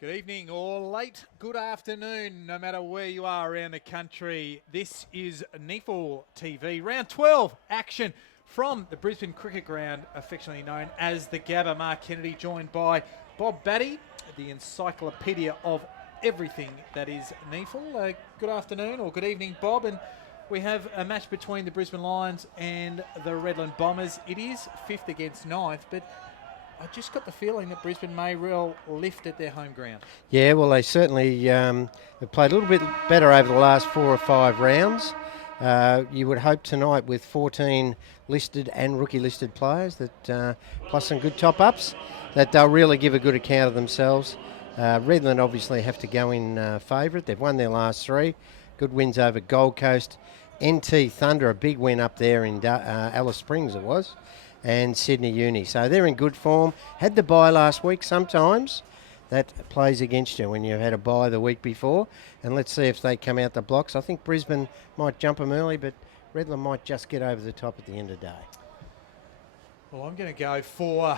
Good evening or late good afternoon, no matter where you are around the country. This is NEAFL TV, round 12 action from the Brisbane Cricket Ground, affectionately known as the Gabba. Mark Kennedy joined by Bob Batty, the encyclopedia of everything that is NEAFL. Good afternoon or good evening, Bob. And we have a match between the Brisbane Lions and the Redland Bombers. It is 5th against 9th, but I just got the feeling that Brisbane may well lift at their home ground. Yeah, well, they certainly have played a little bit better over the last 4 or 5 rounds. You would hope tonight with 14 listed and rookie listed players, that plus some good top-ups, that they'll really give a good account of themselves. Redland obviously have to go in favourite. They've won their last 3. Good wins over Gold Coast. NT Thunder, a big win up there in Alice Springs it was, and Sydney Uni. So they're in good form. Had the bye last week. Sometimes that plays against you when you've had a bye the week before. And let's see if they come out the blocks. I think Brisbane might jump them early, but Redland might just get over the top at the end of the day. Well, I'm going to go for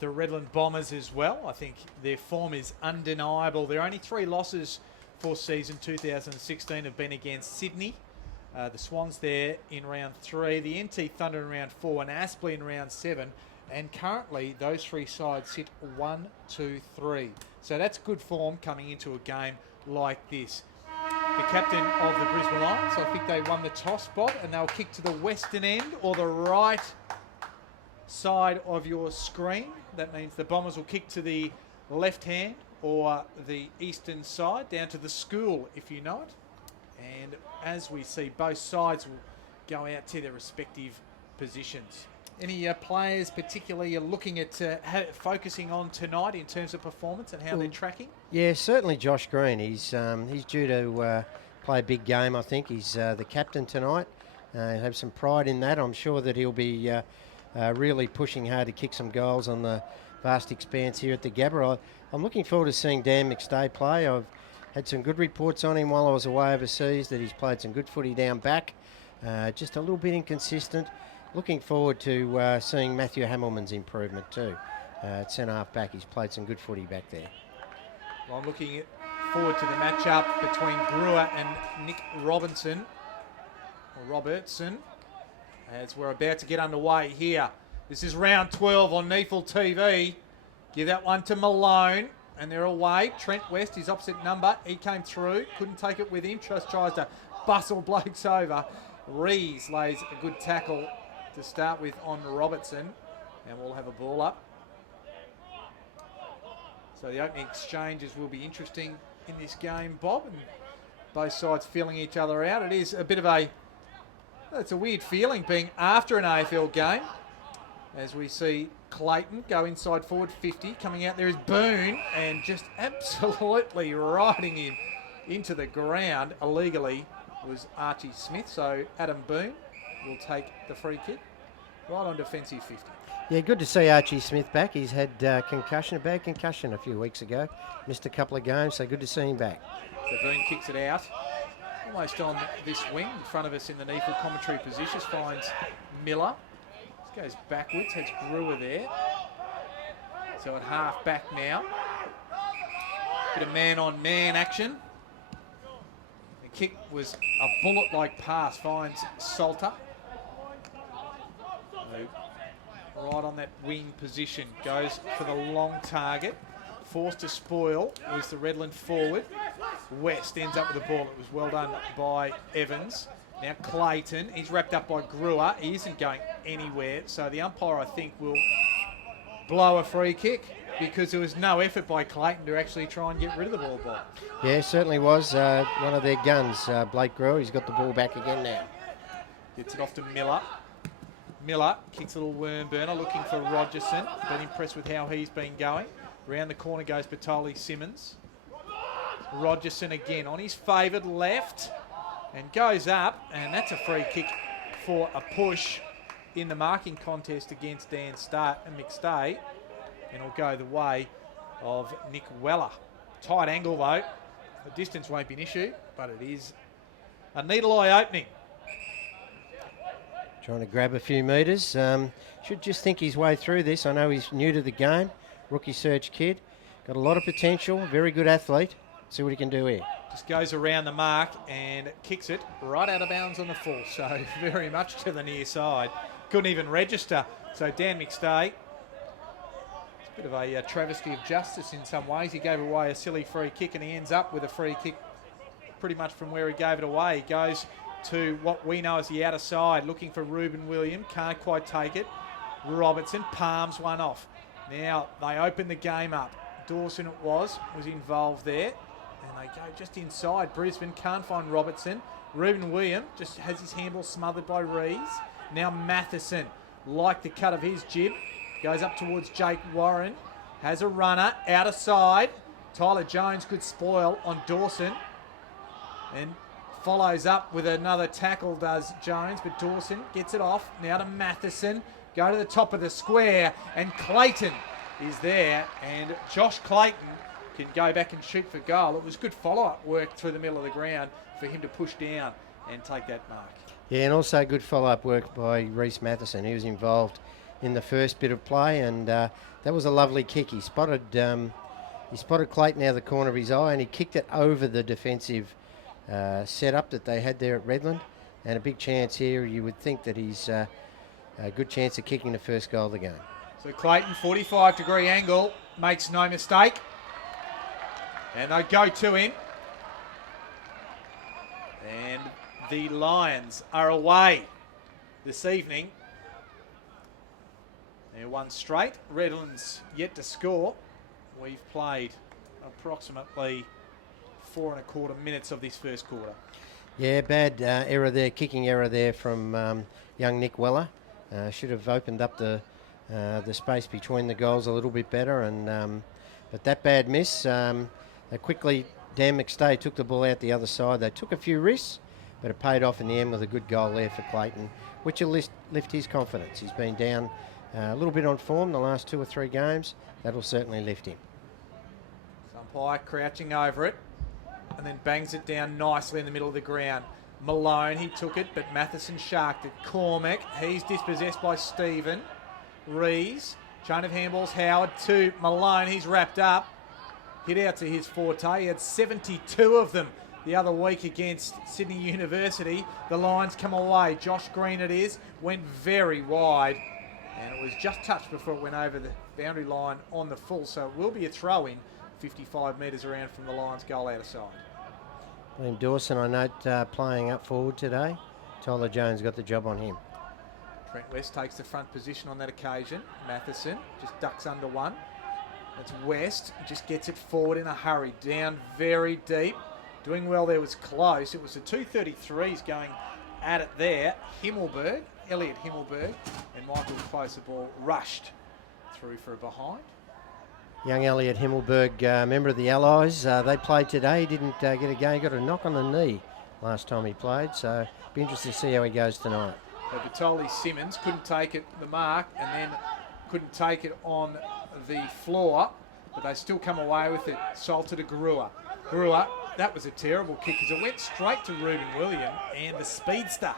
the Redland Bombers as well. I think their form is undeniable. Their only 3 losses for season 2016 have been against Sydney, the Swans there in round 3, the NT Thunder in round 4, and Aspley in round 7. And currently, those 3 sides sit 1, 2, 3. So that's good form coming into a game like this. The captain of the Brisbane Lions, I think they won the toss, Bob, and they'll kick to the western end or the right side of your screen. That means the Bombers will kick to the left hand or the eastern side, down to the school, if you know it. And as we see, both sides will go out to their respective positions. Any players particularly you're looking at focusing on tonight in terms of performance and how they're tracking? Yeah, certainly Josh Green. He's due to play a big game, I think. He's the captain tonight. He'll have some pride in that. I'm sure that he'll be really pushing hard to kick some goals on the vast expanse here at the Gabba. I'm looking forward to seeing Dan McStay play. I've had some good reports on him while I was away overseas, that he's played some good footy down back. Just a little bit inconsistent. Looking forward to seeing Matthew Hamilman's improvement too. At centre-half back, he's played some good footy back there. Well, I'm looking forward to the match-up between Brewer and Nick Robertson, as we're about to get underway here. This is round 12 on NEAFL TV. Give that one to Malone. And they're away. Trent West, his opposite number. He came through. Couldn't take it with him. Just tries to bustle blokes over. Rees lays a good tackle to start with on Robertson. And we'll have a ball up. So the opening exchanges will be interesting in this game, Bob. And both sides feeling each other out. It is a bit of it's a weird feeling being after an AFL game. As we see Clayton go inside forward 50. Coming out there is Boone, and just absolutely riding him into the ground illegally was Archie Smith. So Adam Boone will take the free kick right on defensive 50. Yeah, good to see Archie Smith back. He's had a bad concussion a few weeks ago. Missed a couple of games, so good to see him back. So Boone kicks it out. Almost on this wing in front of us in the NEAFL commentary position. Finds Miller. Goes backwards, has Brewer there. So at half back now. Bit of man-on-man action. The kick was a bullet-like pass, finds Salter. Right on that wing position, goes for the long target. Forced to spoil was the Redland forward. West ends up with the ball. It was well done by Evans. Now Clayton, he's wrapped up by Brewer. He isn't going anywhere. So the umpire, I think, will blow a free kick because there was no effort by Clayton to actually try and get rid of the ball, Bob. Yeah, certainly was one of their guns. Blake Brewer, he's got the ball back again now. Gets it off to Miller. Miller kicks a little worm burner, looking for Rogerson. Been impressed with how he's been going. Round the corner goes Patoli Simmons. Rogerson again on his favoured left. And goes up, and that's a free kick for a push in the marking contest against Dan McStay. And it'll go the way of Nick Weller. Tight angle though. The distance won't be an issue, but it is a needle-eye opening. Trying to grab a few metres. Should just think his way through this. I know he's new to the game. Rookie search kid. Got a lot of potential, very good athlete. See what he can do here. Just goes around the mark and kicks it right out of bounds on the full. So very much to the near side. Couldn't even register. So Dan McStay, it's a bit of a travesty of justice in some ways. He gave away a silly free kick and he ends up with a free kick pretty much from where he gave it away. He goes to what we know as the outer side, looking for Reuben William. Can't quite take it. Robertson palms one off. Now they open the game up. Dawson was involved there. And they go just inside. Brisbane can't find Robertson. Reuben William just has his handball smothered by Rees. Now Matheson, like the cut of his jib, goes up towards Jake Warren. Has a runner, outer side. Tyler Jones could spoil on Dawson. And follows up with another tackle, does Jones, but Dawson gets it off. Now to Matheson. Go to the top of the square. And Clayton is there. And Josh Clayton can go back and shoot for goal. It was good follow-up work through the middle of the ground for him to push down and take that mark. Yeah, and also good follow-up work by Reese Matheson. He was involved in the first bit of play, and that was a lovely kick. He spotted Clayton out of the corner of his eye, and he kicked it over the defensive setup that they had there at Redland. And a big chance here. You would think that he's a good chance of kicking the first goal of the game. So Clayton, 45-degree angle, makes no mistake. And they go to him. And the Lions are away this evening. They're one straight. Redland's yet to score. We've played approximately 4.25 minutes of this first quarter. Yeah, bad error there, kicking error there from young Nick Weller. Should have opened up the space between the goals a little bit better, and but that bad miss. They quickly, Dan McStay took the ball out the other side. They took a few risks, but it paid off in the end with a good goal there for Clayton, which will lift his confidence. He's been down a little bit on form the last 2 or 3 games. That'll certainly lift him. Umpire crouching over it and then bangs it down nicely in the middle of the ground. Malone, he took it, but Matheson sharked it. Cormac, he's dispossessed by Stephen. Rees, chain of handballs, Howard to Malone, he's wrapped up. Hit out to his forte. He had 72 of them the other week against Sydney University. The Lions come away. Josh Green it is. Went very wide. And it was just touched before it went over the boundary line on the full. So it will be a throw-in 55 metres around from the Lions' goal out of side. Liam Dawson, I note, playing up forward today. Tyler Jones got the job on him. Trent West takes the front position on that occasion. Matheson just ducks under one. That's West, just gets it forward in a hurry. Down very deep. Doing well there was close. It was the 233s going at it there. Himmelberg, Elliot Himmelberg, and Michael Close, the ball rushed through for a behind. Young Elliot Himmelberg, member of the Allies. They played today. He didn't get a game. He got a knock on the knee last time he played. So be interested to see how he goes tonight. So Batoli Simmons couldn't take it the mark and then couldn't take it on the floor, but they still come away with it. Salter to Garua. Garua, that was a terrible kick because it went straight to Reuben William, and the speedster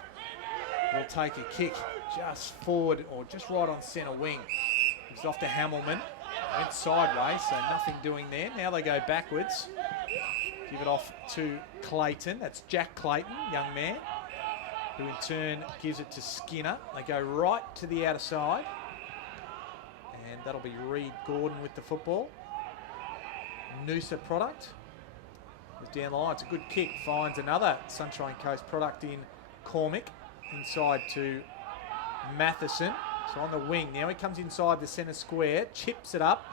will take a kick just forward or just right on centre wing. It's off to Hamilman. Went sideways, so nothing doing there. Now they go backwards. Give it off to Clayton. That's Jack Clayton, young man, who in turn gives it to Skinner. They go right to the outer side. And that'll be Reed Gordon with the football. Noosa product is down the line. It's a good kick. Finds another Sunshine Coast product in Cormac. Inside to Matheson. So on the wing. Now he comes inside the centre square. Chips it up.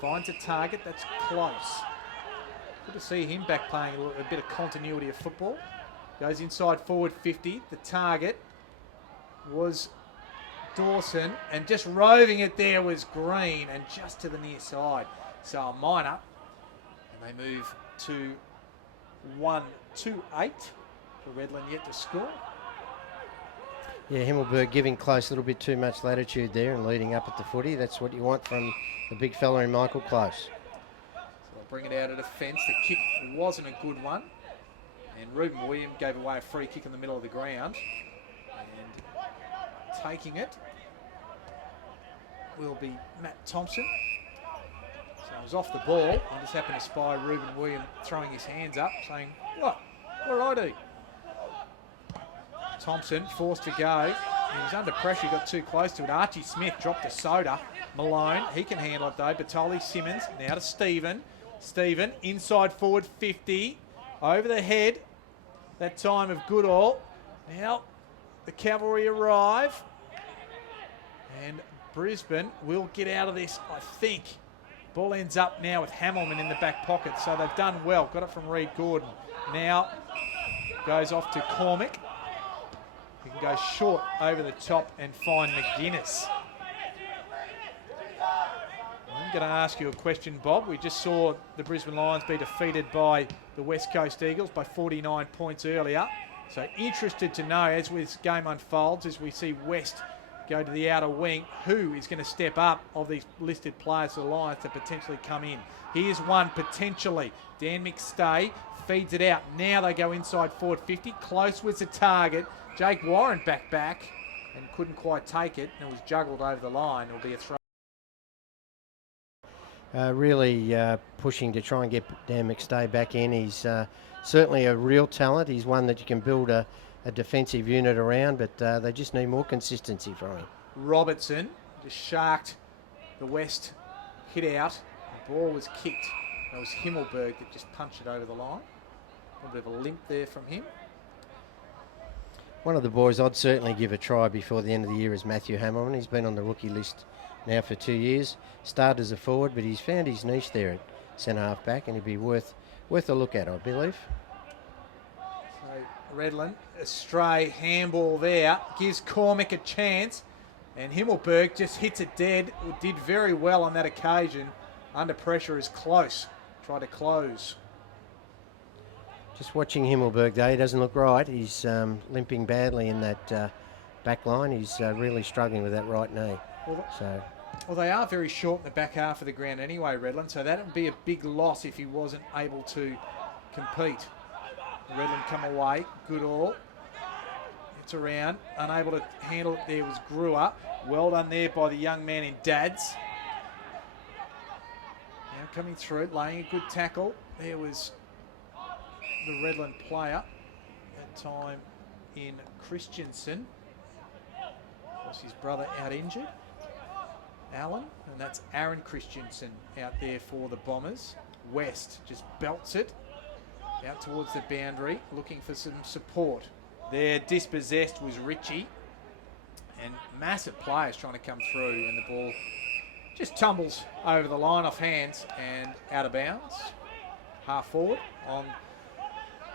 Finds a target. That's close. Good to see him back playing a bit of continuity of football. Goes inside forward 50. The target was Dawson, and just roving it there was Green, and just to the near side. So a minor, and they move to 1-2-8 for Redland yet to score. Yeah, Himmelberg giving Close a little bit too much latitude there and leading up at the footy. That's what you want from the big fella in Michael Close. So they'll bring it out of defence. The kick wasn't a good one, and Reuben William gave away a free kick in the middle of the ground. And taking it will be Matt Thompson. So was off the ball. I just happened to spy Reuben Williams throwing his hands up, saying, what? What did I do? Thompson forced to go. He was under pressure, got too close to it. Archie Smith dropped a soda. Malone, he can handle it though. Batoli, Simmons, now to Stephen. Stephen, inside forward 50. Over the head. That time of Goodall. Now the Cavalry arrive. And Brisbane will get out of this, I think. Ball ends up now with Hamilman in the back pocket. So they've done well. Got it from Reed Gordon. Now goes off to Cormick. He can go short over the top and find McGuinness. I'm going to ask you a question, Bob. We just saw the Brisbane Lions be defeated by the West Coast Eagles by 49 points earlier. So interested to know, as this game unfolds, as we see West go to the outer wing, who is going to step up of these listed players for the Lions to potentially come in. Here's one potentially. Dan McStay feeds it out. Now they go inside forward 50. Close was the target. Jake Warren back and couldn't quite take it, and it was juggled over the line. It'll be a throw. Really pushing to try and get Dan McStay back in. He's certainly a real talent. He's one that you can build a defensive unit around, but they just need more consistency from him. Robertson just sharked the West hit out. The ball was kicked. It was Himmelberg that just punched it over the line. A bit of a limp there from him. One of the boys I'd certainly give a try before the end of the year is Matthew Hamilton. He's been on the rookie list now for 2 years. Started as a forward, but he's found his niche there at centre half back, and he'd be worth a look at, I believe. So Redland, a stray handball there, gives Cormick a chance, and Himmelberg just hits it dead. Did very well on that occasion. Under pressure is close. Tried to close. Just watching Himmelberg though, he doesn't look right. He's limping badly in that back line. He's really struggling with that right knee. Well, they are very short in the back half of the ground anyway, Redland, so that would be a big loss if he wasn't able to compete. Redland come away, Goodall. It's around, unable to handle it there was Brewer. Well done there by the young man in Dads. Now coming through, laying a good tackle. There was the Redland player, that time in Christensen. Was his brother out injured? Alan, and that's Aaron Christensen out there for the Bombers. West just belts it out towards the boundary, looking for some support. There, dispossessed was Ritchie, and massive players trying to come through, and the ball just tumbles over the line off hands and out of bounds. Half forward on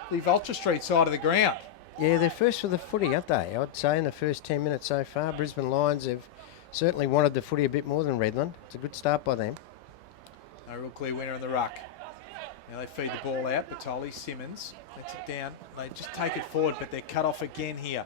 the Vulture Street side of the ground. Yeah, they're first for the footy, aren't they? I'd say in the first 10 minutes so far. Brisbane Lions have certainly wanted the footy a bit more than Redland. It's a good start by them. No real clear winner in the ruck. Now they feed the ball out. Batoli, Simmons lets it down. They just take it forward, but they're cut off again here.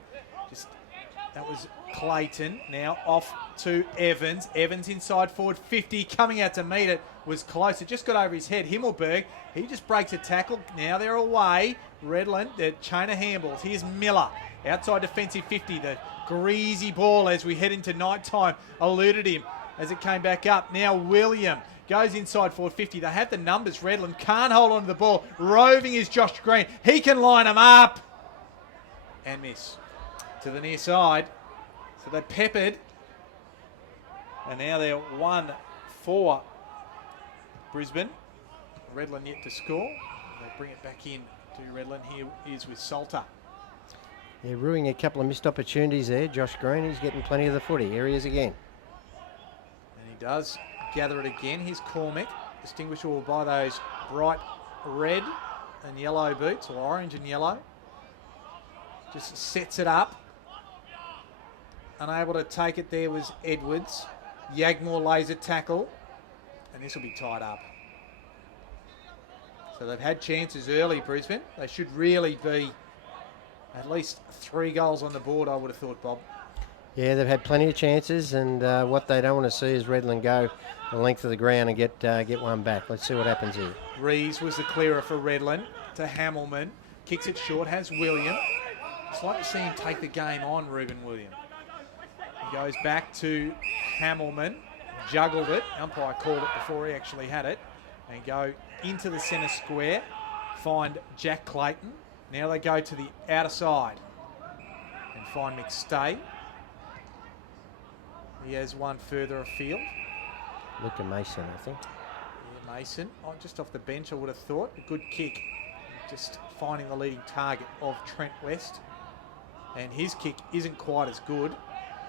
That was Clayton. Now off to Evans. Evans inside forward 50. Coming out to meet it was close. It just got over his head. Himmelberg, he just breaks a tackle. Now they're away. Redland, the chain of handballs. Here's Miller. Outside defensive 50. The greasy ball as we head into night time eluded him as it came back up. Now William goes inside forward 50. They have the numbers. Redland can't hold on to the ball. Roving is Josh Green. He can line them up. And miss. To the near side. So they peppered. And now they're 1 for Brisbane. Redland yet to score. They bring it back in to Redland. Here is with Salter. Yeah, ruining a couple of missed opportunities there. Josh Green, he's getting plenty of the footy. Here he is again. And he does gather it again. Here's Cormick, distinguishable by those bright red and yellow boots, or orange and yellow. Just sets it up. Unable to take it there was Edwards. Yagmore lays a tackle, and this will be tied up. So they've had chances early, Brisbane. They should really be at least 3 goals on the board, I would have thought, Bob. Yeah, they've had plenty of chances, and what they don't want to see is Redland go the length of the ground and get one back. Let's see what happens here. Reeves was the clearer for Redland to Hamilman. Kicks it short, has William. It's like to see him take the game on, Reuben William. He goes back to Hamilman. Juggled it. Umpire called it before he actually had it. and go into the centre square, find Jack Clayton. Now they go to the outer side and find McStay. He has one further afield. Look at Mason, I think. Yeah, Mason, just off the bench, I would have thought. A good kick. Just finding the leading target of Trent West. And his kick isn't quite as good.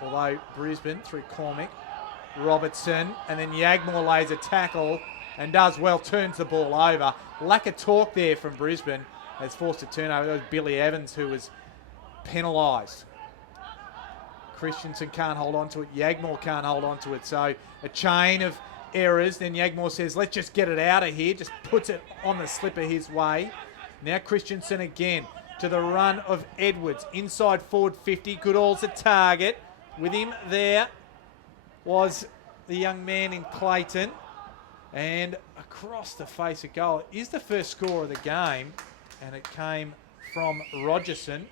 Although Brisbane, through Cormac, Robertson, and then Yagmore lays a tackle and does well, turns the ball over. Lack of torque there from Brisbane has forced a turnover. That was Billy Evans who was penalised. Christensen can't hold on to it. Yagmore can't hold on to it. So a chain of errors. Then Yagmore says, let's just get it out of here. Just puts it on the slipper his way. Now Christensen again to the run of Edwards. Inside forward 50. Goodall's the target. With him there was the young man in Clayton. And across the face of goal is the first score of the game. And it came from Rogerson.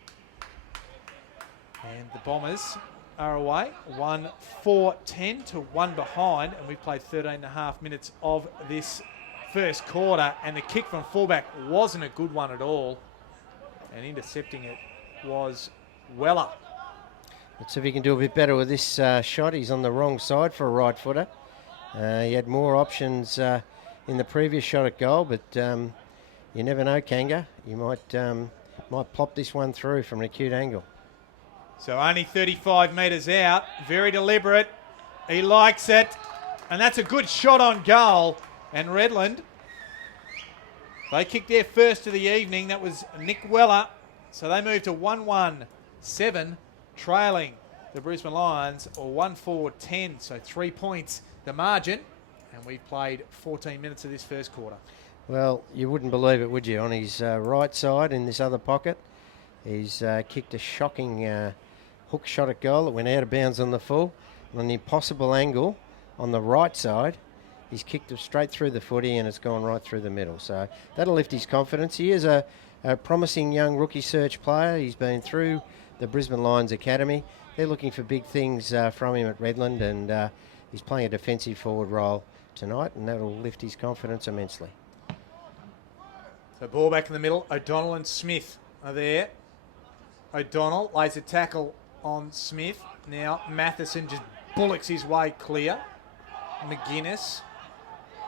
And the Bombers are away. 1-4-10 to 1 behind. And we played 13.5 minutes of this first quarter. And the kick from fullback wasn't a good one at all. And intercepting it was Weller. Let's see if he can do a bit better with this shot. He's on the wrong side for a right footer. He had more options in the previous shot at goal, but you never know, Kanga. You might plop this one through from an acute angle. So only 35 metres out. Very deliberate. He likes it. And that's a good shot on goal. And Redland, they kicked their first of the evening. That was Nick Weller. So they moved to 1-1-7, trailing the Brisbane Lions, or 1-4-10. So 3 points the margin. And we've played 14 minutes of this first quarter. Well, you wouldn't believe it, would you? On his right side in this other pocket, he's kicked a shocking hook shot at goal that went out of bounds on the full. And on the impossible angle on the right side, he's kicked it straight through the footy and it's gone right through the middle. So that'll lift his confidence. He is a promising young rookie search player. He's been through the Brisbane Lions Academy. They're looking for big things from him at Redland, and he's playing a defensive forward role tonight, and that'll lift his confidence immensely. So ball back in the middle. O'Donnell and Smith are there. O'Donnell lays a tackle on Smith. Now Matheson just bullocks his way clear. McGuinness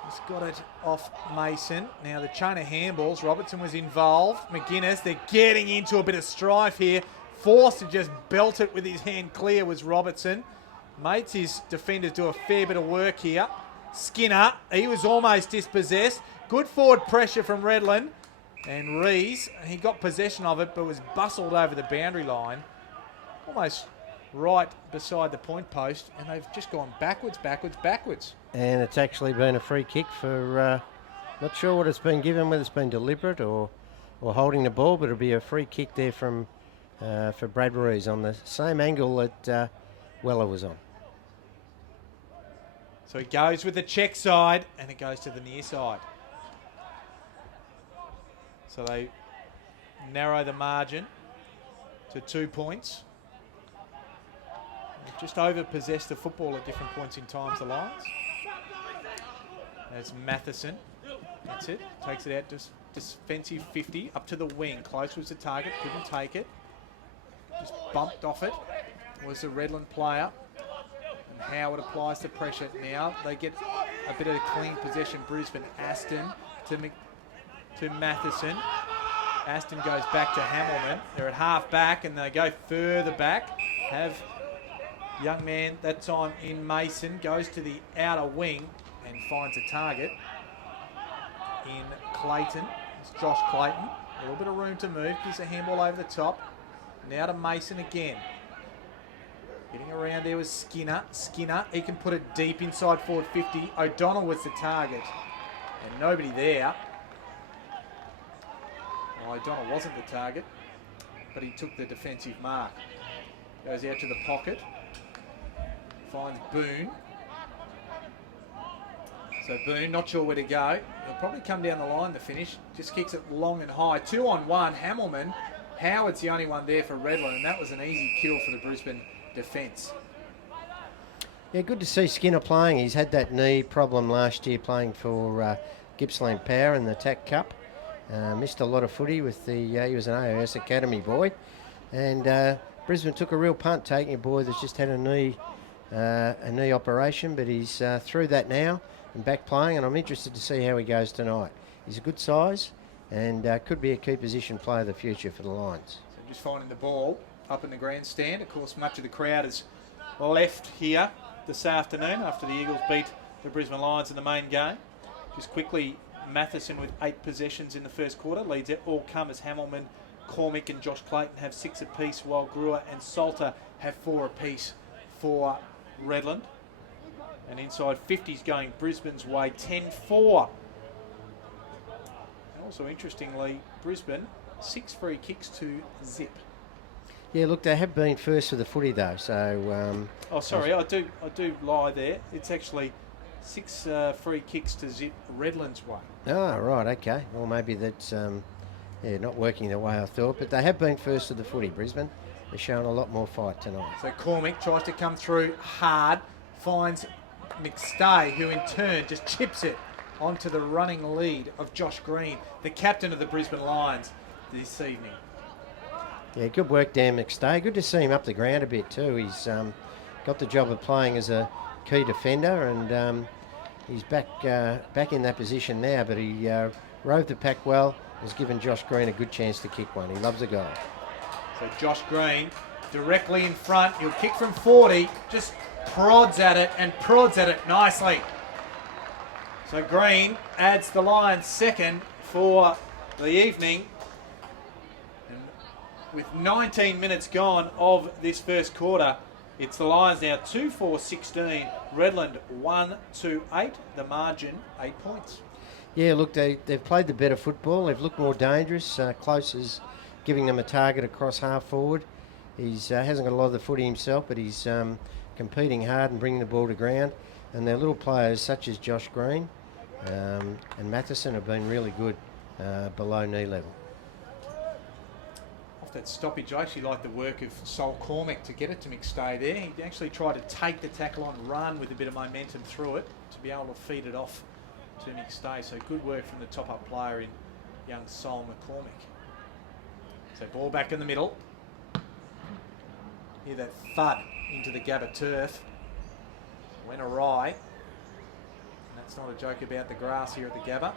has got it off Mason. Now the chain of handballs. Robertson was involved. McGuinness, they're getting into a bit of strife here. Forced to just belt it with his hand clear was Robertson. Mates, his defenders do a fair bit of work here. Skinner, he was almost dispossessed. Good forward pressure from Redland. And Rees, he got possession of it but was bustled over the boundary line. Almost right beside the point post, and they've just gone backwards. And it's actually been a free kick for, not sure what it's been given, whether it's been deliberate or holding the ball, but it'll be a free kick there from for Brad Rees on the same angle that Weller was on. So he goes with the check side, and it goes to the near side. So they narrow the margin to 2 points. They've just over-possessed the football at different points in times, the Lions. There's Matheson. That's it. Takes it out, just defensive 50, up to the wing. Close was the target, couldn't take it. Just bumped off it. Was the Redland player. And Howard applies the pressure. Now they get a bit of a clean possession. Brisbane, Aston to Matheson. Aston goes back to Hamilton. They're at half back and they go further back. Have young man that time in Mason, goes to the outer wing and finds a target in Clayton. It's Josh Clayton. A little bit of room to move. Gives a handball over the top. Now to Mason again. Getting around there was Skinner. Skinner, he can put it deep inside forward 50. O'Donnell was the target. And nobody there. Well, O'Donnell wasn't the target, but he took the defensive mark. Goes out to the pocket. Finds Boone. So Boone, not sure where to go. He'll probably come down the line to finish. Just kicks it long and high. 2-on-1, Hamilton. Howard's the only one there for Redland, and that was an easy kill for the Brisbane defence. Yeah, good to see Skinner playing. He's had that knee problem last year playing for Gippsland Power in the TAC Cup. Missed a lot of footy with the, he was an AOS Academy boy. And Brisbane took a real punt taking a boy that's just had a knee operation, but he's through that now and back playing, and I'm interested to see how he goes tonight. He's a good size and could be a key position player of the future for the Lions. So just finding the ball up in the grandstand. Of course, much of the crowd has left here this afternoon after the Eagles beat the Brisbane Lions in the main game. Just quickly, Matheson with 8 possessions in the first quarter leads it. All comers Hamilton, Cormick and Josh Clayton have 6 apiece, while Brewer and Salter have 4 apiece for Redland. And inside 50's going Brisbane's way, 10-4. And also interestingly, Brisbane 6 free kicks to zip. Yeah, look, they have been first for the footy though, so... oh, sorry, I do lie there. It's actually 6 free kicks to zip Redland's way. Oh, right, okay. Well, maybe that's not working the way I thought, but they have been first for the footy, Brisbane. They're showing a lot more fight tonight. So Cormick tries to come through hard, finds McStay, who in turn just chips it onto the running lead of Josh Green, the captain of the Brisbane Lions this evening. Yeah, good work, Dan McStay. Good to see him up the ground a bit too. He's got the job of playing as a key defender, and he's back in that position now. But he rode the pack well. Has given Josh Green a good chance to kick one. He loves a goal. So Josh Green directly in front. He'll kick from 40. Just prods at it nicely. So Green adds the Lions' second for the evening. With 19 minutes gone of this first quarter, it's the Lions now 2-4-16, Redland 1-8, the margin 8 points. Yeah, look, they've played the better football. They've looked more dangerous. Close is giving them a target across half forward. He hasn't got a lot of the footy himself, but he's competing hard and bringing the ball to ground. And their little players such as Josh Green and Matheson have been really good below knee level. That stoppage, I actually like the work of Sol Cormick to get it to McStay there. He actually tried to take the tackle on, run with a bit of momentum through it to be able to feed it off to McStay. So good work from the top-up player in young Sol McCormick. So ball back in the middle. Hear that thud into the Gabba turf. Went awry. And that's not a joke about the grass here at the Gabba.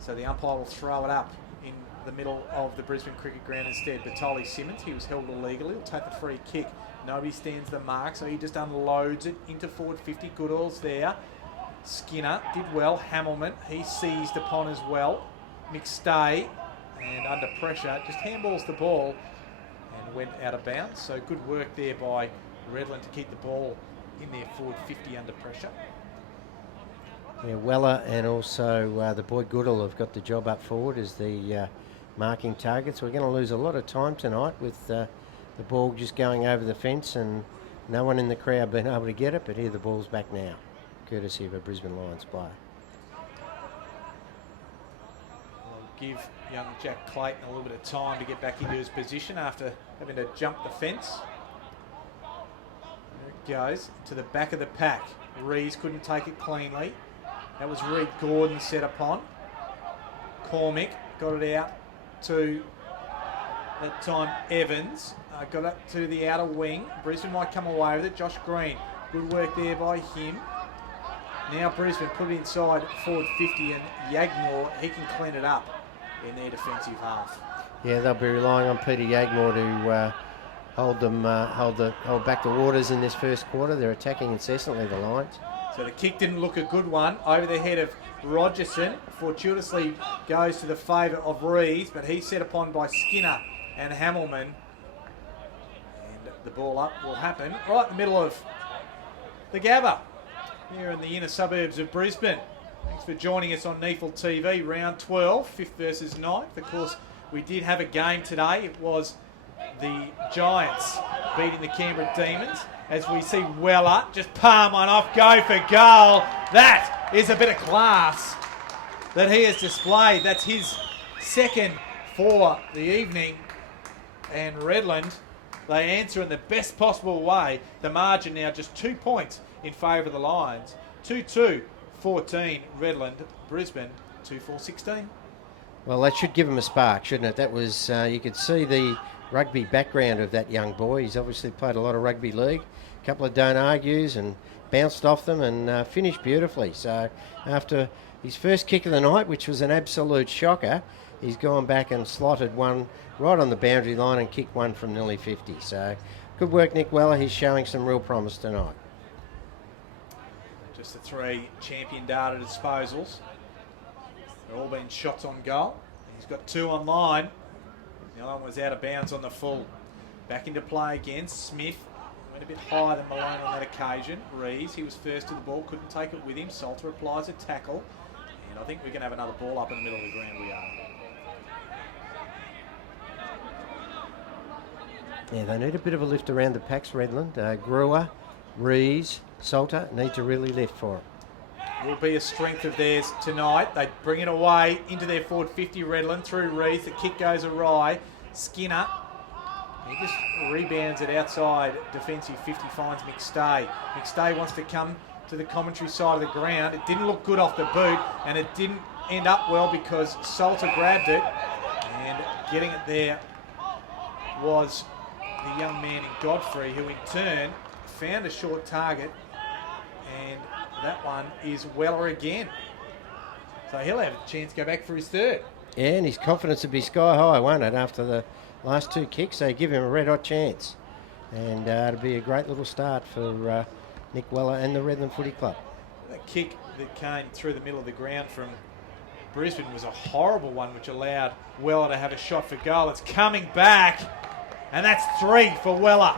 So the umpire will throw it up in the middle of the Brisbane cricket ground instead. Batoli Simmons, he was held illegally. He'll take the free kick. Nobody stands the mark, so he just unloads it into forward 50. Goodall's there. Skinner did well. Hamilton, he seized upon as well. McStay, and under pressure, just handballs the ball and went out of bounds. So good work there by Redland to keep the ball in there forward 50 under pressure. Yeah, Weller and also the boy Goodall have got the job up forward as the marking targets. We're going to lose a lot of time tonight with the ball just going over the fence and no one in the crowd being able to get it, but here the ball's back now, courtesy of a Brisbane Lions player. We'll give young Jack Clayton a little bit of time to get back into his position after having to jump the fence. There it goes to the back of the pack. Rees couldn't take it cleanly. That was Reed Gordon set upon. Cormick got it out to, that time, Evans. Got up to the outer wing. Brisbane might come away with it. Josh Green, good work there by him. Now Brisbane put it inside forward 50 and Yagmore, he can clean it up in their defensive half. Yeah, they'll be relying on Peter Yagmore to hold back the waters in this first quarter. They're attacking incessantly, the Lions. So the kick didn't look a good one over the head of Rogerson. Fortuitously goes to the favour of Reeves, but he's set upon by Skinner and Hamilton. And the ball up will happen right in the middle of the Gabba here in the inner suburbs of Brisbane. Thanks for joining us on NEAFL TV, round 12, 5th versus 9th. Of course, we did have a game today. It was the Giants beating the Canberra Demons. As we see Weller just palm one off, go for goal. That is a bit of class that he has displayed. That's his second for the evening. And Redland, they answer in the best possible way. The margin now just 2 points in favour of the Lions. 2-2 14, Redland, Brisbane, 2-4-16. Well, that should give him a spark, shouldn't it? That was, you could see the rugby background of that young boy. He's obviously played a lot of rugby league, a couple of don't argues and bounced off them and finished beautifully. So after his first kick of the night, which was an absolute shocker, he's gone back and slotted one right on the boundary line and kicked one from nearly 50. So good work, Nick Weller. He's showing some real promise tonight. Just the 3 champion data disposals. They've all been shots on goal. He's got 2 on line. The other one was out of bounds on the full. Back into play again. Smith went a bit higher than Malone on that occasion. Rees, he was first to the ball, couldn't take it with him. Salter applies a tackle. And I think we're going to have another ball up in the middle of the ground. We are. Yeah, they need a bit of a lift around the packs, Redland. Brewer, Rees, Salter need to really lift for it. Will be a strength of theirs tonight. They bring it away into their forward 50, Redland, through Rees. The kick goes awry. Skinner, he just rebounds it outside defensive 50, finds McStay. McStay wants to come to the commentary side of the ground. It didn't look good off the boot, and it didn't end up well because Salter grabbed it, and getting it there was the young man in Godfrey, who in turn found a short target, and that one is Weller again. So he'll have a chance to go back for his third. Yeah, and his confidence would be sky high, won't it, after the last 2 kicks? They give him a red-hot chance. And it'll be a great little start for Nick Weller and the Redland Footy Club. That kick that came through the middle of the ground from Brisbane was a horrible one, which allowed Weller to have a shot for goal. It's coming back, and that's 3 for Weller.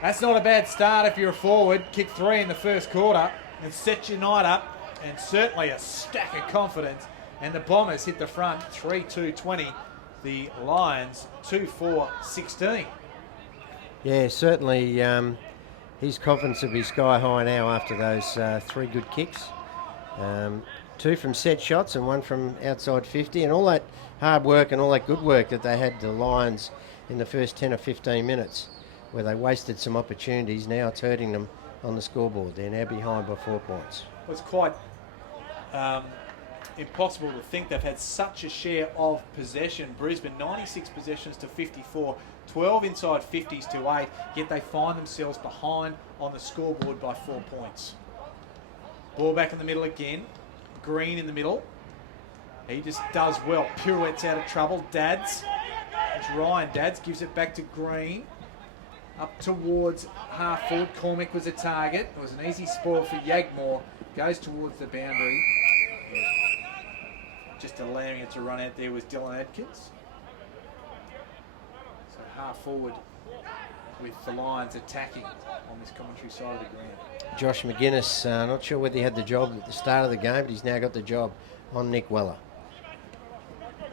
That's not a bad start if you're a forward. Kick 3 in the first quarter and set your night up, and certainly a stack of confidence. And the Bombers hit the front 3-2-20. The Lions 2-4-16. Yeah, certainly his confidence will be sky high now after those 3 good kicks. 2 from set shots and 1 from outside 50, and all that hard work and all that good work that they had, the Lions, in the first 10 or 15 minutes, where they wasted some opportunities. Now it's hurting them on the scoreboard. They're now behind by 4 points. It was quite impossible to think they've had such a share of possession. Brisbane 96 possessions to 54, 12 inside 50s to 8, yet they find themselves behind on the scoreboard by 4 points. Ball back in the middle again. Green in the middle. He just does well. Pirouettes out of trouble. Dads. It's Ryan Dads. Gives it back to Green. Up towards half forward. Cormack was a target. It was an easy spoil for Yagmore. Goes towards the boundary. Just allowing it to run out there was Dylan Adkins. So half forward with the Lions attacking on this commentary side of the ground. Josh McGuinness, not sure whether he had the job at the start of the game, but he's now got the job on Nick Weller.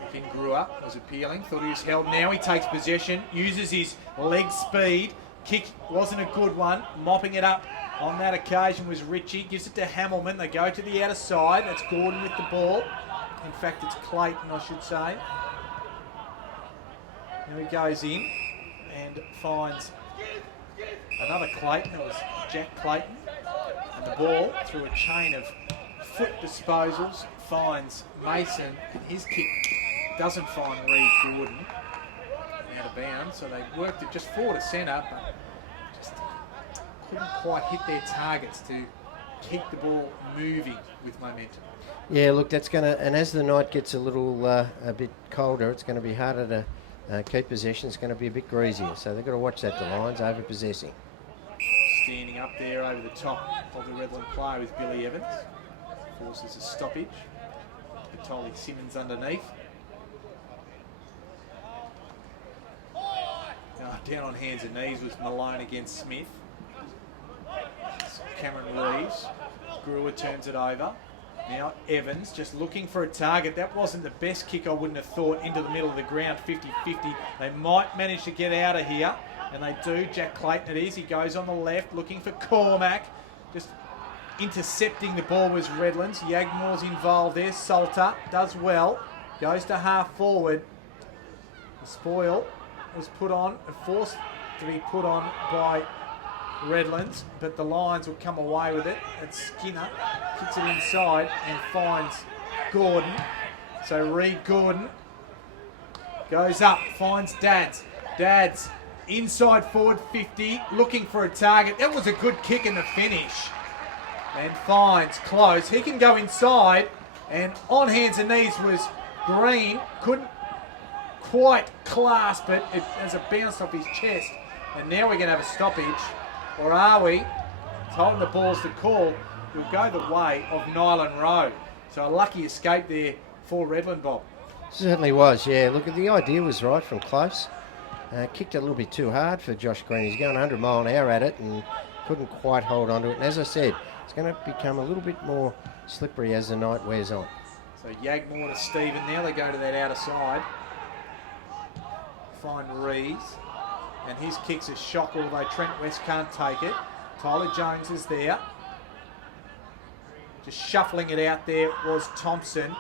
Looking grew up, was appealing, thought he was held. Now he takes possession, uses his leg speed. Kick wasn't a good one. Mopping it up on that occasion was Ritchie. Gives it to Hamilman. They go to the outer side. That's Gordon with the ball. In fact, it's Clayton, I should say. Now he goes in and finds another Clayton. It was Jack Clayton. And the ball, through a chain of foot disposals, finds Mason. And his kick doesn't find Reed Gordon out of bounds. So they worked it just forward to centre, but just couldn't quite hit their targets to keep the ball moving with momentum. Yeah, look, that's going to, and as the night gets a little a bit colder, it's going to be harder to keep possession. It's going to be a bit greasier, so they've got to watch that, the Lions, over-possessing. Standing up there over the top of the Redland player is Billy Evans. Forces a stoppage. Patoli Simmons underneath. Down on hands and knees was Malone against Smith. Cameron Reeves. Brewer turns it over. Now Evans just looking for a target. That wasn't the best kick, I wouldn't have thought, into the middle of the ground, 50-50. They might manage to get out of here, and they do. Jack Clayton it is. He goes on the left looking for Cormack. Just intercepting the ball was Redlands. Yagmore's involved there. Salter does well. Goes to half forward. The spoil was put on, forced to be put on by Redlands, but the Lions will come away with it. It's Skinner, kicks it inside and finds Gordon. So Reed Gordon goes up, finds Dads. Dads inside forward 50, looking for a target. That was a good kick in the finish. And finds close. He can go inside, and on hands and knees was Green. Couldn't quite clasp it as it bounced off his chest. And now we're going to have a stoppage. Or are we? It's holding the balls to call. Will go the way of Nyland Road. So a lucky escape there for Redland, Bob. Certainly was, yeah. Look, the idea was right from close. Kicked it a little bit too hard for Josh Green. He's going 100 mile an hour at it and couldn't quite hold onto it. And as I said, it's going to become a little bit more slippery as the night wears on. So Yagmore to Stephen. Now they go to that outer side. Find Reeves. And his kick's a shock, although Trent West can't take it. Tyler Jones is there. Just shuffling it out there was Thompson.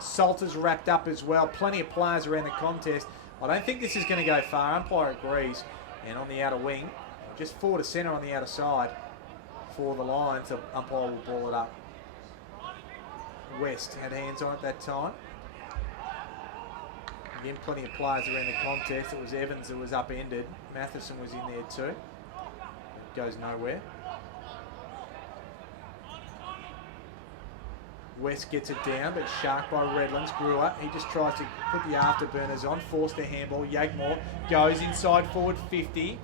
Salter's wrapped up as well. Plenty of players around the contest. I don't think this is going to go far. Umpire agrees. And on the outer wing, just forward to centre on the outer side for the Lions. The umpire will ball it up. West had hands on it that time. Again, plenty of players around the contest. It was Evans that was upended. Matheson was in there too. It goes nowhere. West gets it down, but shark by Redlands. Brewer, he just tries to put the afterburners on, force the handball. Yagmore goes inside forward 50.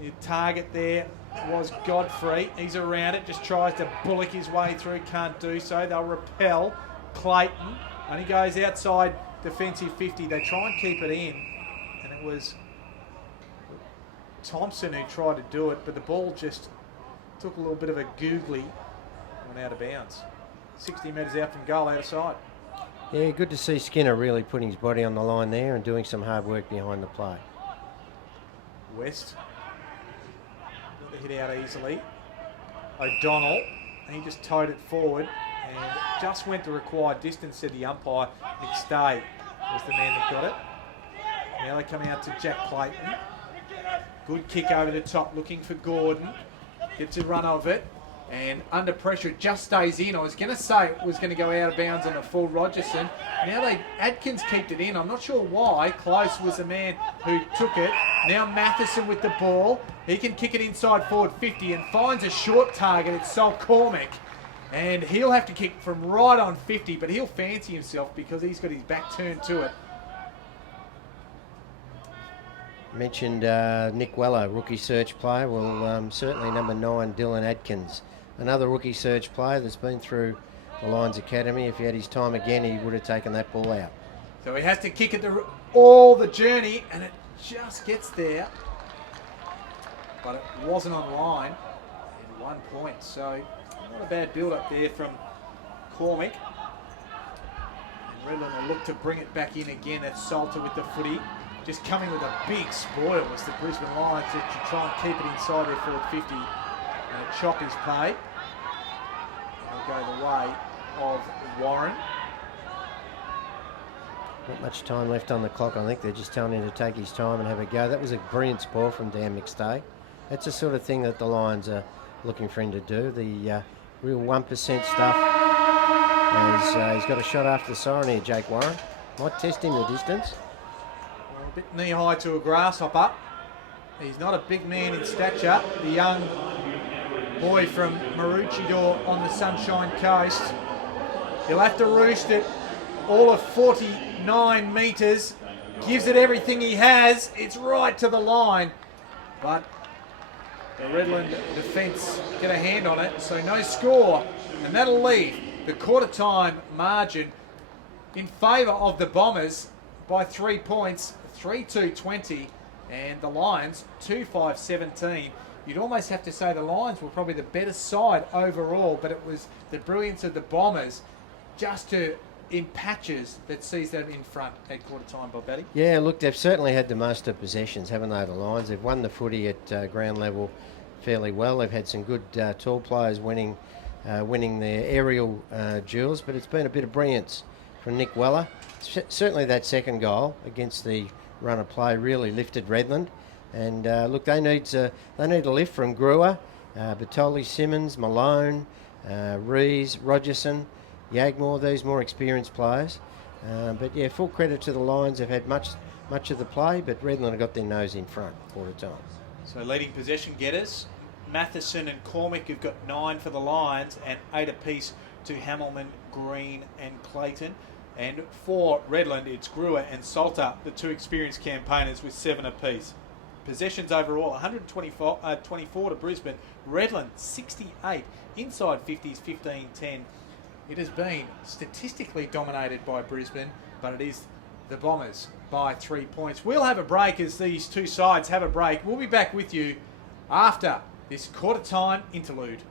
The target there was Godfrey. He's around it, just tries to bullock his way through, can't do so. They'll repel. Clayton only goes outside defensive 50. They try and keep it in, and it was Thompson who tried to do it, but the ball just took a little bit of a googly, went out of bounds. 60 metres out from goal, outside. Yeah, good to see Skinner really putting his body on the line there and doing some hard work behind the play. West got the hit out easily. O'Donnell, he just towed it forward and just went the required distance, said the umpire. Nick Stay was the man that got it. Now they come out to Jack Clayton. Good kick over the top, looking for Gordon. Gets a run of it. And under pressure, it just stays in. I was going to say it was going to go out of bounds on a full Rogerson. Now Adkins kept it in. I'm not sure why. Close was the man who took it. Now Matheson with the ball. He can kick it inside forward 50 and finds a short target. It's Sol Cormack. And he'll have to kick from right on 50, but he'll fancy himself because he's got his back turned to it. Mentioned Nick Weller, rookie search player. Well, certainly number 9, Dylan Adkins. Another rookie search player that's been through the Lions Academy. If he had his time again, he would have taken that ball out. So he has to kick it all the journey, and it just gets there. But it wasn't on line, and 1 point. So not a bad build-up there from Cormack. And Redland will look to bring it back in again. That's Salter with the footy. Just coming with a big spoil was the Brisbane Lions to try and keep it inside their forward 50. And a chop is paid. It'll go the way of Warren. Not much time left on the clock. I think they're just telling him to take his time and have a go. That was a brilliant spoil from Dan McStay. That's the sort of thing that the Lions are looking for him to do. The real 1% stuff. As he's got a shot after the siren here, Jake Warren. Might test him the distance. Well, a bit knee-high to a grasshopper. He's not a big man in stature. The young boy from Maroochydore on the Sunshine Coast. He'll have to roost it all of 49 metres. Gives it everything he has. It's right to the line. But the Redland defence get a hand on it, so no score. And that'll leave the quarter-time margin in favour of the Bombers by 3 points, 3-2-20, and the Lions 2-5-17. You'd almost have to say the Lions were probably the better side overall, but it was the brilliance of the Bombers just in patches that sees them in front at quarter time, Bob Batty. Yeah, look, they've certainly had the most of possessions, haven't they, the Lions? They've won the footy at ground level fairly well. They've had some good tall players winning their aerial duels, but it's been a bit of brilliance from Nick Weller. Certainly that second goal against the run of play really lifted Redland. And look, they need a lift from Brewer, Bertoli, Simmons, Malone, Rees, Rogerson, Yagmore, these more experienced players. But yeah, full credit to the Lions. They've had much of the play, but Redland have got their nose in front quarter time. So leading possession getters, Matheson and Cormick have got 9 for the Lions and 8 apiece to Hamilman, Green and Clayton. And for Redland, it's Brewer and Salter, the 2 experienced campaigners with 7 apiece. Possessions overall, 124 to Brisbane. Redland, 68. Inside 50s, 15-10. It has been statistically dominated by Brisbane, but it is the Bombers by 3 points. We'll have a break as these two sides have a break. We'll be back with you after this quarter time interlude.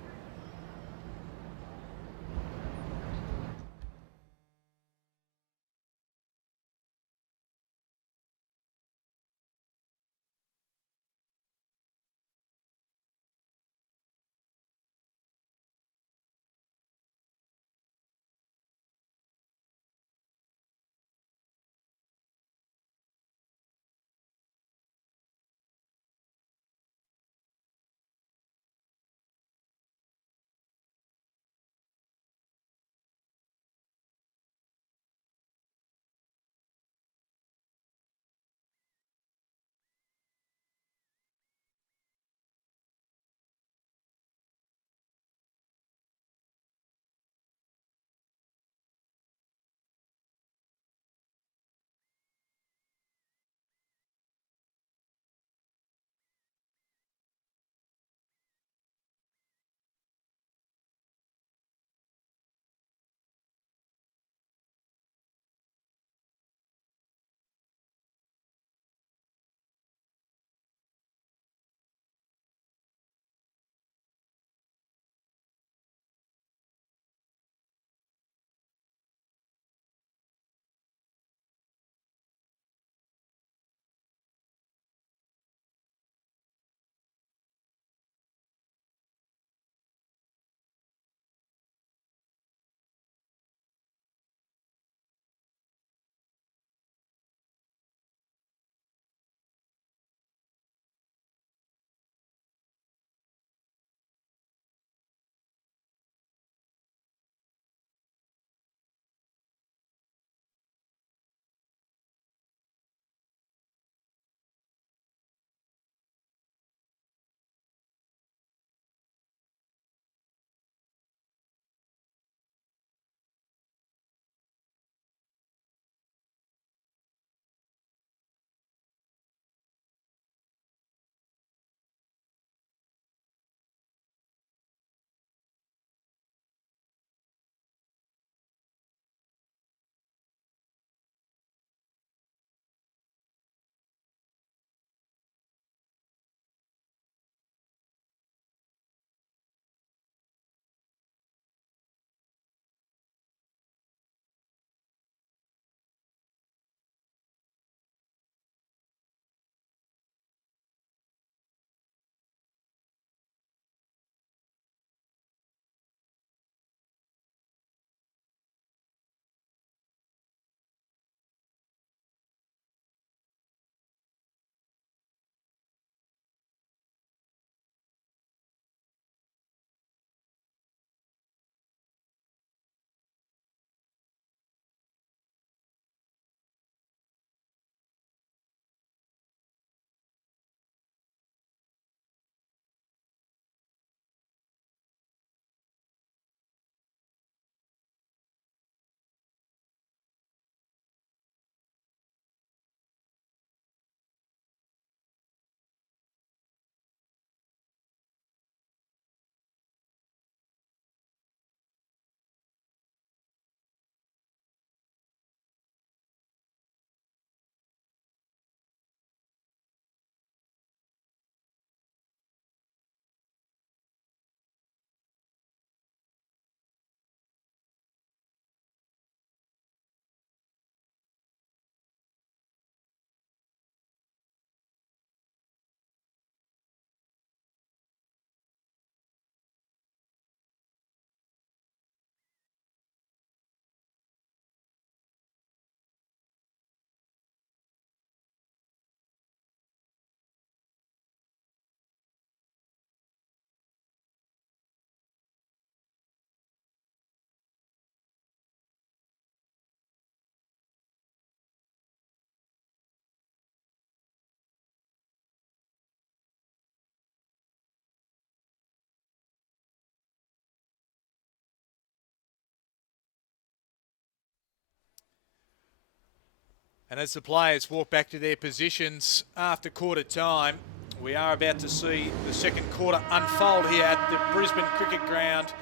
And as the players walk back to their positions after quarter time, we are about to see the second quarter unfold here at the Brisbane Cricket Ground,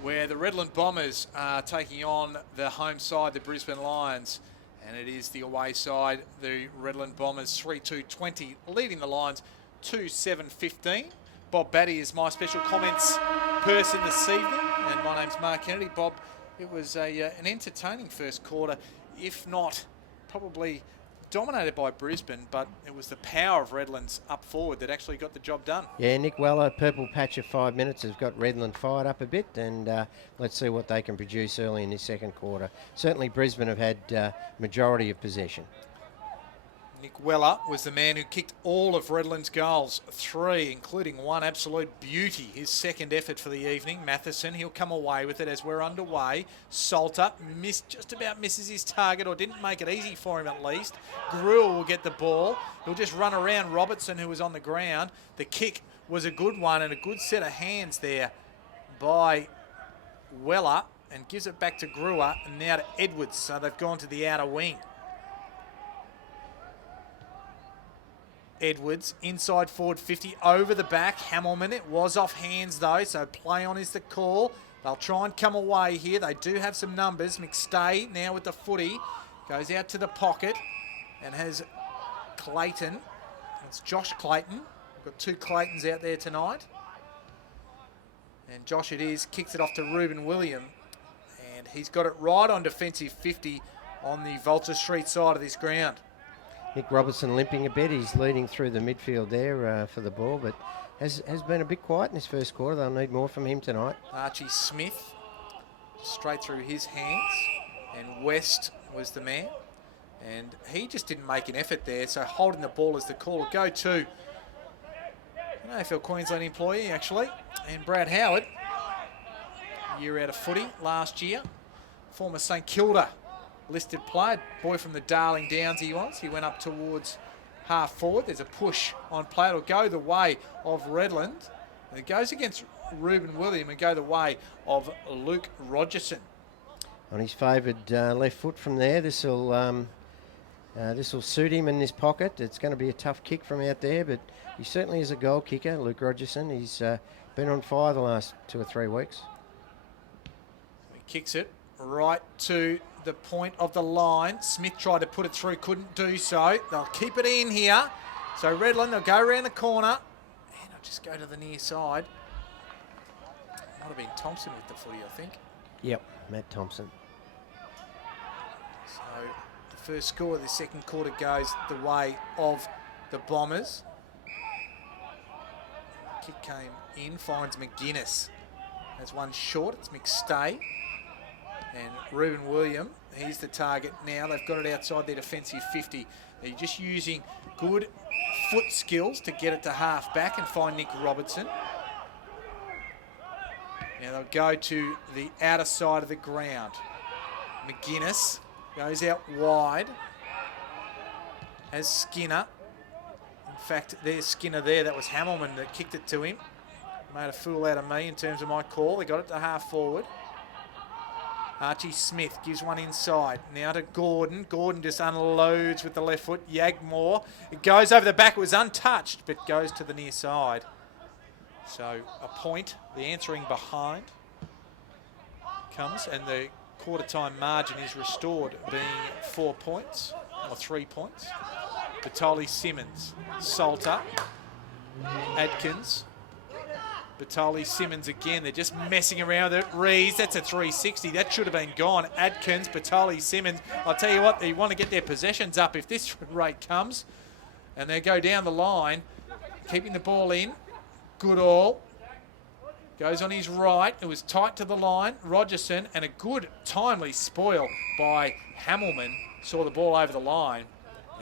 where the Redland Bombers are taking on the home side, the Brisbane Lions. And it is the away side, the Redland Bombers, 3-2-20, leading the Lions 2-7-15. Bob Batty is my special comments person this evening, and my name's Mark Kennedy. Bob, it was an entertaining first quarter, if not probably dominated by Brisbane, but it was the power of Redlands up forward that actually got the job done. Yeah, Nick Weller, purple patch of 5 minutes, has got Redland fired up a bit, and let's see what they can produce early in this second quarter. Certainly Brisbane have had majority of possession. Nick Weller was the man who kicked all of Redland's goals, 3, including one absolute beauty, his second effort for the evening. Matheson, he'll come away with it as we're underway. Salter just about misses his target, or didn't make it easy for him at least. Gruel will get the ball. He'll just run around Robertson, who was on the ground. The kick was a good one, and a good set of hands there by Weller, and gives it back to Gruel, and now to Edwards. So they've gone to the outer wing. Edwards, inside forward 50, over the back. Hamilman, it was off hands though, so play on is the call. They'll try and come away here. They do have some numbers. McStay now with the footy. Goes out to the pocket and has Clayton. It's Josh Clayton. We've got 2 Claytons out there tonight. And Josh it is, kicks it off to Reuben William. And he's got it right on defensive 50 on the Vulture Street side of this ground. Nick Robertson limping a bit. He's leading through the midfield there for the ball, but has been a bit quiet in this first quarter. They'll need more from him tonight. Archie Smith, straight through his hands, and West was the man. And he just didn't make an effort there, so holding the ball is the call. Will go to an AFL Queensland employee, actually, and Brad Howard, year out of footy last year, former St Kilda listed player, boy from the Darling Downs he was. He went up towards half forward. There's a push on play. It'll go the way of Redland. And it goes against Reuben William and go the way of Luke Rogerson. On his favoured left foot from there. This will suit him in this pocket. It's going to be a tough kick from out there, but he certainly is a goal kicker, Luke Rogerson. He's been on fire the last 2 or 3 weeks. He kicks it right to the point of the line. Smith tried to put it through, couldn't do so. They'll keep it in here. So Redland, they'll go around the corner, and they'll just go to the near side. Might have been Thompson with the footy, I think. Yep, Matt Thompson. So the first score of the second quarter goes the way of the Bombers. Kick came in, finds McGuinness. Has one short, it's McStay. And Reuben William, he's the target now. They've got it outside their defensive 50. They're just using good foot skills to get it to half back and find Nick Robertson. Now they'll go to the outer side of the ground. McGuinness goes out wide. Has Skinner. In fact, there's Skinner there. That was Hamilman that kicked it to him. Made a fool out of me in terms of my call. They got it to half forward. Archie Smith gives one inside. Now to Gordon. Gordon just unloads with the left foot. Yagmore. It goes over the back. It was untouched, but goes to the near side. So a point. The answering behind comes, and the quarter time margin is restored, being 4 points, or 3 points. Batoli Simmons. Salter. Adkins. Batoli Simmons again. They're just messing around with it. Rees, that's a 360. That should have been gone. Adkins, Batoli Simmons. I'll tell you what, they want to get their possessions up if this rate comes. And they go down the line, keeping the ball in. Goodall goes on his right. It was tight to the line. Rogerson, and a good timely spoil by Hamilman. Saw the ball over the line.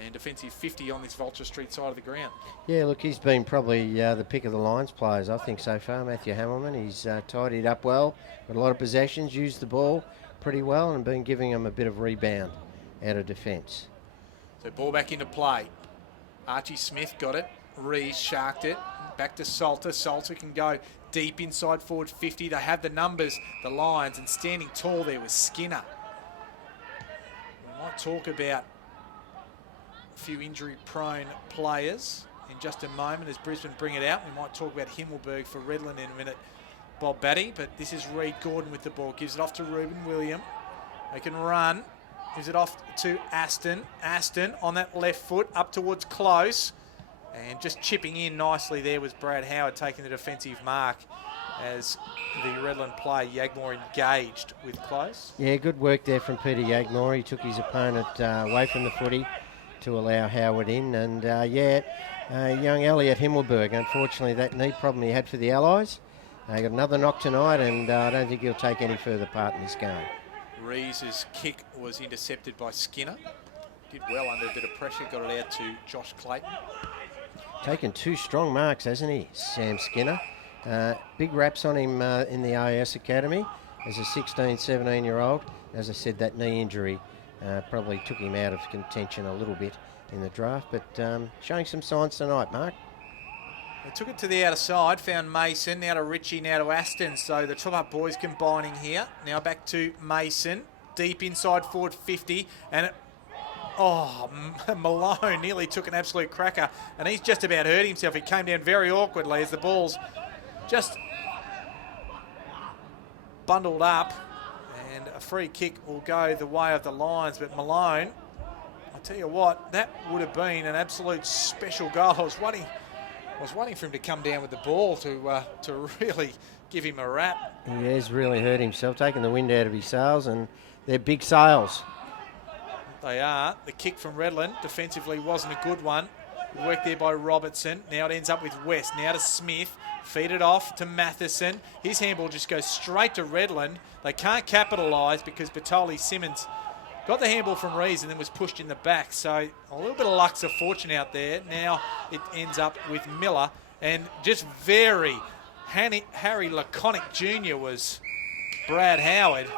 And defensive 50 on this Vulture Street side of the ground. Yeah, look, he's been probably the pick of the Lions players, I think, so far, Matthew Hamilman. He's tidied up well, got a lot of possessions, used the ball pretty well, and been giving them a bit of rebound out of defence. So ball back into play. Archie Smith got it. Rees sharked it. Back to Salter. Salter can go deep inside forward 50. They have the numbers, the Lions, and standing tall there was Skinner. We might talk about a few injury-prone players in just a moment as Brisbane bring it out. We might talk about Himmelberg for Redland in a minute, Bob Batty, but this is Reed Gordon with the ball. Gives it off to Ruben William. They can run. Gives it off to Aston. Aston on that left foot up towards Close. And just chipping in nicely there was Brad Howard taking the defensive mark as the Redland player Yagmore engaged with Close. Yeah, good work there from Peter Yagmore. He took his opponent away from the footy to allow Howard in. And young Elliot Himmelberg, unfortunately that knee problem he had for the Allies. Got another knock tonight, and I don't think he'll take any further part in this game. Reese's kick was intercepted by Skinner. Did well under a bit of pressure, got it out to Josh Clayton. Taken 2 strong marks, hasn't he, Sam Skinner? Big raps on him in the AIS Academy as a 16, 17-year-old. As I said, that knee injury probably took him out of contention a little bit in the draft, but showing some signs tonight, Mark. They took it to the outer side, found Mason, now to Richie, now to Aston. So the top up boys combining here. Now back to Mason, deep inside forward 50, and Malone nearly took an absolute cracker, and he's just about hurt himself. He came down very awkwardly as the ball's just bundled up, and a free kick will go the way of the Lions. But Malone, I tell you what, that would have been an absolute special goal. I was waiting for him to come down with the ball to really give him a rap. He has really hurt himself, taking the wind out of his sails, and they're big sails. They are. The kick from Redland defensively wasn't a good one. Good work there by Robertson. Now it ends up with West. Now to Smith. Feed it off to Matheson. His handball just goes straight to Redland. They can't capitalise because Batoli Simmons got the handball from Rees and then was pushed in the back. So a little bit of luck's of fortune out there. Now it ends up with Miller. And just very Harry Laconic Jr. was Brad Howard.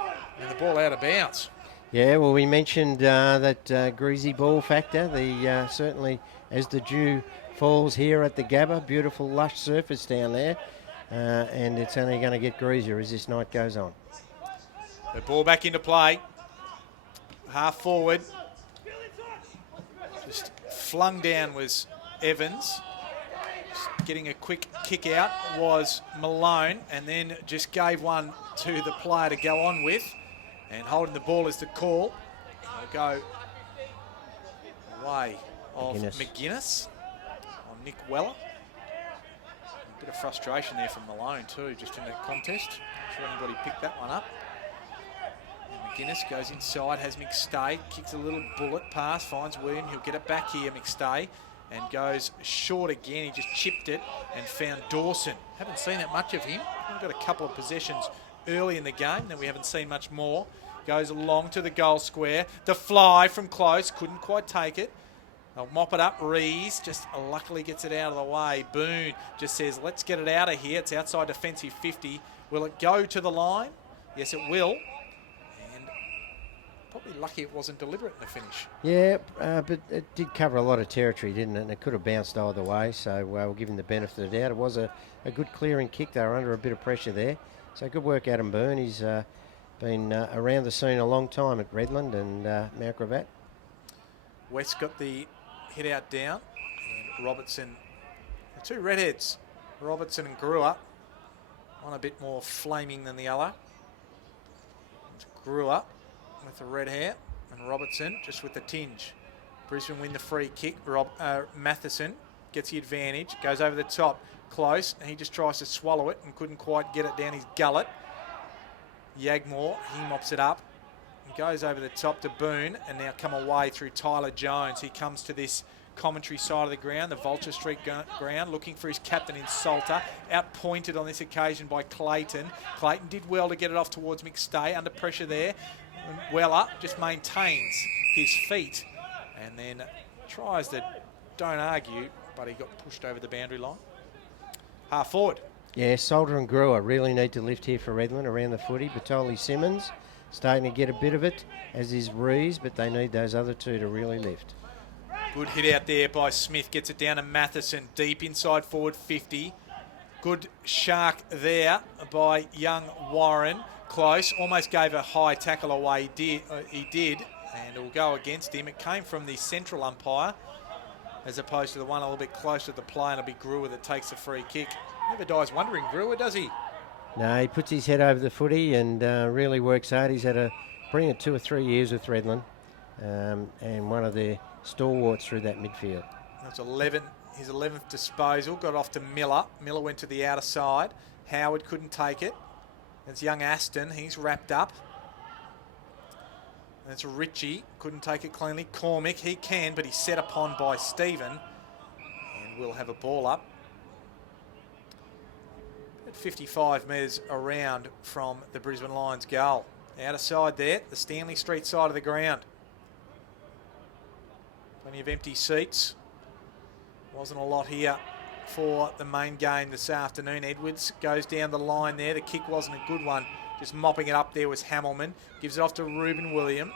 And the ball out of bounds. Yeah, well, we mentioned that greasy ball factor. Certainly, as the dew falls here at the Gabba, beautiful lush surface down there, and it's only going to get greasier as this night goes on. The ball back into play. Half forward. Just flung down was Evans. Just getting a quick kick out was Malone, and then just gave one to the player to go on with. And holding the ball is the call. They'll go away of McGuinness on Nick Weller. A bit of frustration there from Malone too, just in that contest. Not sure anybody picked that one up. And McGuinness goes inside, has McStay, kicks a little bullet pass, finds William. He'll get it back here, McStay, and goes short again. He just chipped it and found Dawson. Haven't seen that much of him. We've got a couple of possessions early in the game, then we haven't seen much more. Goes along to the goal square. The fly from Close, couldn't quite take it. They'll mop it up. Rees just luckily gets it out of the way. Boone just says, let's get it out of here. It's outside defensive 50. Will it go to the line? Yes, it will. And probably lucky it wasn't deliberate in the finish. Yeah, but it did cover a lot of territory, didn't it? And it could have bounced either way, so we'll give him the benefit of the doubt. It was a good clearing kick. They were under a bit of pressure there. So good work, Adam Boone. He's been around the scene a long time at Redland and Mount Gravatt. West got the hit out down, and Robertson, the two redheads, Robertson and Brewer, one a bit more flaming than the other. It's Brewer with the red hair, and Robertson just with the tinge. Brisbane win the free kick. Matheson gets the advantage, goes over the top. Close, and he just tries to swallow it and couldn't quite get it down his gullet. Yagmore, he mops it up and goes over the top to Boone, and now come away through Tyler Jones. He comes to this commentary side of the ground, the Vulture Street ground, looking for his captain in Salter. Outpointed on this occasion by Clayton. Clayton did well to get it off towards McStay, under pressure there. And Weller just maintains his feet and then tries to, don't argue, but he got pushed over the boundary line. Half forward. Yeah, Solder and Brewer really need to lift here for Redland around the footy. Batoli Simmons starting to get a bit of it, as is Rees, but they need those other two to really lift. Good hit out there by Smith. Gets it down to Matheson. Deep inside forward 50. Good shark there by young Warren. Close. Almost gave a high tackle away. He did. and it will go against him. It came from the central umpire as opposed to the one a little bit closer to the play, and it'll be Brewer that takes the free kick. Never dies wondering, Brewer, does he? No, he puts his head over the footy and really works hard. He's had a brilliant 2 or 3 years with Redland, and one of their stalwarts through that midfield. That's 11. His 11th disposal, got off to Miller. Miller went to the outer side. Howard couldn't take it. That's young Aston. He's wrapped up. That's Ritchie. Couldn't take it cleanly. Cormick, he can, but he's set upon by Stephen. And we'll have a ball up. At 55 metres around from the Brisbane Lions goal. Outer side there, the Stanley Street side of the ground. Plenty of empty seats. Wasn't a lot here for the main game this afternoon. Edwards goes down the line there. The kick wasn't a good one. Just mopping it up there was Hamilman. Gives it off to Ruben William.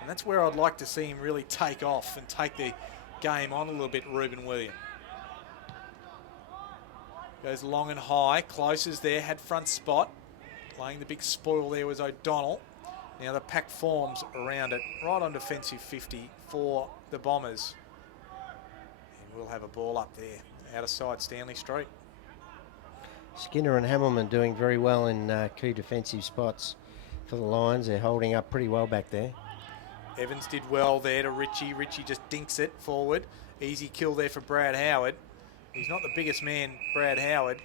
And that's where I'd like to see him really take off and take the game on a little bit, Ruben William. Goes long and high. Closes there, had front spot. Playing the big spoil there was O'Donnell. Now the pack forms around it. Right on defensive 50 for the Bombers. And we'll have a ball up there. Outer side Stanley Street. Skinner and Hamilman doing very well in key defensive spots for the Lions. They're holding up pretty well back there. Evans did well there to Ritchie. Ritchie just dinks it forward. Easy kill there for Brad Howard. He's not the biggest man, Brad Howard,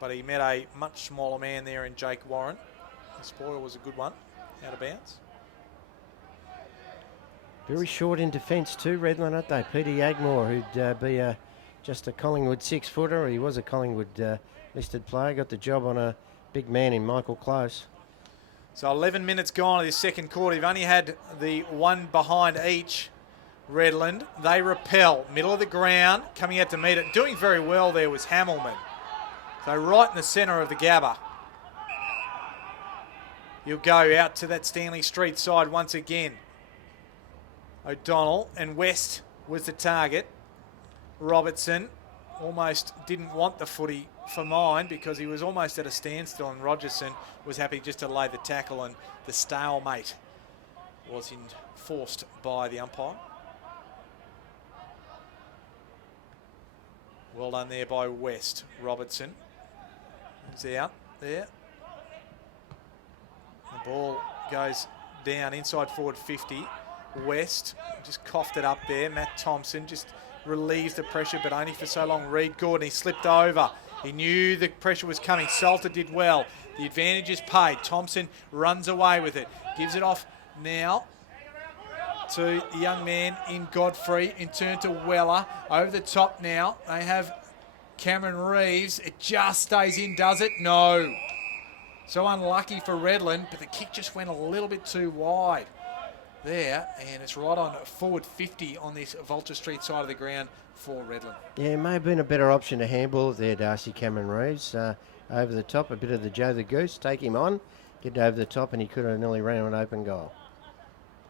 but he met a much smaller man there in Jake Warren. The spoil was a good one, out of bounds. Very short in defence too, Redland, aren't they? Peter Yagmore, who'd be just a Collingwood 6-footer. He was a Collingwood listed player, got the job on a big man in Michael Close. So 11 minutes gone of this second quarter. You've only had the one behind each. Redland, they repel. Middle of the ground, coming out to meet it. Doing very well there was Hamilman. So right in the centre of the Gabba. You'll go out to that Stanley Street side once again. O'Donnell and West was the target. Robertson almost didn't want the footy for mine because he was almost at a standstill, and Rogerson was happy just to lay the tackle, and the stalemate was enforced by the umpire. Well done there by West. Robertson is out there. The ball goes down inside forward 50. West just coughed it up there. Matt Thompson just relieves the pressure, but only for so long. Reed Gordon, he slipped over. He knew the pressure was coming. Salter did well. The advantage is paid. Thompson runs away with it. Gives it off now to the young man in Godfrey. In turn to Weller. Over the top now. They have Cameron Reeves. It just stays in, does it? No. So unlucky for Redland, but the kick just went a little bit too wide there, and it's right on forward 50 on this Vulture Street side of the ground for Redland. Yeah, it may have been a better option to handball it there, Darcy. Cameron Reeves over the top, a bit of the Joe the Goose, take him on, get over the top, and he could have nearly ran an open goal.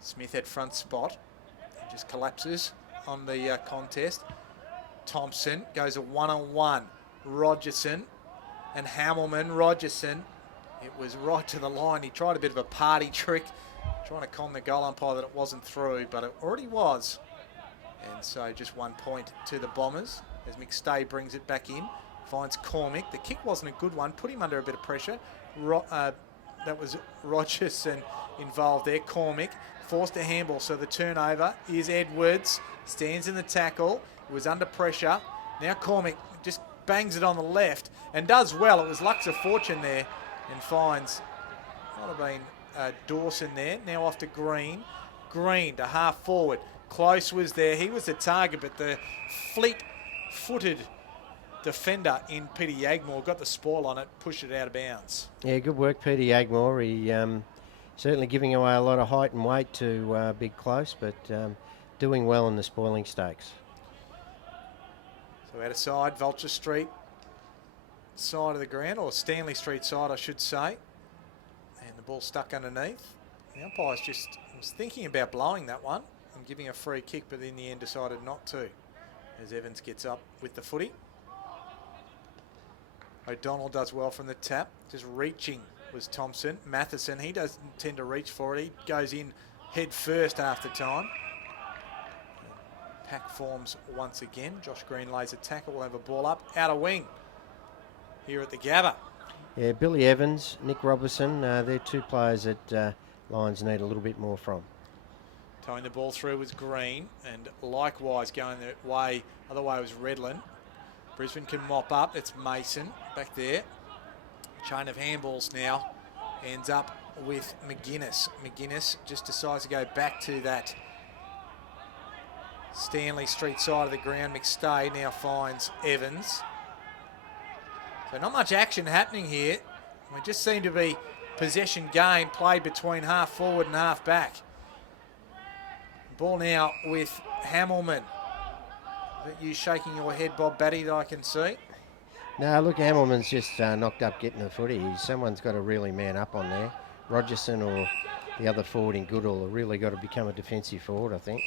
Smith at front spot, just collapses on the contest. Thompson goes a one-on-one. Rogerson and Hamilman. Rogerson, it was right to the line. He tried a bit of a party trick, trying to con the goal umpire that it wasn't through, but it already was. And so just 1 point to the Bombers as McStay brings it back in, finds Cormick. The kick wasn't a good one, put him under a bit of pressure. That was Rogerson involved there. Cormick forced a handball, so the turnover is Edwards. Stands in the tackle, was under pressure. Now Cormick just bangs it on the left and does well. It was Lux of Fortune there and finds, might have been Dawson there. Now off to Green. Green to half forward. Close was there. He was the target, but the fleet-footed defender in Peter Yagmore got the spoil on it, pushed it out of bounds. Yeah, good work, Peter Yagmore. He certainly giving away a lot of height and weight to Big Close, but doing well in the spoiling stakes. So out of side, Vulture Street side of the ground, or Stanley Street side, I should say. And the ball stuck underneath. The umpire's just was thinking about blowing that one and giving a free kick, but in the end decided not to, as Evans gets up with the footy. O'Donnell does well from the tap. Just reaching was Thompson. Matheson, he doesn't tend to reach for it. He goes in head first after time. Pack forms once again. Josh Green lays a tackle. We'll have a ball up. Outer wing here at the Gabba. Yeah, Billy Evans, Nick Robertson, they're two players that Lions need a little bit more from. Towing the ball through was Green, and likewise going the way, other way was Redland. Brisbane can mop up. It's Mason back there. Chain of handballs now ends up with McGuinness. McGuinness just decides to go back to that Stanley Street side of the ground. McStay now finds Evans. So not much action happening here. We just seem to be possession game played between half forward and half back. Ball now with Hamilman. Is that you shaking your head, Bob Batty, that I can see? No, look, Hamilman's just knocked up getting the footy. Someone's got to really man up on there. Rogerson or the other forward in Goodall have really got to become a defensive forward, I think.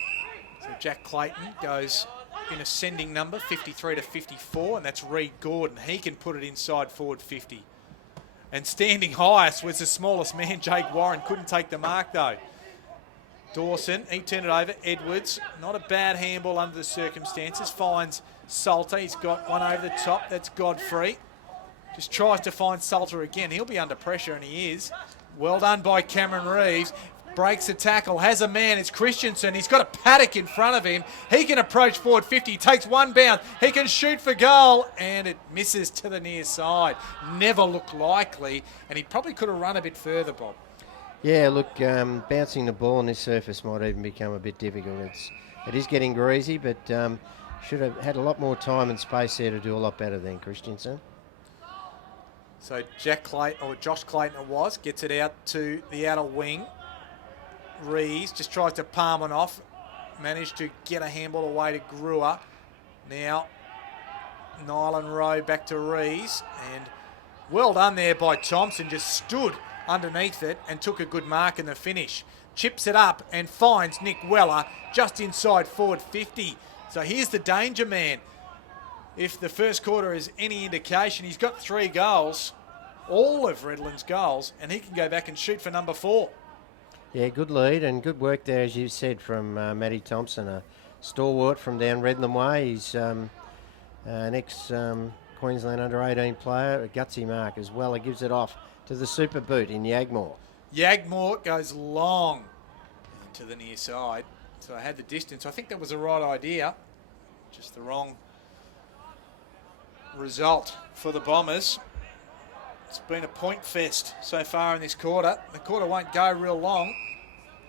So Jack Clayton goes in ascending number, 53 to 54, and that's Reed Gordon. He can put it inside forward 50. And standing highest was the smallest man, Jake Warren. Couldn't take the mark, though. Dawson, he turned it over. Edwards, not a bad handball under the circumstances. Finds Salter. He's got one over the top. That's Godfrey. Just tries to find Salter again. He'll be under pressure, and he is. Well done by Cameron Reeves. Breaks a tackle, has a man, it's Christensen. He's got a paddock in front of him. He can approach forward 50, takes one bounce. He can shoot for goal, and it misses to the near side. Never looked likely, and he probably could have run a bit further, Bob. Yeah, look, bouncing the ball on this surface might even become a bit difficult. It is getting greasy, but should have had a lot more time and space there to do a lot better than Christensen. So Jack Clayton, or Josh Clayton it was, gets it out to the outer wing. Rees just tries to palm it off. Managed to get a handball away to Brewer. Now, Nyland Rowe back to Rees. And well done there by Thompson. Just stood underneath it and took a good mark in the finish. Chips it up and finds Nick Weller just inside forward 50. So here's the danger man. If the first quarter is any indication, he's got 3 goals, all of Redland's goals, and he can go back and shoot for number 4. Yeah, good lead and good work there, as you said, from Matty Thompson, a stalwart from down Redland way. He's an ex-Queensland under-18 player, a gutsy mark as well. He gives it off to the super boot in Yagmore. Yagmore goes long to the near side. So I had the distance. I think that was the right idea. Just the wrong result for the Bombers. It's been a point fest so far in this quarter. The quarter won't go real long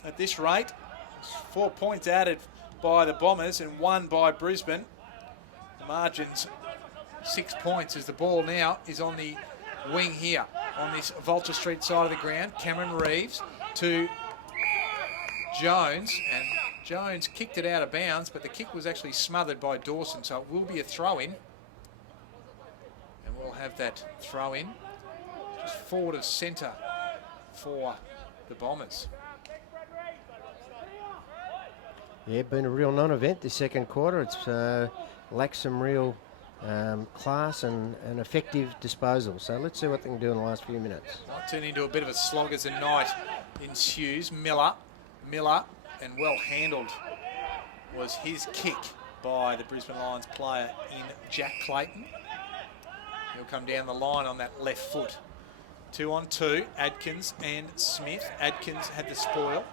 at this rate. It's 4 points added by the Bombers and 1 by Brisbane. The margin's 6 points as the ball now is on the wing here on this Vulture Street side of the ground. Cameron Reeves to Jones, and Jones kicked it out of bounds, but the kick was actually smothered by Dawson, so it will be a throw-in. And we'll have that throw-in just forward of centre for the Bombers. Yeah, been a real non-event this second quarter. It's lacked some real class and effective disposal. So let's see what they can do in the last few minutes. Might turn into a bit of a slog as the night ensues. Miller, and well handled was his kick by the Brisbane Lions player in Jack Clayton. He'll come down the line on that left foot. 2 on 2, Adkins and Smith. Adkins had the spoil.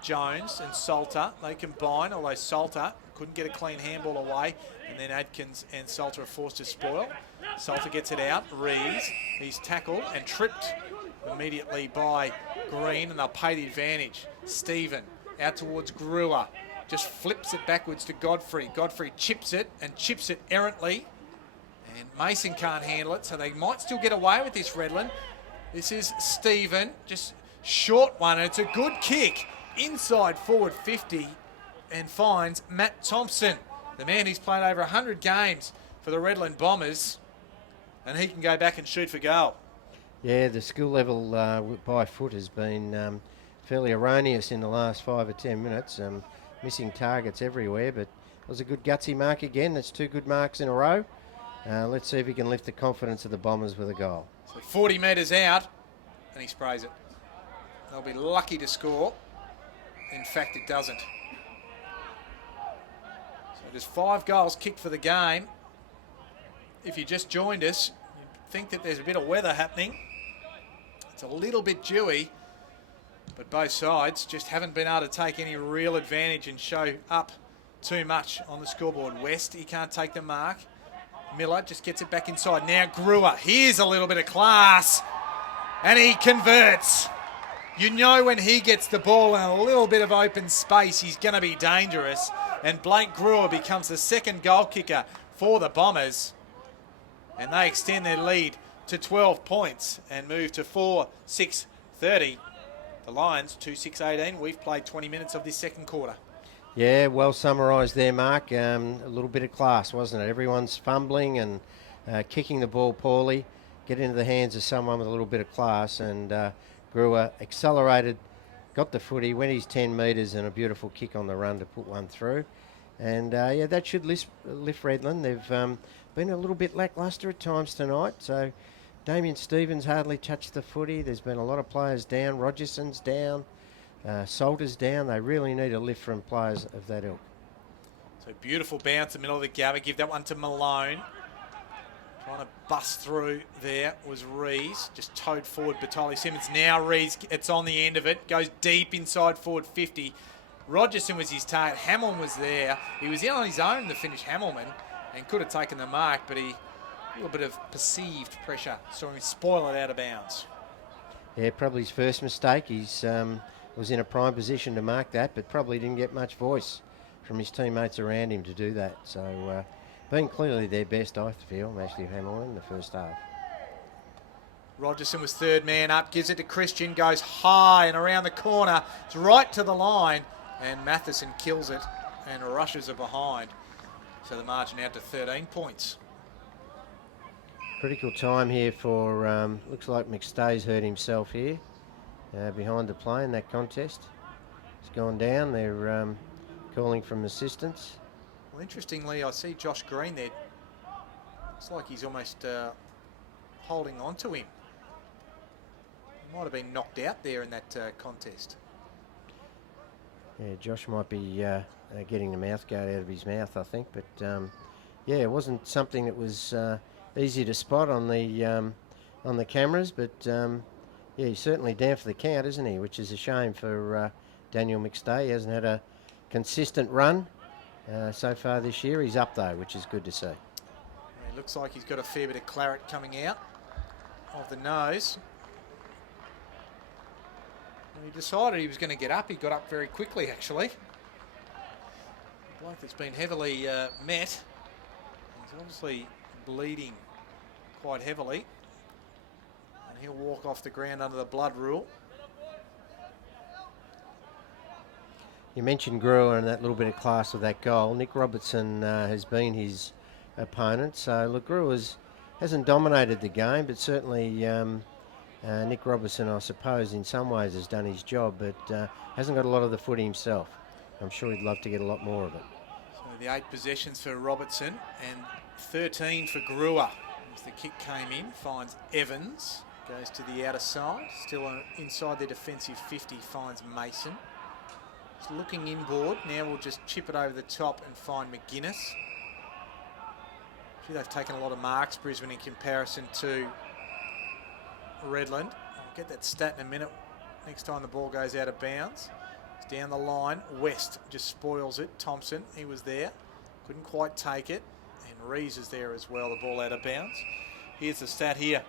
Jones and Salter, they combine, although Salter couldn't get a clean handball away, and then Adkins and Salter are forced to spoil. Salter gets it out. Rees, he's tackled and tripped immediately by Green, and they'll pay the advantage. Stephen out towards Brewer, just flips it backwards to Godfrey. Godfrey chips it errantly, and Mason can't handle it, so they might still get away with this, Redland. This is Stephen, just short one, and it's a good kick inside forward 50 and finds Matt Thompson, the man who's played over 100 games for the Redland Bombers, and he can go back and shoot for goal. Yeah, the skill level by foot has been fairly erroneous in the last 5 or 10 minutes. Missing targets everywhere, but it was a good gutsy mark again. That's 2 good marks in a row. Let's see if he can lift the confidence of the Bombers with a goal. So 40 metres out, and he sprays it. They'll be lucky to score. In fact, it doesn't. So just 5 goals kicked for the game. If you just joined us, you'd think that there's a bit of weather happening. It's a little bit dewy, but both sides just haven't been able to take any real advantage and show up too much on the scoreboard. West, he can't take the mark. Miller just gets it back inside. Now Brewer, here's a little bit of class, and he converts. You know when he gets the ball in a little bit of open space, he's going to be dangerous. And Blake Brewer becomes the second goal kicker for the Bombers. And they extend their lead to 12 points and move to 4-6-30. The Lions, 2-6-18. We've played 20 minutes of this second quarter. Yeah, well summarised there, Mark. A little bit of class, wasn't it? Everyone's fumbling and kicking the ball poorly. Get into the hands of someone with a little bit of class, and Brewer accelerated, got the footy, went his 10 metres, and a beautiful kick on the run to put one through. And yeah, that should lift Redland. They've been a little bit lacklustre at times tonight. So Damien Stevens hardly touched the footy. There's been a lot of players down. Rogerson's down. Salter's down. They really need a lift from players of that ilk. So beautiful bounce in the middle of the Gabba. Give that one to Malone. Trying to bust through there was Rees. Just towed forward Batali Simmons. Now Rees, it's on the end of it. Goes deep inside forward 50. Rogerson was his target. Hamilton was there. He was in on his own to finish Hamilton and could have taken the mark, but a little bit of perceived pressure saw him spoil it out of bounds. Yeah, probably his first mistake. He's was in a prime position to mark that, but probably didn't get much voice from his teammates around him to do that. So being clearly their best, I feel, Ashley Hamilton in the first half. Rogerson was third man up, gives it to Christian, goes high and around the corner. It's right to the line, and Matheson kills it and rushes it behind. So the margin out to 13 points. Critical time here for, looks like McStay's hurt himself here behind the play in that contest. He's gone down. They're calling from assistance. Well, interestingly, I see Josh Green there. Looks like he's almost holding on to him. He might have been knocked out there in that contest. Yeah, Josh might be getting the mouth guard out of his mouth, I think. But yeah, it wasn't something that was easy to spot on the cameras. But yeah, he's certainly down for the count, isn't he? Which is a shame for Daniel McStay. He hasn't had a consistent run so far this year. He's up though, which is good to see. It looks like he's got a fair bit of claret coming out of the nose. When he decided he was going to get up, he got up very quickly, actually. A bloke that's been heavily met. He's obviously bleeding quite heavily. And he'll walk off the ground under the blood rule. You mentioned Brewer and that little bit of class of that goal. Nick Robertson has been his opponent. So, look, Brewer hasn't dominated the game, but certainly Nick Robertson, I suppose, in some ways has done his job, but hasn't got a lot of the footy himself. I'm sure he'd love to get a lot more of it. So the 8 possessions for Robertson and 13 for Brewer. As the kick came in, finds Evans, goes to the outer side, still inside their defensive 50, finds Mason. He's looking inboard. Now we'll just chip it over the top and find McGuinness. Gee, they've taken a lot of marks, Brisbane, in comparison to Redland. I'll get that stat in a minute next time the ball goes out of bounds. It's down the line. West just spoils it. Thompson, he was there. Couldn't quite take it. And Rees is there as well, the ball out of bounds. Here's the stat here.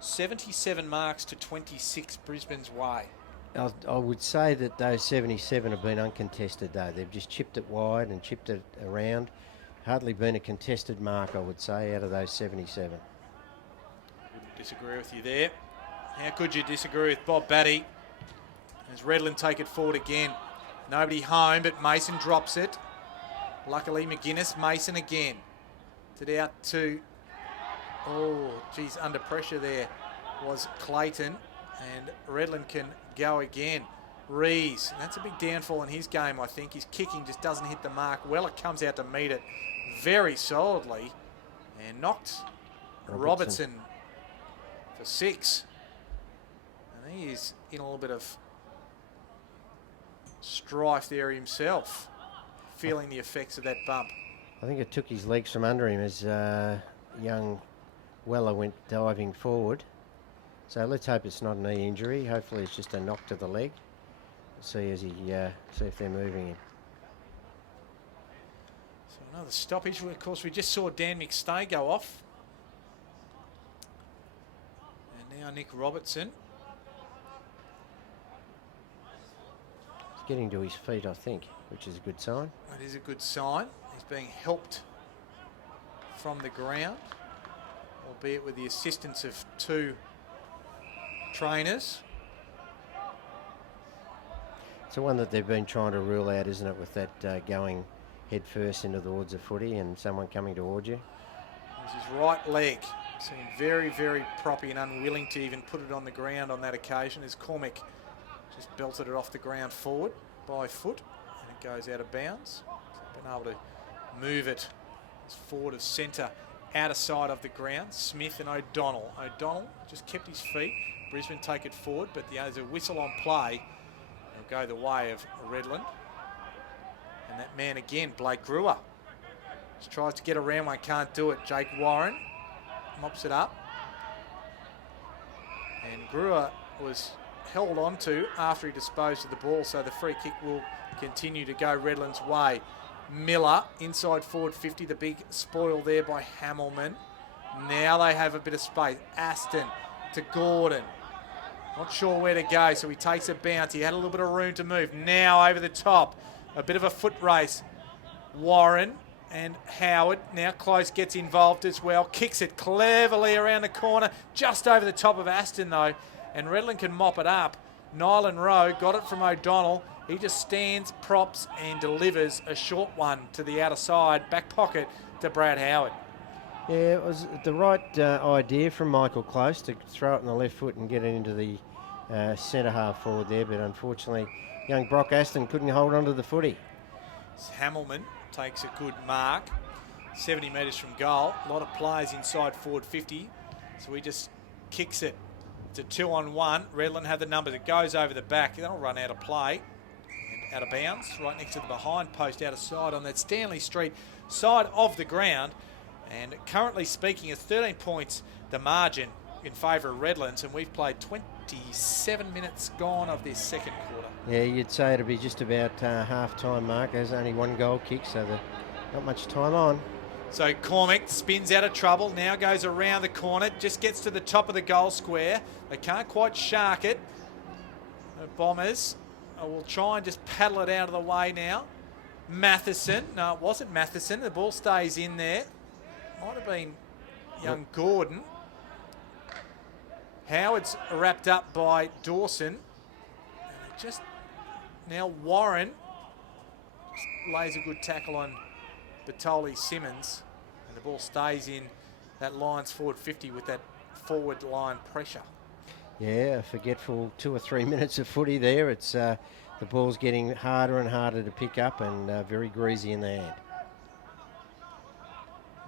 77 marks to 26 Brisbane's way. I would say that those 77 have been uncontested though. They've just chipped it wide and chipped it around. Hardly been a contested mark, I would say, out of those 77. Wouldn't disagree with you there. How could you disagree with Bob Batty? As Redland take it forward again. Nobody home, but Mason drops it. Luckily, McGuinness, Mason again. It's it out to, oh, geez, under pressure there was Clayton. And Redland can go again. Rees, that's a big downfall in his game, I think. His kicking just doesn't hit the mark. Weller comes out to meet it very solidly and knocked Robertson for 6. And he is in a little bit of strife there himself, feeling the effects of that bump. I think it took his legs from under him as young Weller went diving forward. So let's hope it's not a knee injury. Hopefully it's just a knock to the leg. See as he see if they're moving him. So another stoppage. Of course, we just saw Dan McStay go off. And now Nick Robertson. He's getting to his feet, I think, which is a good sign. That is a good sign. He's being helped from the ground, albeit with the assistance of 2 trainers. It's the one that they've been trying to rule out, isn't it, with that going head first into the woods of footy and someone coming towards you. There's his right leg. Seemed very, very proppy and unwilling to even put it on the ground on that occasion as Cormac just belted it off the ground forward by foot and it goes out of bounds. So been able to move it forward of centre, out of sight of the ground. Smith and O'Donnell. O'Donnell just kept his feet. Brisbane take it forward, but there's a whistle on play. It'll go the way of Redland. And that man again, Blake Brewer. Just tries to get around one, can't do it. Jake Warren mops it up. And Brewer was held on to after he disposed of the ball, so the free kick will continue to go Redland's way. Miller inside forward 50, the big spoil there by Hamilman. Now they have a bit of space. Aston to Gordon. Not sure where to go, so he takes a bounce. He had a little bit of room to move. Now over the top. A bit of a foot race. Warren and Howard now close, gets involved as well. Kicks it cleverly around the corner. Just over the top of Aston though. And Redland can mop it up. Nylan Rowe got it from O'Donnell. He just stands, props and delivers a short one to the outer side, back pocket to Brad Howard. Yeah, it was the right idea from Michael Close to throw it on the left foot and get it into the centre half forward there, but unfortunately young Brock Aston couldn't hold on to the footy. Hamilman takes a good mark, 70 metres from goal. A lot of players inside forward 50, so he just kicks it. It's a 2-on-1. Redland have the numbers. It goes over the back. They'll run out of play. And out of bounds, right next to the behind post out of side on that Stanley Street side of the ground. And currently speaking, it's 13 points the margin in favour of Redlands, and we've played 27 minutes gone of this second quarter. Yeah, you'd say it'll be just about half-time mark. There's only 1 goal kick, so there's not much time on. So Cormac spins out of trouble, now goes around the corner, just gets to the top of the goal square. They can't quite shark it. The Bombers will try and just paddle it out of the way now. Matheson, no, it wasn't Matheson. The ball stays in there. Might have been young Gordon. Howard's wrapped up by Dawson. And just now Warren just lays a good tackle on Batoli Simmons, and the ball stays in that Lions forward 50 with that forward line pressure. Yeah, a forgetful 2 or 3 minutes of footy there. It's the ball's getting harder and harder to pick up and very greasy in the hand.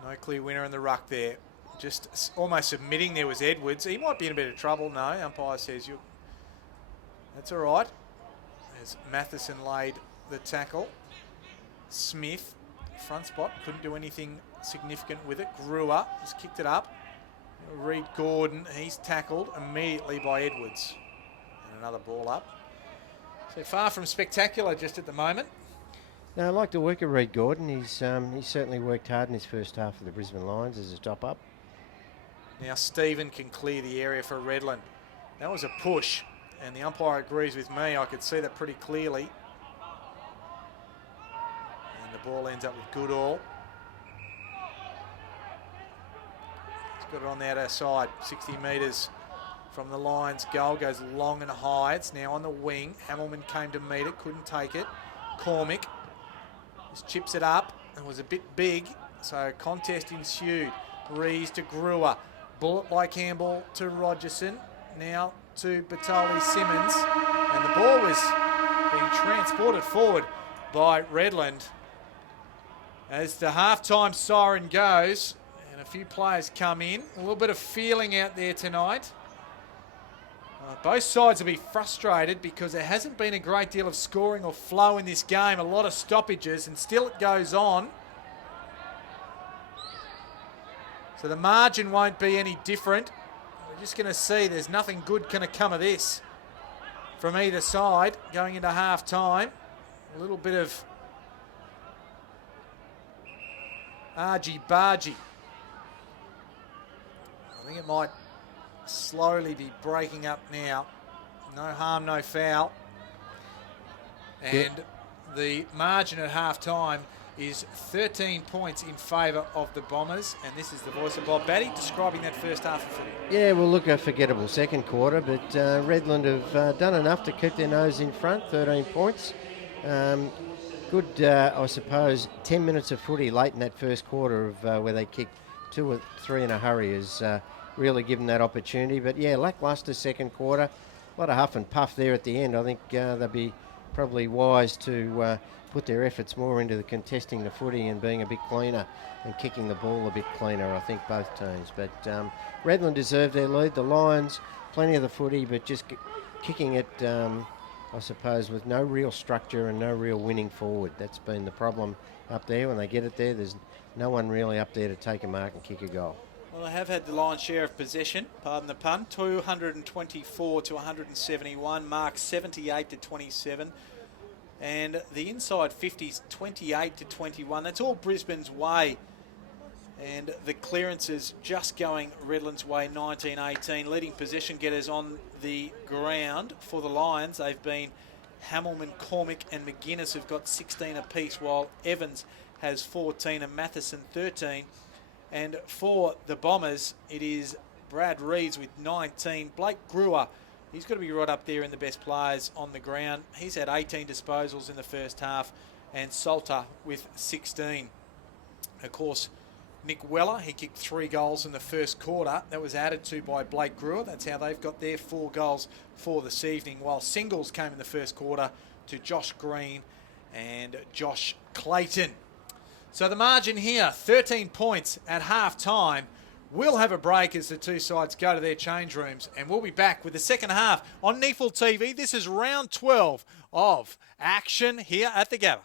No clear winner in the ruck there. Just almost submitting there was Edwards. He might be in a bit of trouble. No, umpire says you. That's all right. As Matheson laid the tackle. Smith, front spot, couldn't do anything significant with it. Brewer just kicked it up. Reed Gordon, he's tackled immediately by Edwards. And another ball up. So far from spectacular just at the moment. Now, I like the work of Reed Gordon. He's certainly worked hard in his first half of the Brisbane Lions as a top-up. Now Stephen can clear the area for Redland. That was a push, and the umpire agrees with me. I could see that pretty clearly. And the ball ends up with Goodall. He's got it on the outer side, 60 metres from the Lions goal. Goes long and high. It's now on the wing. Hamilman came to meet it, couldn't take it. Cormac just chips it up and was a bit big, so contest ensued. Rees to Brewer. Bullet by Campbell to Rogerson. Now to Batoli Simmons. And the ball was being transported forward by Redland. As the halftime siren goes and a few players come in. A little bit of feeling out there tonight. Both sides will be frustrated because there hasn't been a great deal of scoring or flow in this game. A lot of stoppages, and still it goes on. So the margin won't be any different. We're just going to see there's nothing good going to come of this from either side going into half time. A little bit of argy-bargy. I think it might slowly be breaking up now. No harm, no foul. And the margin at half time is 13 points in favour of the Bombers. And this is the voice of Bob Batty describing that first half of footy. Yeah, well, look, a forgettable second quarter, but Redland have done enough to keep their nose in front, 13 points. Good, I suppose, 10 minutes of footy late in that first quarter of where they kicked 2 or 3 in a hurry has really given that opportunity. But yeah, lacklustre second quarter. A lot of huff and puff there at the end. I think they'll be probably wise to put their efforts more into the contesting the footy and being a bit cleaner and kicking the ball a bit cleaner, I think, both teams. But Redland deserved their lead. The Lions, plenty of the footy, but just kicking it, I suppose, with no real structure and no real winning forward. That's been the problem up there. When they get it there, there's no one really up there to take a mark and kick a goal. Well, they have had the lion's share of possession, pardon the pun, 224 to 171, mark 78 to 27. And the inside 50s, 28 to 21. That's all Brisbane's way. And the clearances just going Redland's way, 19-18. Leading possession getters on the ground for the Lions. They've been Hamilman, Cormick and McGuinness have got 16 apiece, while Evans has 14 and Matheson 13. And for the Bombers, it is Brad Reeves with 19. Blake Brewer, he's got to be right up there in the best players on the ground. He's had 18 disposals in the first half, and Salter with 16. Of course, Nick Weller, he kicked 3 goals in the first quarter. That was added to by Blake Brewer. That's how they've got their 4 goals for this evening, while singles came in the first quarter to Josh Green and Josh Clayton. So the margin here, 13 points at half time. We'll have a break as the two sides go to their change rooms, and we'll be back with the second half on NEAFL TV. This is round 12 of action here at the Gabba.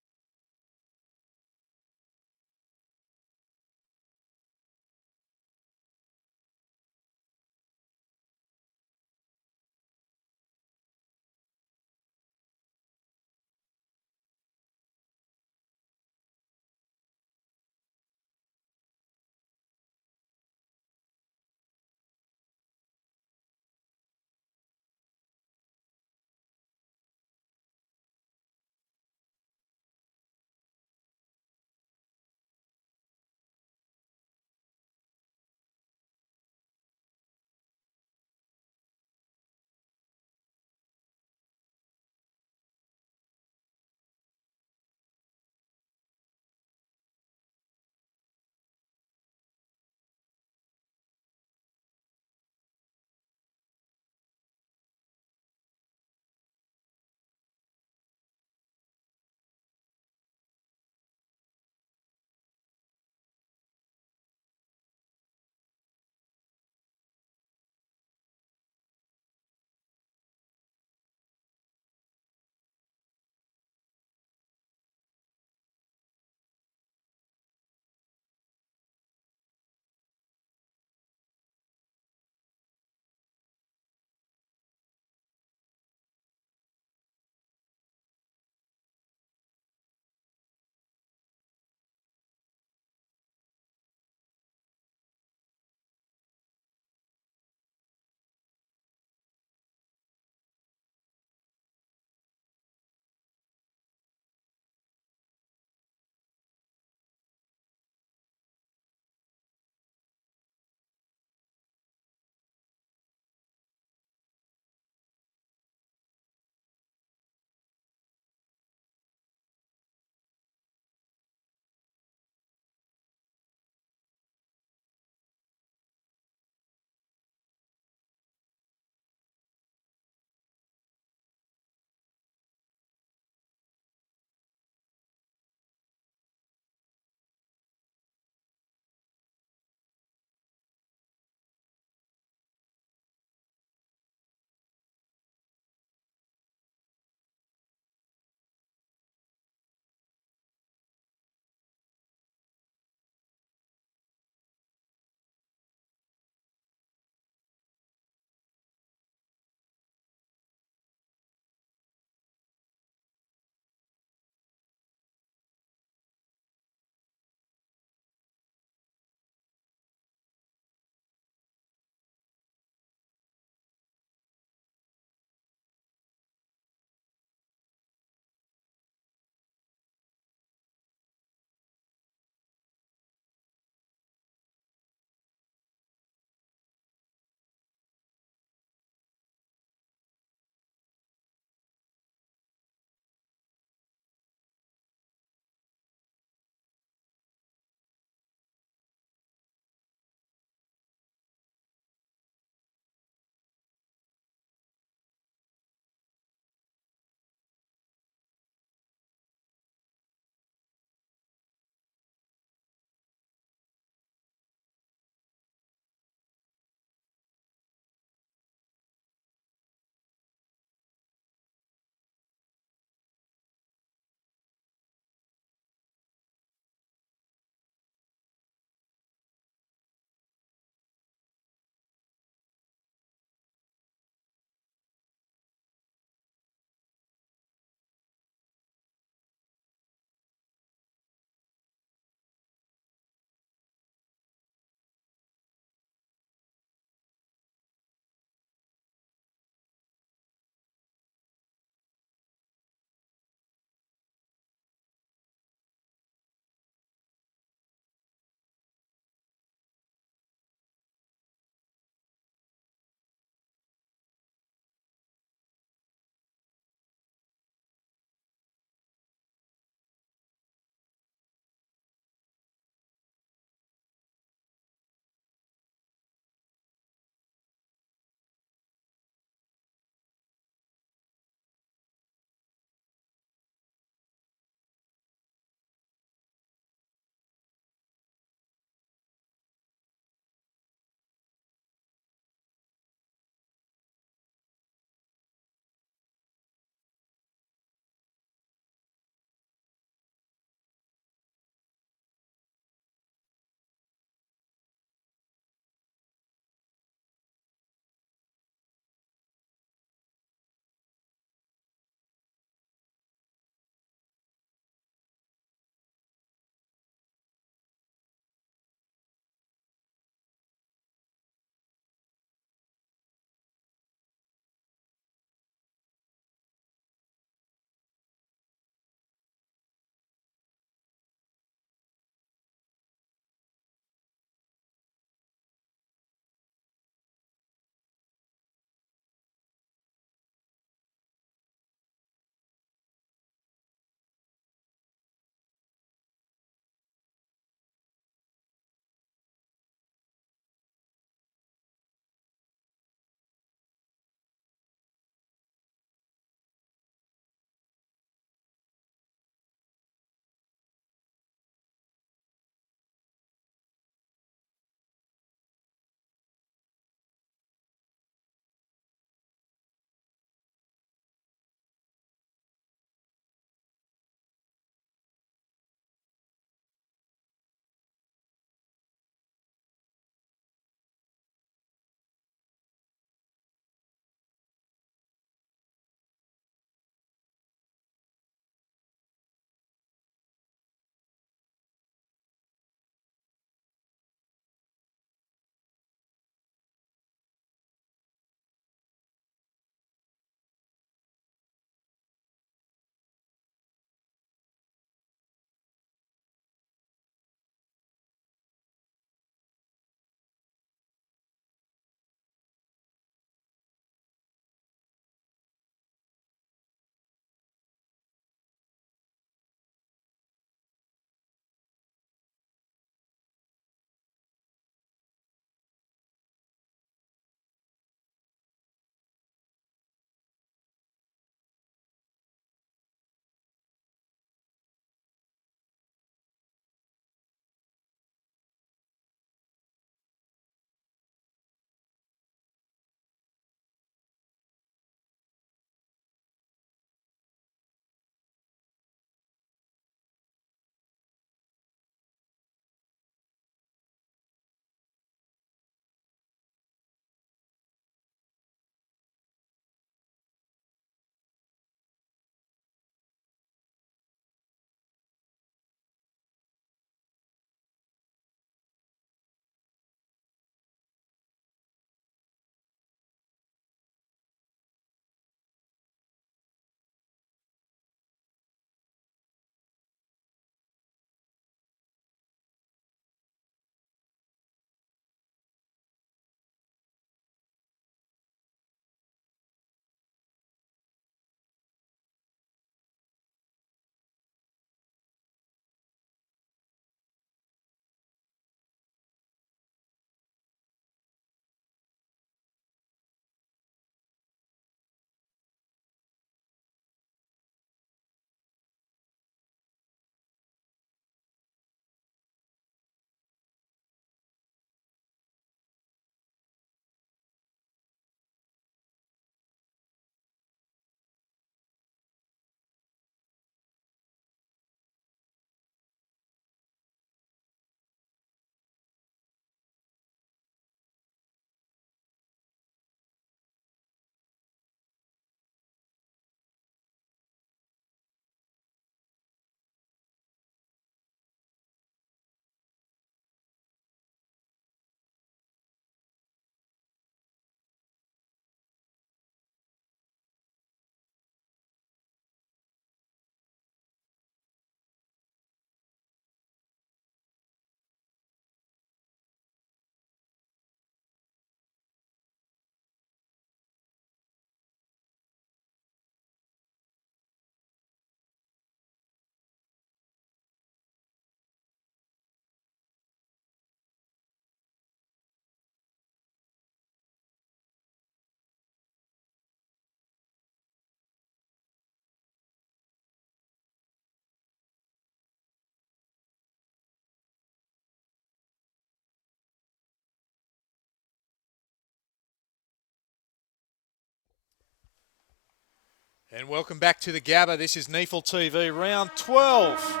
And welcome back to the Gabba. This is NEAFL TV, round 12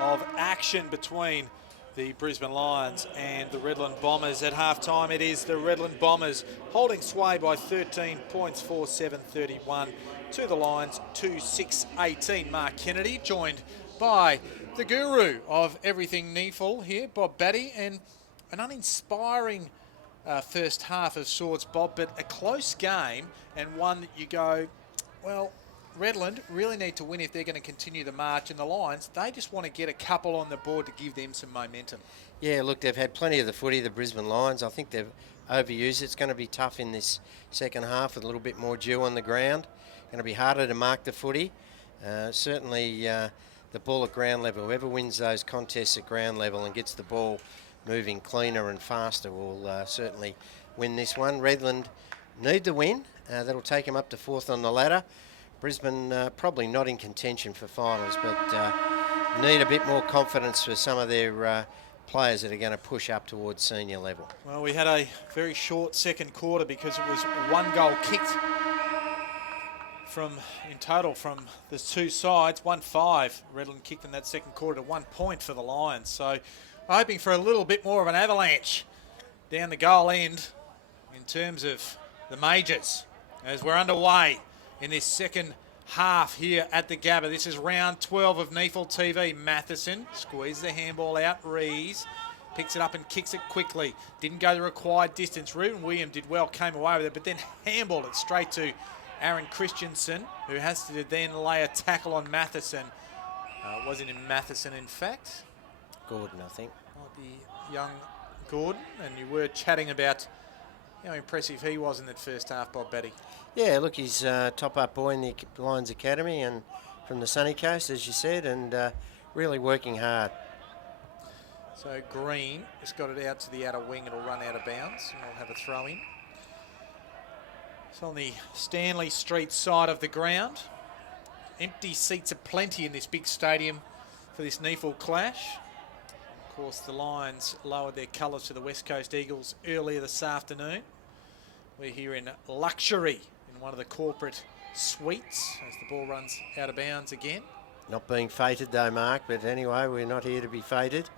of action between the Brisbane Lions and the Redland Bombers. At halftime, it is the Redland Bombers holding sway by 13 points, 4-7-31 to the Lions, 2-6-18. Mark Kennedy, joined by the guru of everything NEAFL here, Bob Batty, and an uninspiring first half of sorts, Bob, but a close game and one that you go, well, Redland really need to win if they're going to continue the march, and the Lions, they just want to get a couple on the board to give them some momentum. Yeah, look, they've had plenty of the footy, the Brisbane Lions. I think they've overused it. It's going to be tough in this second half with a little bit more dew on the ground. Going to be harder to mark the footy. Certainly the ball at ground level, whoever wins those contests at ground level and gets the ball moving cleaner and faster will certainly win this one. Redland need the win. That'll take them up to fourth on the ladder. Brisbane probably not in contention for finals, but need a bit more confidence for some of their players that are going to push up towards senior level. Well, we had a very short second quarter because it was one goal kicked in total from the two sides. 1-5. Redland kicked in that second quarter to 1 point for the Lions. So hoping for a little bit more of an avalanche down the goal end in terms of the majors as we're underway in this second half here at the Gabba. This is round 12 of NEAFL TV. Matheson squeezes the handball out. Rees picks it up and kicks it quickly. Didn't go the required distance. Reuben Williams did well, came away with it, but then handballed it straight to Aaron Christensen, who has to then lay a tackle on Matheson. Wasn't in Matheson, in fact. Gordon, I think. Might be young Gordon, and you were chatting about how impressive he was in that first half, Bob Batty. Yeah, look, he's a top-up boy in the Lions Academy and from the sunny coast, as you said, and really working hard. So Green has got it out to the outer wing. It'll run out of bounds, and we'll have a throw-in. It's on the Stanley Street side of the ground. Empty seats aplenty in this big stadium for this NEAFL clash. Of course, the Lions lowered their colours to the West Coast Eagles earlier this afternoon. We're here in luxury in one of the corporate suites as the ball runs out of bounds again. Not being fated though, Mark, but anyway, we're not here to be fated.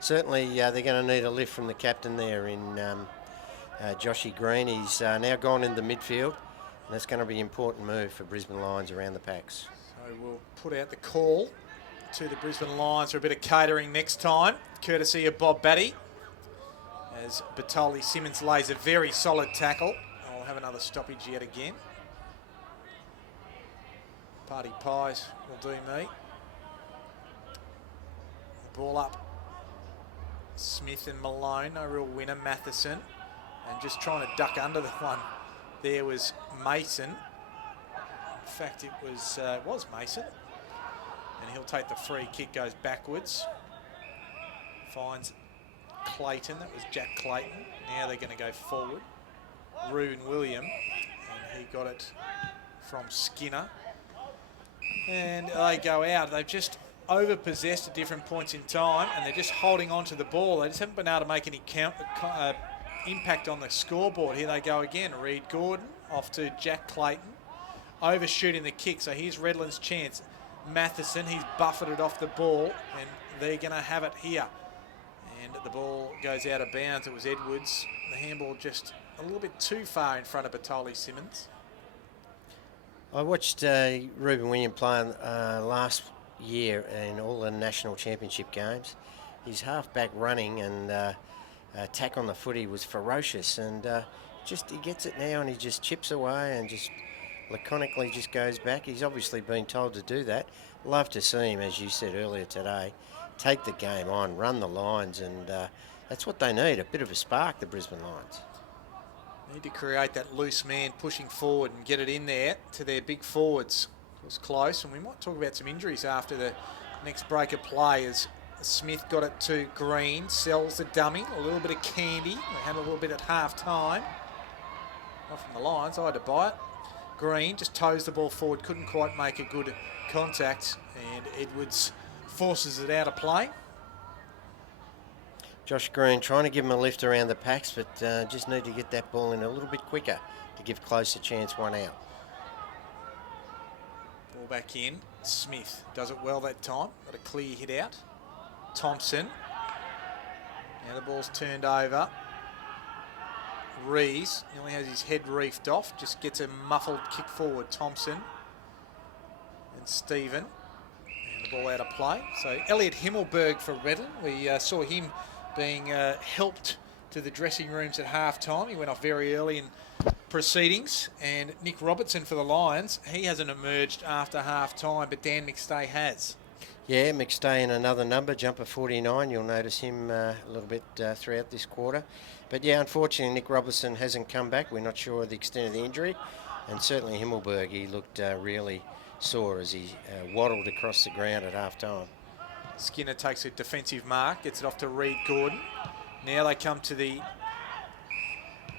Certainly they're going to need a lift from the captain there in Joshy Green. He's now gone into midfield, and that's going to be an important move for Brisbane Lions around the packs. So we'll put out the call to the Brisbane Lions for a bit of catering next time, courtesy of Bob Batty, as Batoli Simmons lays a very solid tackle. I'll have another stoppage yet again. Party pies will do me. The ball up. Smith and Malone, no real winner. Matheson, and just trying to duck under the one there was Mason. In fact, it was Mason. And he'll take the free kick, goes backwards. Finds Clayton, that was Jack Clayton. Now they're going to go forward. Reuben Williams, and he got it from Skinner. And they go out. They've just overpossessed at different points in time, and they're just holding on to the ball. They just haven't been able to make any impact on the scoreboard. Here they go again. Reed Gordon off to Jack Clayton. Overshooting the kick, so here's Redland's chance. Matheson, he's buffeted off the ball, and they're going to have it here. And the ball goes out of bounds. It was Edwards. The handball just a little bit too far in front of Batoli Simmons. I watched Reuben Williams play last year in all the national championship games. His half-back running and attack on the footy was ferocious, and just he gets it now and he just chips away and just laconically just goes back. He's obviously been told to do that. Love to see him, as you said earlier today, take the game on, run the lines, and that's what they need, a bit of a spark, the Brisbane Lions. Need to create that loose man pushing forward and get it in there to their big forwards. It was close, and we might talk about some injuries after the next break of play as Smith got it to Green, sells the dummy, a little bit of candy. They had a little bit at half-time. Not from the Lions, I had to buy it. Green just toes the ball forward, couldn't quite make a good contact, and Edwards forces it out of play. Josh Green trying to give him a lift around the packs, but just need to get that ball in a little bit quicker to give Close a chance one out. Ball back in. Smith does it well that time. Got a clear hit out. Thompson. Now the ball's turned over. Rees nearly has his head reefed off. Just gets a muffled kick forward. Thompson and Stephen. And the ball out of play. So Elliot Himmelberg for Redland. We saw him being helped to the dressing rooms at half-time. He went off very early in proceedings. And Nick Robertson for the Lions. He hasn't emerged after half-time, but Dan McStay has. Yeah, McStay in another number, jumper 49. You'll notice him a little bit throughout this quarter. But yeah, unfortunately, Nick Robertson hasn't come back. We're not sure of the extent of the injury. And certainly Himmelberg, he looked really sore as he waddled across the ground at half-time. Skinner takes a defensive mark, gets it off to Reed Gordon. Now they come to the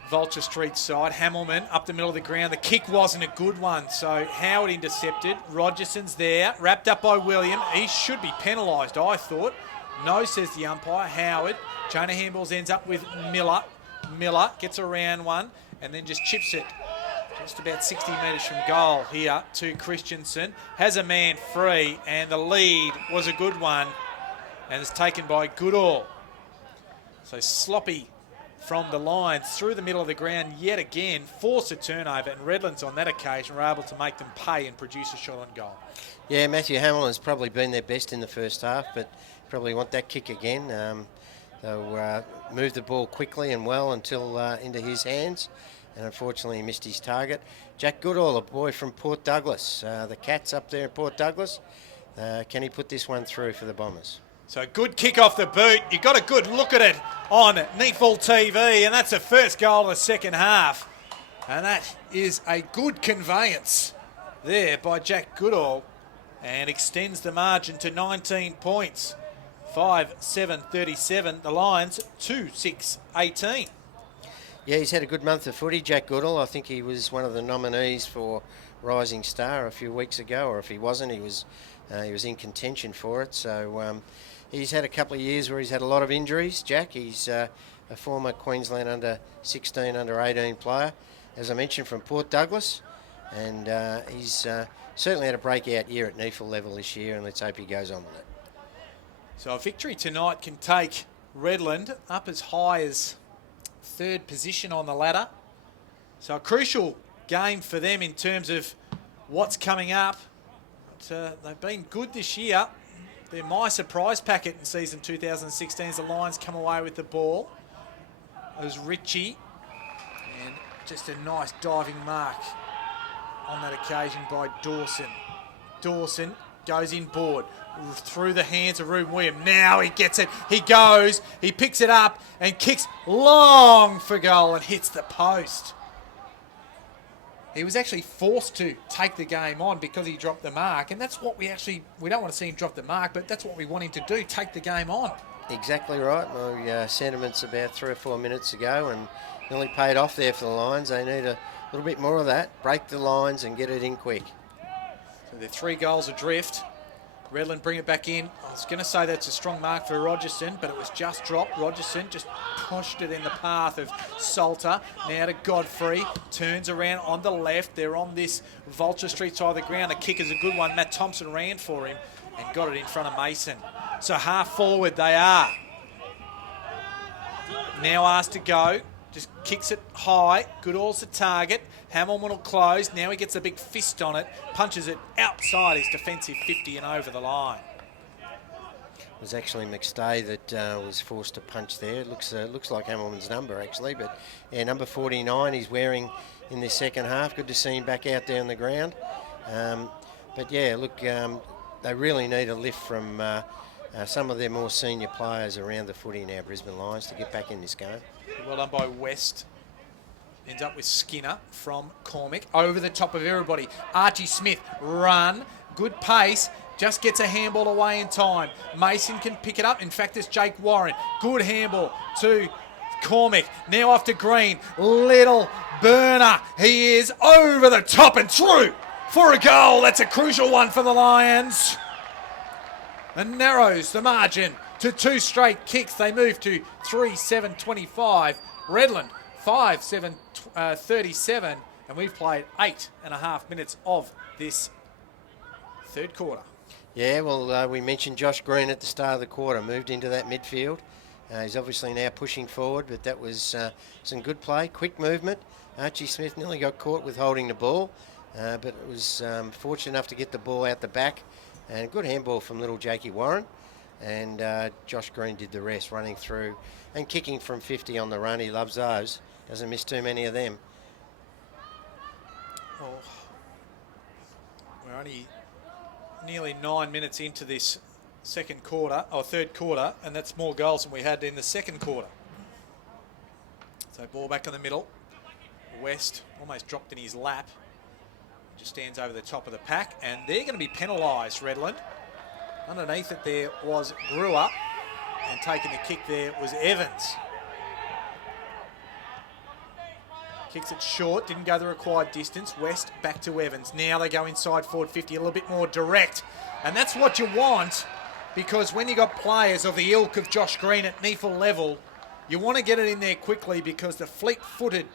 Vulture Street side. Hamilman up the middle of the ground. The kick wasn't a good one, so Howard intercepted. Rogerson's there, wrapped up by William. He should be penalised, I thought. No, says the umpire. Howard. Jonah Handballs ends up with Miller. Miller gets around one and then just chips it just about 60 metres from goal here to Christensen. Has a man free, and the lead was a good one, and it's taken by Goodall. So sloppy from the Lions through the middle of the ground yet again, forced a turnover, and Redlands on that occasion were able to make them pay and produce a shot on goal. Yeah, Matthew Hamilton's probably been their best in the first half, but probably want that kick again. They'll move the ball quickly and well until into his hands, and unfortunately he missed his target. Jack Goodall, a boy from Port Douglas, the Cats up there at Port Douglas. Can he put this one through for the Bombers? So good kick off the boot. You got a good look at it on NEAFL TV, and that's the first goal of the second half. And that is a good conveyance there by Jack Goodall, and extends the margin to 19 points. 5-7-37. The Lions 2-6-18. Yeah, he's had a good month of footy, Jack Goodall. I think he was one of the nominees for Rising Star a few weeks ago, or if he wasn't, he was in contention for it. So he's had a couple of years where he's had a lot of injuries, Jack. He's a former Queensland under-16, under-18 player, as I mentioned, from Port Douglas. And he's certainly had a breakout year at NEAFL level this year, and let's hope he goes on with it. So a victory tonight can take Redland up as high as third position on the ladder. So a crucial game for them in terms of what's coming up. But, they've been good this year. They're my surprise packet in season 2016 as the Lions come away with the ball. It was Ritchie, and just a nice diving mark on that occasion by Dawson. Dawson goes inboard through the hands of Ruben William. Now he gets it. He goes. He picks it up and kicks long for goal and hits the post. He was actually forced to take the game on because he dropped the mark, and that's what we don't want to see him drop the mark, but that's what we want him to do, take the game on. Exactly right. My sentiments about 3 or 4 minutes ago, and nearly paid off there for the Lions. They need a little bit more of that, break the lines and get it in quick. So they're 3 goals adrift. Redland bring it back in. I was going to say that's a strong mark for Rogerson, but it was just dropped. Rogerson just pushed it in the path of Salter. Now to Godfrey. Turns around on the left. They're on this Vulture Street side of the ground. The kick is a good one. Matt Thompson ran for him and got it in front of Mason. So half forward they are. Now asked to go. Just kicks it high. Goodall's the target. Hamilton will close. Now he gets a big fist on it. Punches it outside his defensive 50 and over the line. It was actually McStay that was forced to punch there. It looks like Hamilton's number, actually. But, yeah, number 49 he's wearing in this second half. Good to see him back out there on the ground. But, yeah, look, they really need a lift from some of their more senior players around the footy now, Brisbane Lions, to get back in this game. Well done by West. Ends up with Skinner from Cormick. Over the top of everybody. Archie Smith, run. Good pace. Just gets a handball away in time. Mason can pick it up. In fact, it's Jake Warren. Good handball to Cormick. Now off to Green. Little burner. He is over the top and through for a goal. That's a crucial one for the Lions. And narrows the margin to 2 straight kicks. They move to 3-7-25. Redland 5-7-37, and we've played 8.5 minutes of this third quarter. Yeah, well, we mentioned Josh Green at the start of the quarter, moved into that midfield. He's obviously now pushing forward, but that was some good play, quick movement. Archie Smith nearly got caught with holding the ball, but was fortunate enough to get the ball out the back. And a good handball from little Jakey Warren. And Josh Green did the rest, running through and kicking from 50 on the run. He loves those. Doesn't miss too many of them. Well, we're only nearly 9 minutes into this third quarter, and that's more goals than we had in the second quarter. So ball back in the middle. West almost dropped in his lap. Just stands over the top of the pack, and they're going to be penalised, Redland. Underneath it there was Brewer, and taking the kick there was Evans. Kicks it short, didn't go the required distance. West back to Evans. Now they go inside forward 50, a little bit more direct. And that's what you want, because when you got players of the ilk of Josh Green at NEAFL level, you want to get it in there quickly, because the fleet-footed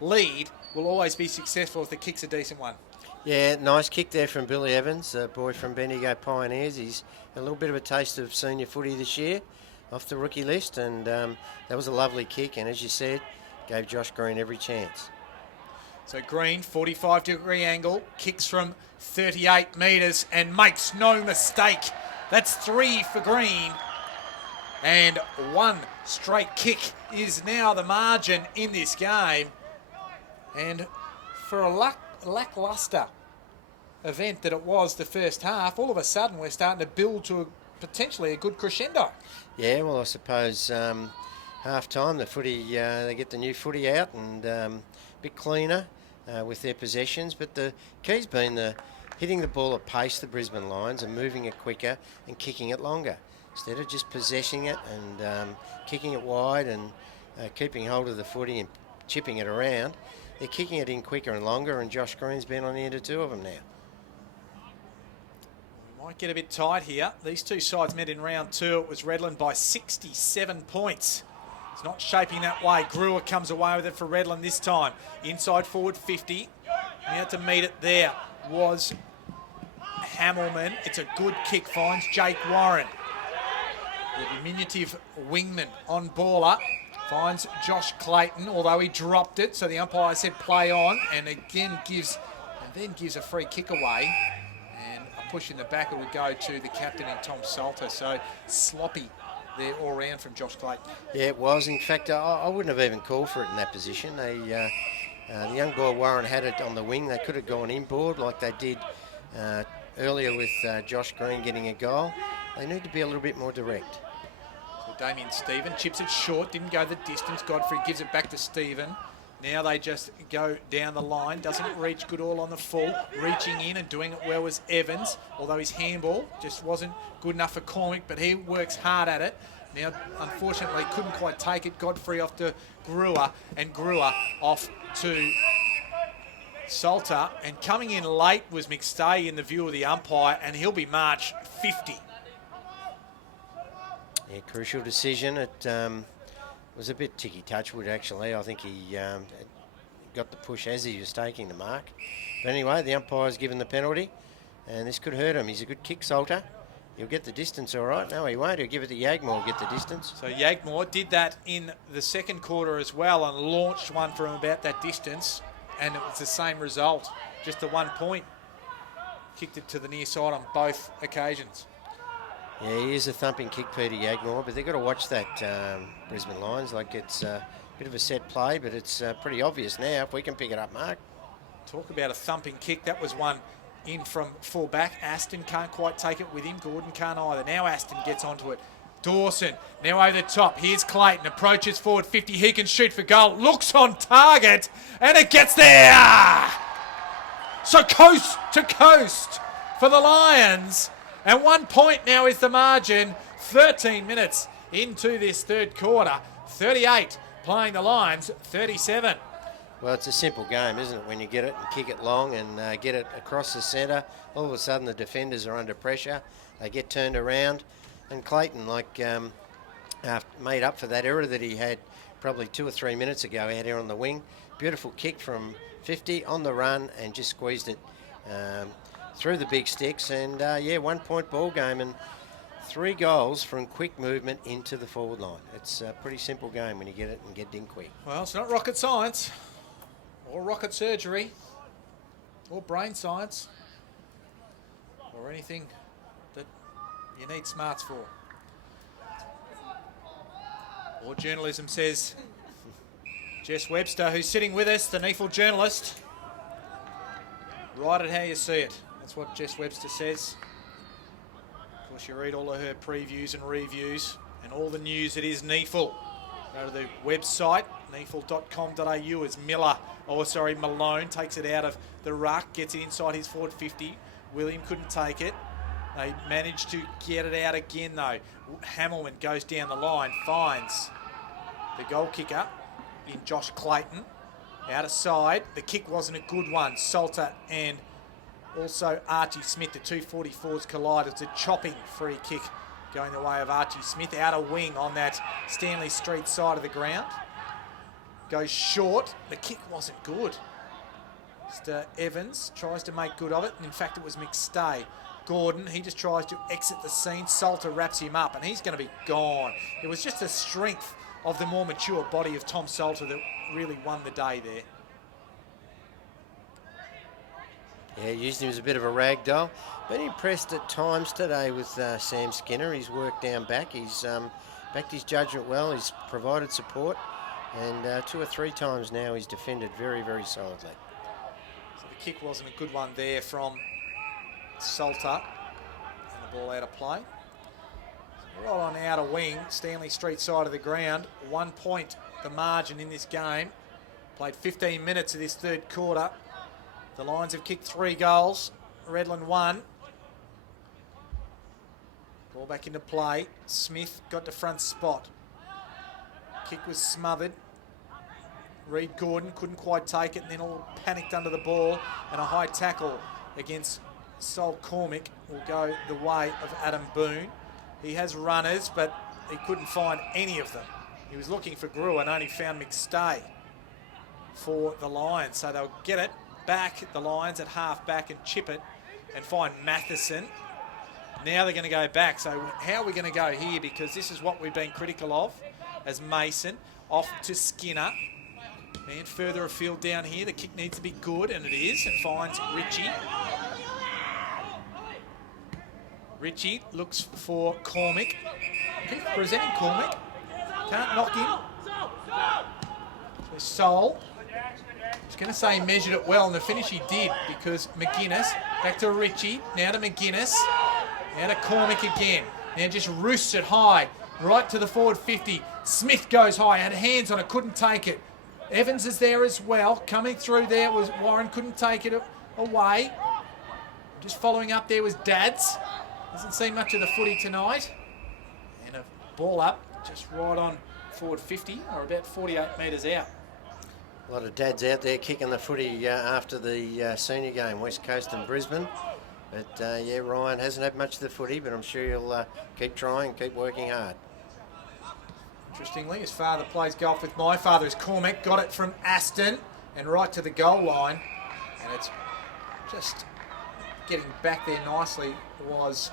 lead will always be successful if the kick's a decent one. Yeah, nice kick there from Billy Evans, a boy from Bendigo Pioneers. He's a little bit of a taste of senior footy this year off the rookie list, and that was a lovely kick, and as you said, gave Josh Green every chance. So Green, 45-degree angle, kicks from 38 metres and makes no mistake. That's 3 for Green, and 1 straight kick is now the margin in this game. And for a lacklustre event that it was the first half, all of a sudden we're starting to build to potentially a good crescendo. Yeah, well, I suppose half-time, the footy, they get the new footy out and a bit cleaner with their possessions, but the key's been hitting the ball at pace, the Brisbane Lions, and moving it quicker and kicking it longer. Instead of just possessing it and kicking it wide and keeping hold of the footy and chipping it around, they're kicking it in quicker and longer, and Josh Green's been on the end of 2 of them now. We might get a bit tight here. These two sides met in round 2. It was Redland by 67 points. It's not shaping that way. Brewer comes away with it for Redland this time. Inside forward 50. Now to meet it there was Hamilman. It's a good kick, finds Jake Warren. The diminutive wingman on baller. Finds Josh Clayton, although he dropped it, so the umpire said play on, and then gives a free kick away, and a push in the back. It would go to the captain in Tom Salter. So sloppy there all round from Josh Clayton. Yeah, it was. In fact, I wouldn't have even called for it in that position. The young boy Warren had it on the wing. They could have gone inboard like they did earlier with Josh Green getting a goal. They need to be a little bit more direct. Damien Stephen chips it short, didn't go the distance. Godfrey gives it back to Stephen. Now they just go down the line. Doesn't reach good all on the full. Reaching in and doing it well was Evans, although his handball just wasn't good enough for Cormick, but he works hard at it. Now, unfortunately, couldn't quite take it. Godfrey off to Brewer, and Brewer off to Salter. And coming in late was McStay in the view of the umpire, and he'll be marched 50. Yeah, crucial decision. It was a bit ticky-touchwood, actually. I think he got the push as he was taking the mark. But anyway, the umpire's given the penalty, and this could hurt him. He's a good kick, Salter. He'll get the distance all right. No, he won't. He'll give it to Yagmore, get the distance. So Yagmore did that in the second quarter as well, and launched one from about that distance, and it was the same result, just the 1 point. Kicked it to the near side on both occasions. Yeah, he is a thumping kick, Peter Yagmore, but they've got to watch that Brisbane Lions. Like, it's a bit of a set play, but it's pretty obvious now if we can pick it up, Mark. Talk about a thumping kick. That was one in from full back. Aston can't quite take it with him. Gordon can't either. Now Aston gets onto it. Dawson now over the top. Here's Clayton. Approaches forward 50. He can shoot for goal. Looks on target, and it gets there. So coast to coast for the Lions. And 1 point now is the margin. 13 minutes into this third quarter. 38 playing the Lions, 37. Well, it's a simple game, isn't it? When you get it and kick it long and get it across the centre, all of a sudden the defenders are under pressure. They get turned around. And Clayton, made up for that error that he had probably 2 or 3 minutes ago. He had here on the wing. Beautiful kick from 50 on the run and just squeezed it through the big sticks, and 1 point ball game and 3 goals from quick movement into the forward line. It's a pretty simple game when you get it and get it in quick. Well, it's not rocket science or rocket surgery or brain science or anything that you need smarts for. Or journalism, says Jess Webster, who's sitting with us, the NEAFL journalist. Write it how you see it. That's what Jess Webster says. Of course, you read all of her previews and reviews and all the news that is NEAFL. Go to the website, neafl.com.au, as Malone takes it out of the ruck, gets it inside his forward 50. William couldn't take it. They managed to get it out again, though. Hamilton goes down the line, finds the goal kicker in Josh Clayton. Out of side, the kick wasn't a good one. Salter and also Archie Smith, the 244s collided. It's a chopping free kick going the way of Archie Smith. Out of wing on that Stanley Street side of the ground. Goes short. The kick wasn't good. Mr. Evans tries to make good of it. And in fact, it was McStay. Gordon, he just tries to exit the scene. Salter wraps him up and he's going to be gone. It was just the strength of the more mature body of Tom Salter that really won the day there. Yeah, used him as a bit of a rag doll. Been impressed at times today with Sam Skinner. He's worked down back. He's backed his judgment well. He's provided support. And 2 or 3 times now he's defended very, very solidly. So the kick wasn't a good one there from Salter. And the ball out of play. Right on outer wing, Stanley Street side of the ground. 1 point the margin in this game. Played 15 minutes of this third quarter. The Lions have kicked 3 goals. Redland 1. Ball back into play. Smith got the front spot. Kick was smothered. Reed Gordon couldn't quite take it and then all panicked under the ball. And a high tackle against Sol Cormick will go the way of Adam Boone. He has runners, but he couldn't find any of them. He was looking for Grew and only found McStay for the Lions. So they'll get it back, the Lions at half back, and chip it and find Matheson. Now they're going to go back. So how are we going to go here? Because this is what we've been critical of as Mason. Off to Skinner. And further afield down here, the kick needs to be good, and it is. It finds Ritchie. Ritchie looks for Cormick. Keep presenting Cormick. Can't knock him. So Sol. I was going to say he measured it well, and the finish he did, because McGuinness, back to Ritchie, now to McGuinness, now to Cormick again. Now just roosts it high, right to the forward 50. Smith goes high, had hands on it, couldn't take it. Evans is there as well. Coming through there was Warren, couldn't take it away. Just following up there was Dads. Hasn't seen much of the footy tonight. And a ball up, just right on forward 50, or about 48 metres out. A lot of dads out there kicking the footy after the senior game, West Coast and Brisbane. But Ryan hasn't had much of the footy, but I'm sure he'll keep trying, keep working hard. Interestingly, his father plays golf with my father, as Cormac got it from Aston and right to the goal line. And it's just getting back there nicely was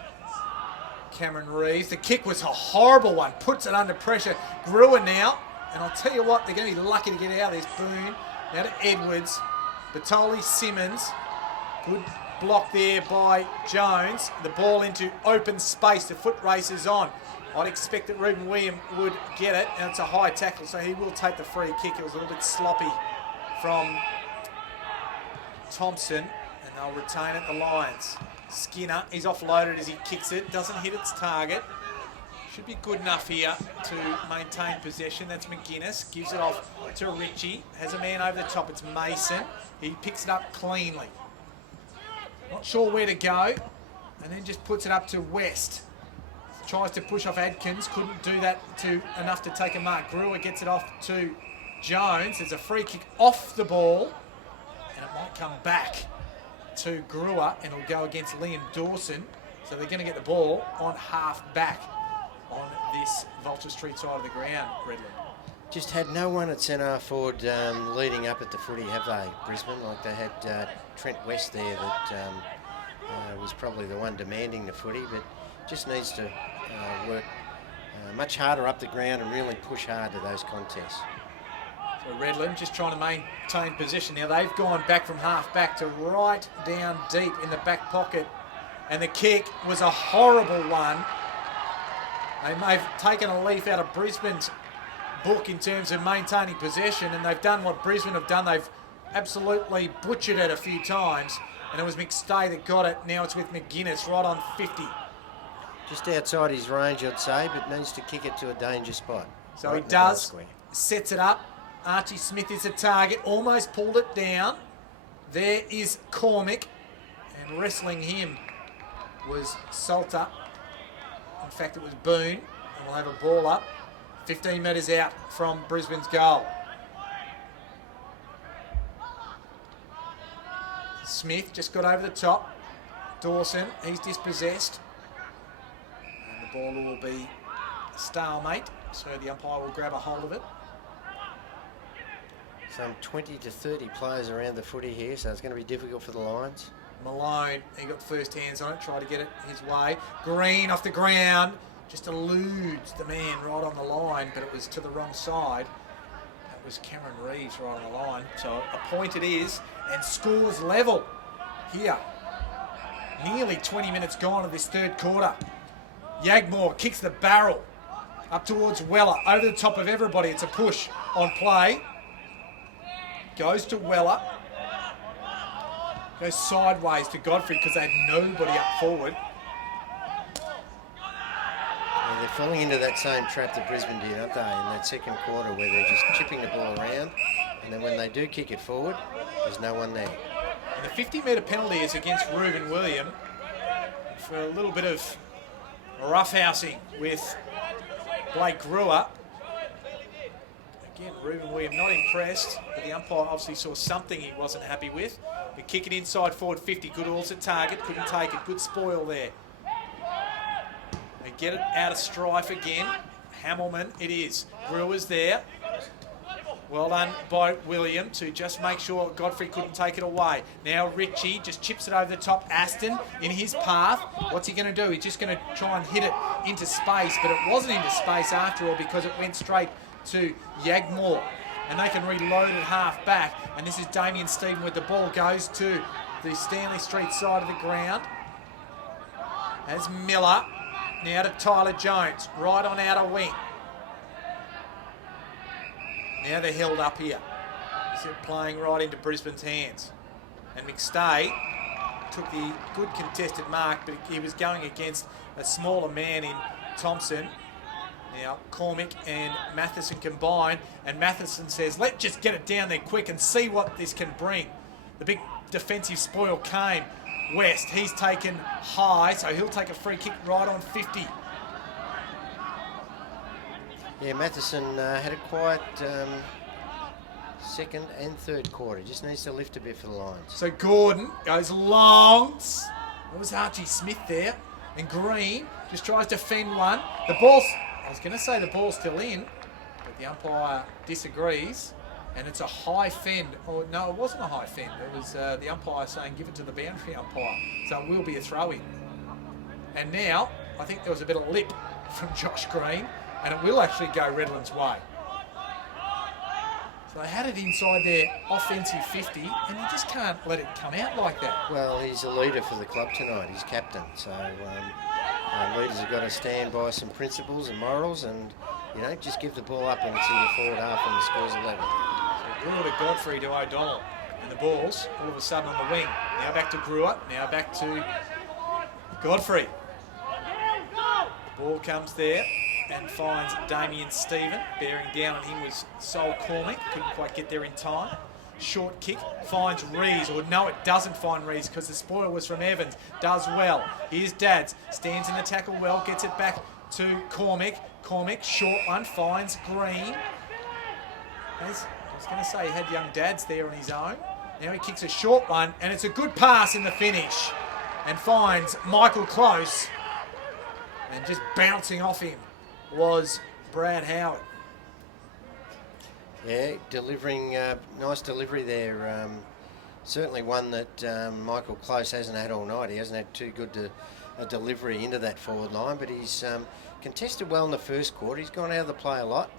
Cameron Reeves. The kick was a horrible one, puts it under pressure. Brewer now, and I'll tell you what, they're going to be lucky to get out of this. Boone, now to Edwards, Batoli, Simmons. Good block there by Jones. The ball into open space, the foot race is on. I'd expect that Reuben William would get it, and it's a high tackle, so he will take the free kick. It was a little bit sloppy from Thompson, and they'll retain it, the Lions. Skinner, he's offloaded as he kicks it, doesn't hit its target. Should be good enough here to maintain possession. That's McGuinness, gives it off to Ritchie, has a man over the top, it's Mason. He picks it up cleanly. Not sure where to go, and then just puts it up to West. Tries to push off Adkins, couldn't do that enough to take a mark. Brewer gets it off to Jones. There's a free kick off the ball, and it might come back to Brewer, and it'll go against Liam Dawson. So they're going to get the ball on half back on this Vulture Street side of the ground, Redland. Just had no one at centre forward leading up at the footy, have they, Brisbane? Like they had Trent West there that was probably the one demanding the footy, but just needs to work much harder up the ground and really push hard to those contests. So Redland just trying to maintain position. Now they've gone back from half back to right down deep in the back pocket. And the kick was a horrible one. They've taken a leaf out of Brisbane's book in terms of maintaining possession, and they've done what Brisbane have done. They've absolutely butchered it a few times, and it was McStay that got it. Now it's with McGuinness right on 50. Just outside his range, I'd say, but needs to kick it to a danger spot. So he does, sets it up. Archie Smith is the target, almost pulled it down. There is Cormick, and wrestling him was Salter. In fact, it was Boone, and we'll have a ball up 15 metres out from Brisbane's goal. Smith just got over the top. Dawson, he's dispossessed. And the ball will be a stalemate, so the umpire will grab a hold of it. Some 20 to 30 players around the footy here, so it's going to be difficult for the Lions. Malone, he got first hands on it, tried to get it his way. Green off the ground, just eludes the man right on the line, but it was to the wrong side. That was Cameron Reeves right on the line. So a point it is, and scores level here. Nearly 20 minutes gone of this third quarter. Yagmore kicks the barrel up towards Weller, over the top of everybody. It's a push on play. Goes to Weller. Goes sideways to Godfrey because they had nobody up forward. Yeah, they're falling into that same trap that Brisbane did, aren't they, in that second quarter, where they're just chipping the ball around, and then when they do kick it forward, there's no one there. And the 50-metre penalty is against Reuben William for a little bit of roughhousing with Blake Brewer. Again, Reuben William not impressed, but the umpire obviously saw something he wasn't happy with. We kick it inside forward 50. Good also target, couldn't take it. Good spoil there. They get it out of strife again. Hamilman, it is. Brewer's there. Well done by William to just make sure Godfrey couldn't take it away. Now Ritchie just chips it over the top. Aston in his path. What's he going to do? He's just going to try and hit it into space, but it wasn't into space after all because it went straight to Yagmore. And they can reload it half back. And this is Damien Stephen with the ball. Goes to the Stanley Street side of the ground. As Miller. Now to Tyler Jones. Right on outer wing. Now they're held up here. He's playing right into Brisbane's hands. And McStay took the good contested mark, but he was going against a smaller man in Thompson. Now Cormick and Matheson combine, and Matheson says, let's just get it down there quick and see what this can bring. The big defensive spoil came. West, he's taken high, so he'll take a free kick right on 50. Yeah, Matheson had a quiet second and third quarter. Just needs to lift a bit for the Lions. So Gordon goes long. It was Archie Smith there. And Green just tries to fend one. The ball's, I was going to say the ball's still in, but the umpire disagrees. And it's a high fend. Oh, no, it wasn't a high fend. It was the umpire saying give it to the boundary umpire. So it will be a throw-in. And now, I think there was a bit of lip from Josh Green, and it will actually go Redland's way. So they had it inside their offensive 50, and you just can't let it come out like that. Well, he's a leader for the club tonight. He's captain. So leaders have got to stand by some principles and morals and, you know, just give the ball up into your forward half and the score's 11. So Brewer to Godfrey to O'Donnell. And the ball's all of a sudden on the wing. Now back to Brewer. Now back to Godfrey. The ball comes there and finds Damien Stephen. Bearing down on him was Sol Cormick. Couldn't quite get there in time. Short kick finds Rees, or no, it doesn't find Rees because the spoil was from Evans. Does well. Here's Dads. Stands in the tackle well. Gets it back to Cormick. Cormick, short one, finds Green. I was going to say he had young Dads there on his own. Now he kicks a short one, and it's a good pass in the finish. And finds Michael Close. And just bouncing off him was Brad Howard. Yeah, delivering, nice delivery there, Certainly one that Michael Close hasn't had all night. He hasn't had too good a delivery into that forward line, but he's contested well in the first quarter. He's gone out of the play a lot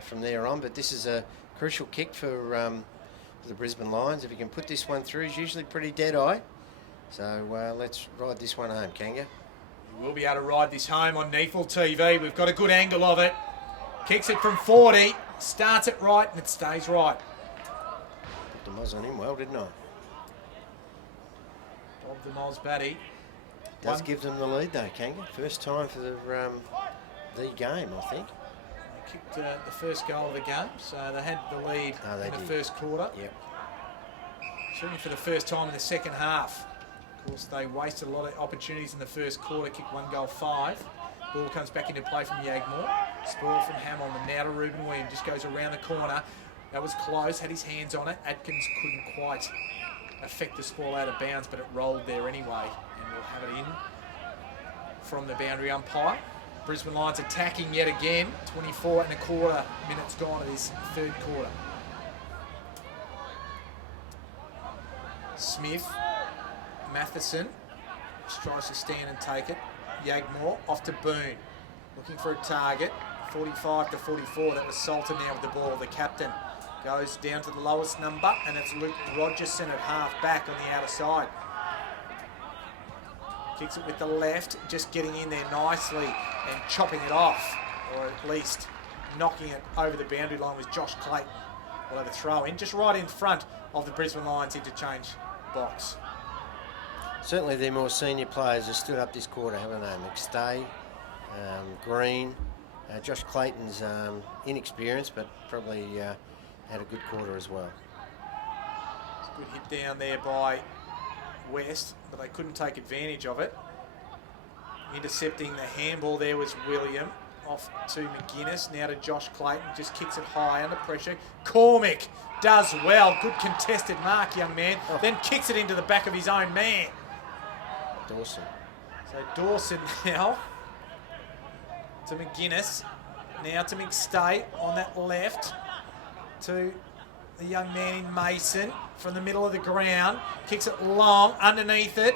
from there on, but this is a crucial kick for the Brisbane Lions. If he can put this one through, he's usually pretty dead-eye. So let's ride this one home, Kanga. We'll be able to ride this home on NEAFL TV. We've got a good angle of it. Kicks it from 40, starts it right, and it stays right. Put the moz on him well, didn't I? Bob the Moz Batty. Does give them the lead though, Kanga. First time for the game, I think. They kicked the first goal of the game, so they had the lead in the first quarter. Yep. Certainly for the first time in the second half. Of course, they wasted a lot of opportunities in the first quarter, kicked 1 goal 5. Ball comes back into play from Yagmore. Spoil from Hamilton, now to Ruben Williams, just goes around the corner. That was close, had his hands on it. Atkins couldn't quite affect the ball out of bounds, but it rolled there anyway. And we'll have it in from the boundary umpire. Brisbane Lions attacking yet again. 24 and a quarter minutes gone of this third quarter. Smith, Matheson, just tries to stand and take it. Yagmore off to Boone, looking for a target. 45 to 44, that was Salter now with the ball. The captain goes down to the lowest number, and it's Luke Rogerson at half back on the outer side. Kicks it with the left, just getting in there nicely and chopping it off, or at least knocking it over the boundary line was Josh Clayton. We'll have a throw in, just right in front of the Brisbane Lions interchange box. Certainly their more senior players have stood up this quarter, haven't they? McStay, Green, Josh Clayton's inexperienced, but probably had a good quarter as well. It's a good hit down there by West, but they couldn't take advantage of it. Intercepting the handball there was William. Off to McGuinness, now to Josh Clayton, just kicks it high under pressure. Cormick does well, good contested mark, young man, then kicks it into the back of his own man. Dawson. So Dawson now to McGuinness, now to McStay on that left, to the young man in Mason from the middle of the ground, kicks it long, underneath it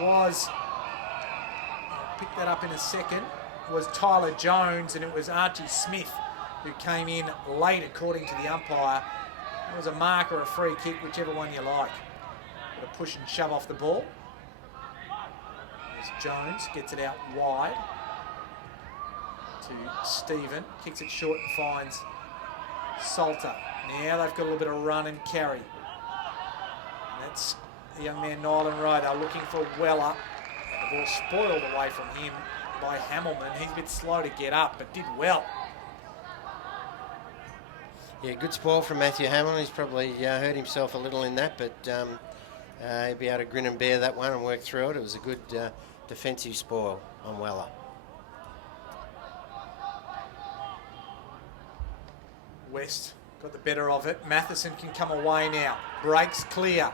was, I'll pick that up in a second, was Tyler Jones, and it was Archie Smith who came in late according to the umpire. It was a mark or a free kick, whichever one you like. Got a push and shove off the ball. There's Jones, gets it out wide to Stephen, kicks it short and finds Salter. Now they've got a little bit of run and carry. And that's the young man Nylan Rowe. They're looking for Weller, and the ball spoiled away from him by Hamilton. He's a bit slow to get up, but did well. Yeah, good spoil from Matthew Hamilton. He's probably hurt himself a little in that, but he'll be able to grin and bear that one and work through it. It was a good defensive spoil on Weller. West got the better of it. Matheson can come away now. Breaks clear.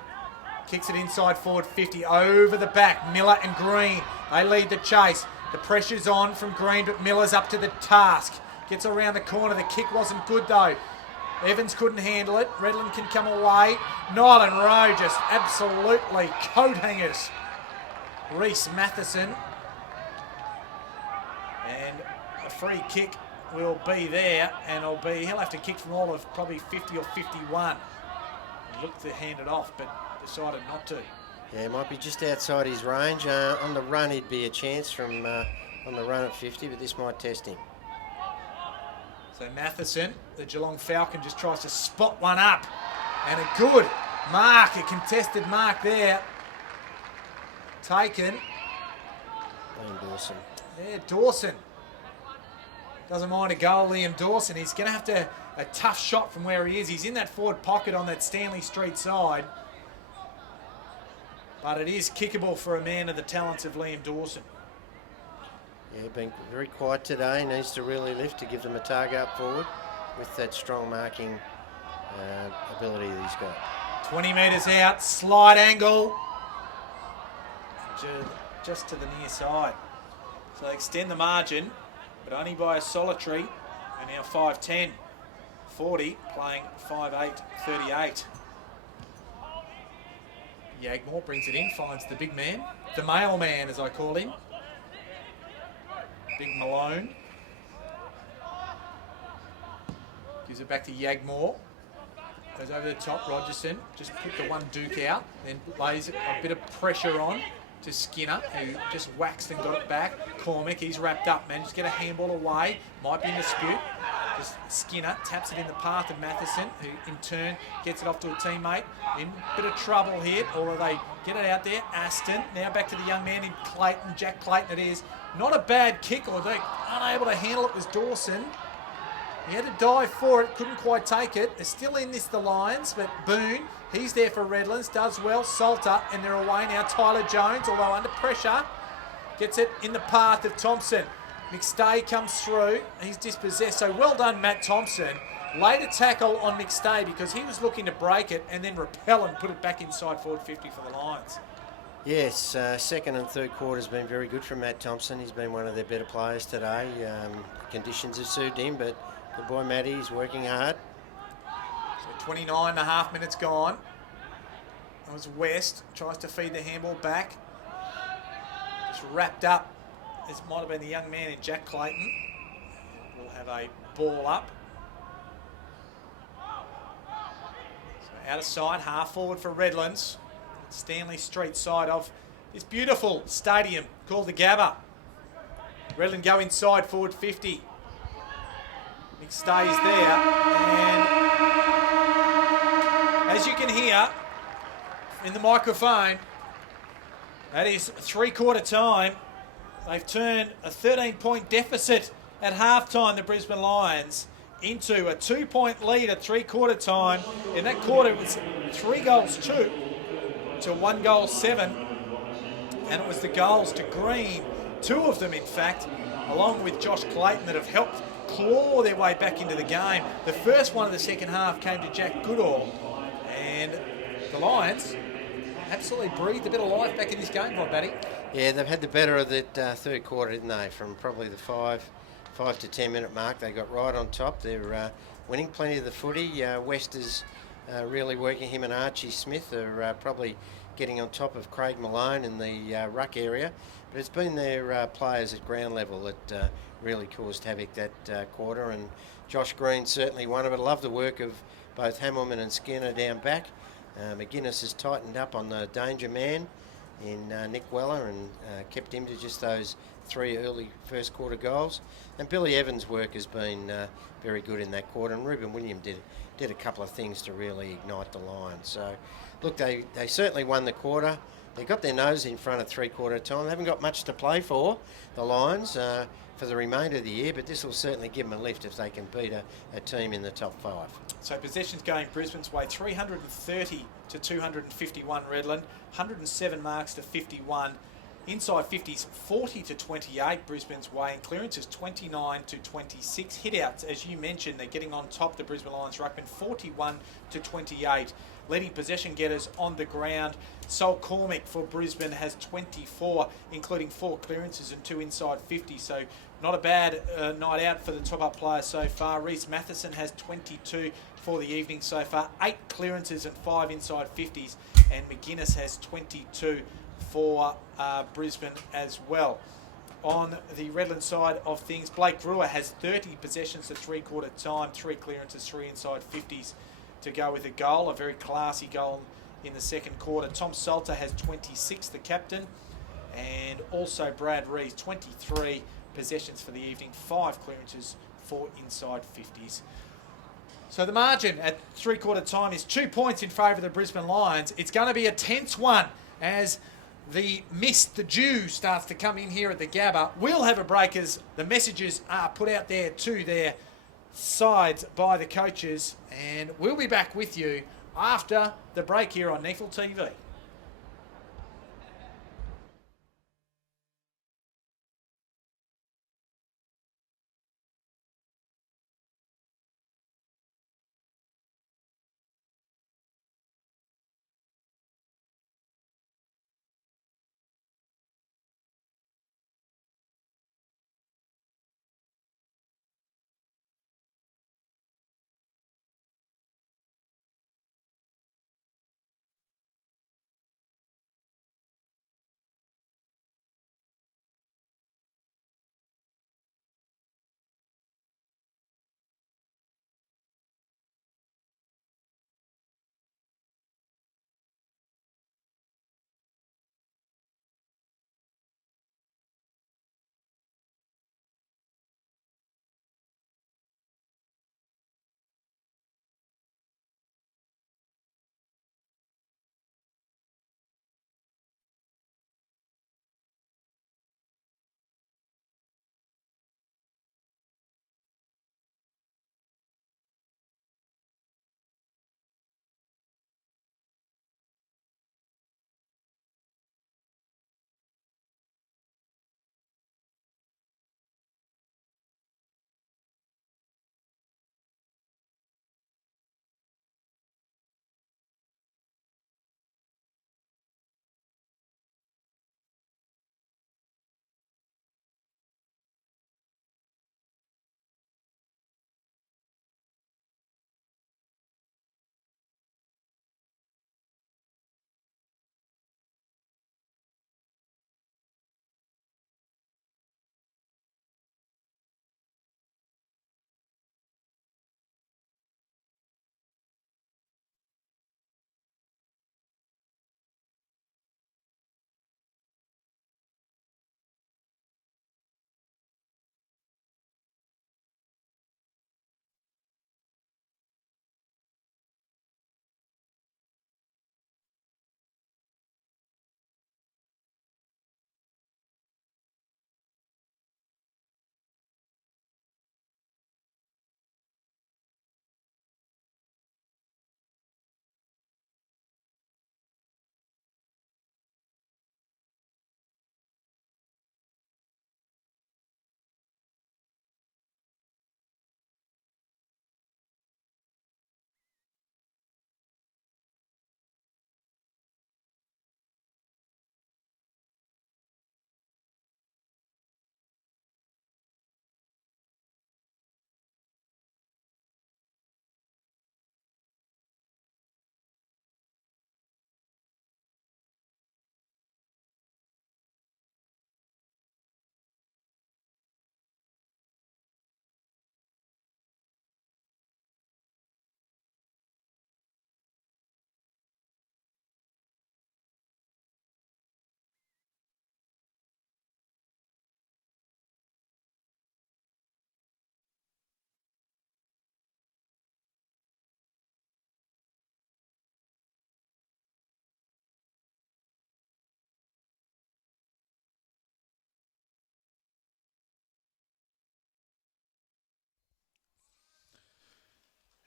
Kicks it inside forward 50, over the back. Miller and Green, they lead the chase. The pressure's on from Green, but Miller's up to the task. Gets around the corner. The kick wasn't good, though. Evans couldn't handle it. Redland can come away. Nylan Rowe just absolutely coat hangers Reese Matheson. And a free kick will be there, and he'll have to kick from all of probably 50 or 51. He looked to hand it off, but decided not to. Yeah, it might be just outside his range. On the run, he'd be a chance from on the run at 50, but this might test him. So Matheson, the Geelong Falcon, just tries to spot one up. And a good mark, a contested mark there. Taken. Liam Dawson. Yeah, Dawson. Doesn't mind a goal, Liam Dawson. He's going to have to a tough shot from where he is. He's in that forward pocket on that Stanley Street side. But it is kickable for a man of the talents of Liam Dawson. Yeah, been very quiet today. Needs to really lift to give them a target up forward with that strong marking ability that he's got. 20 metres out, slide angle. Just to the near side. So they extend the margin, but only by a solitary. And now 5-10. 40 playing 5-8, 38. Yagmore brings it in, finds the big man, the mailman as I call him, Big Malone. Gives it back to Yagmore. Goes over the top, Rogerson. Just put the one Duke out, then lays a bit of pressure on to Skinner, who just waxed and got it back. Cormick, he's wrapped up, managed to get a handball away. Might be in dispute. Just Skinner taps it in the path of Matheson, who in turn gets it off to a teammate. In a bit of trouble here, although they get it out there. Aston, now back to the young man in Clayton, Jack Clayton it is. Not a bad kick, although unable to handle it was Dawson. He had to dive for it, couldn't quite take it. They're still in this, the Lions, but Boone, he's there for Redlands, does well. Salter, and they're away now. Tyler Jones, although under pressure, gets it in the path of Thompson. McStay comes through, he's dispossessed. So well done, Matt Thompson. Laid a tackle on McStay because he was looking to break it and then repel and put it back inside forward 50 for the Lions. Yes, second and third quarter's been very good from Matt Thompson. He's been one of their better players today. Conditions have suited him, but good boy Matty, he's working hard. So 29 and a half minutes gone. That was West, tries to feed the handball back. Just wrapped up. This might have been the young man in Jack Clayton. We'll have a ball up. So out of sight, half forward for Redlands. Stanley Street side of this beautiful stadium called the Gabba. Redland go inside forward 50. McStay's there, and as you can hear in the microphone, that is three-quarter time. They've turned a 13-point deficit at halftime, the Brisbane Lions, into a 2-point lead at three-quarter time. In that quarter, it was 3 goals 2 to 1 goal 7, and it was the goals to Green, 2 of them in fact, along with Josh Clayton, that have helped claw their way back into the game. The first one of the second half came to Jack Goodall, and the Lions absolutely breathed a bit of life back in this game, Bob Batty. Yeah, they've had the better of that third quarter, didn't they? From probably the 5 to 10 minute mark, they got right on top. They're winning plenty of the footy. West is really working. Him and Archie Smith are probably getting on top of Craig Malone in the ruck area. But it's been their players at ground level that really caused havoc that quarter. And Josh Green certainly one of it. I love the work of both Hamilman and Skinner down back. McGuinness has tightened up on the danger man in Nick Weller and kept him to just those 3 early first quarter goals. And Billy Evans' work has been very good in that quarter, and Ruben Williams did a couple of things to really ignite the Lions. So look, they certainly won the quarter. They got their nose in front at three-quarter time. They haven't got much to play for, the Lions, for the remainder of the year, but this will certainly give them a lift if they can beat a team in the top 5. So possessions going Brisbane's way, 330 to 251 Redland, 107 marks to 51. Inside 50s, 40 to 28 Brisbane's way, and clearances 29 to 26. Hitouts, as you mentioned, they're getting on top, the Brisbane Lions ruckman, 41 to 28. Leading possession getters on the ground. Sol Cormick for Brisbane has 24, including 4 clearances and 2 inside 50. So not a bad night out for the top-up players so far. Reece Matheson has 22 for the evening so far. 8 clearances and 5 inside 50s. And McGuinness has 22 for Brisbane as well. On the Redland side of things, Blake Brewer has 30 possessions at three-quarter time, 3 clearances, 3 inside 50s to go with a goal, a very classy goal in the second quarter. Tom Salter has 26, the captain, and also Brad Reeves, 23 possessions for the evening, 5 clearances, 4 inside 50s. So the margin at three-quarter time is 2 points in favour of the Brisbane Lions. It's going to be a tense one as the mist, the dew, starts to come in here at the Gabba. We'll have a break as the messages are put out there to their sides by the coaches, and we'll be back with you after the break here on NEAFL TV.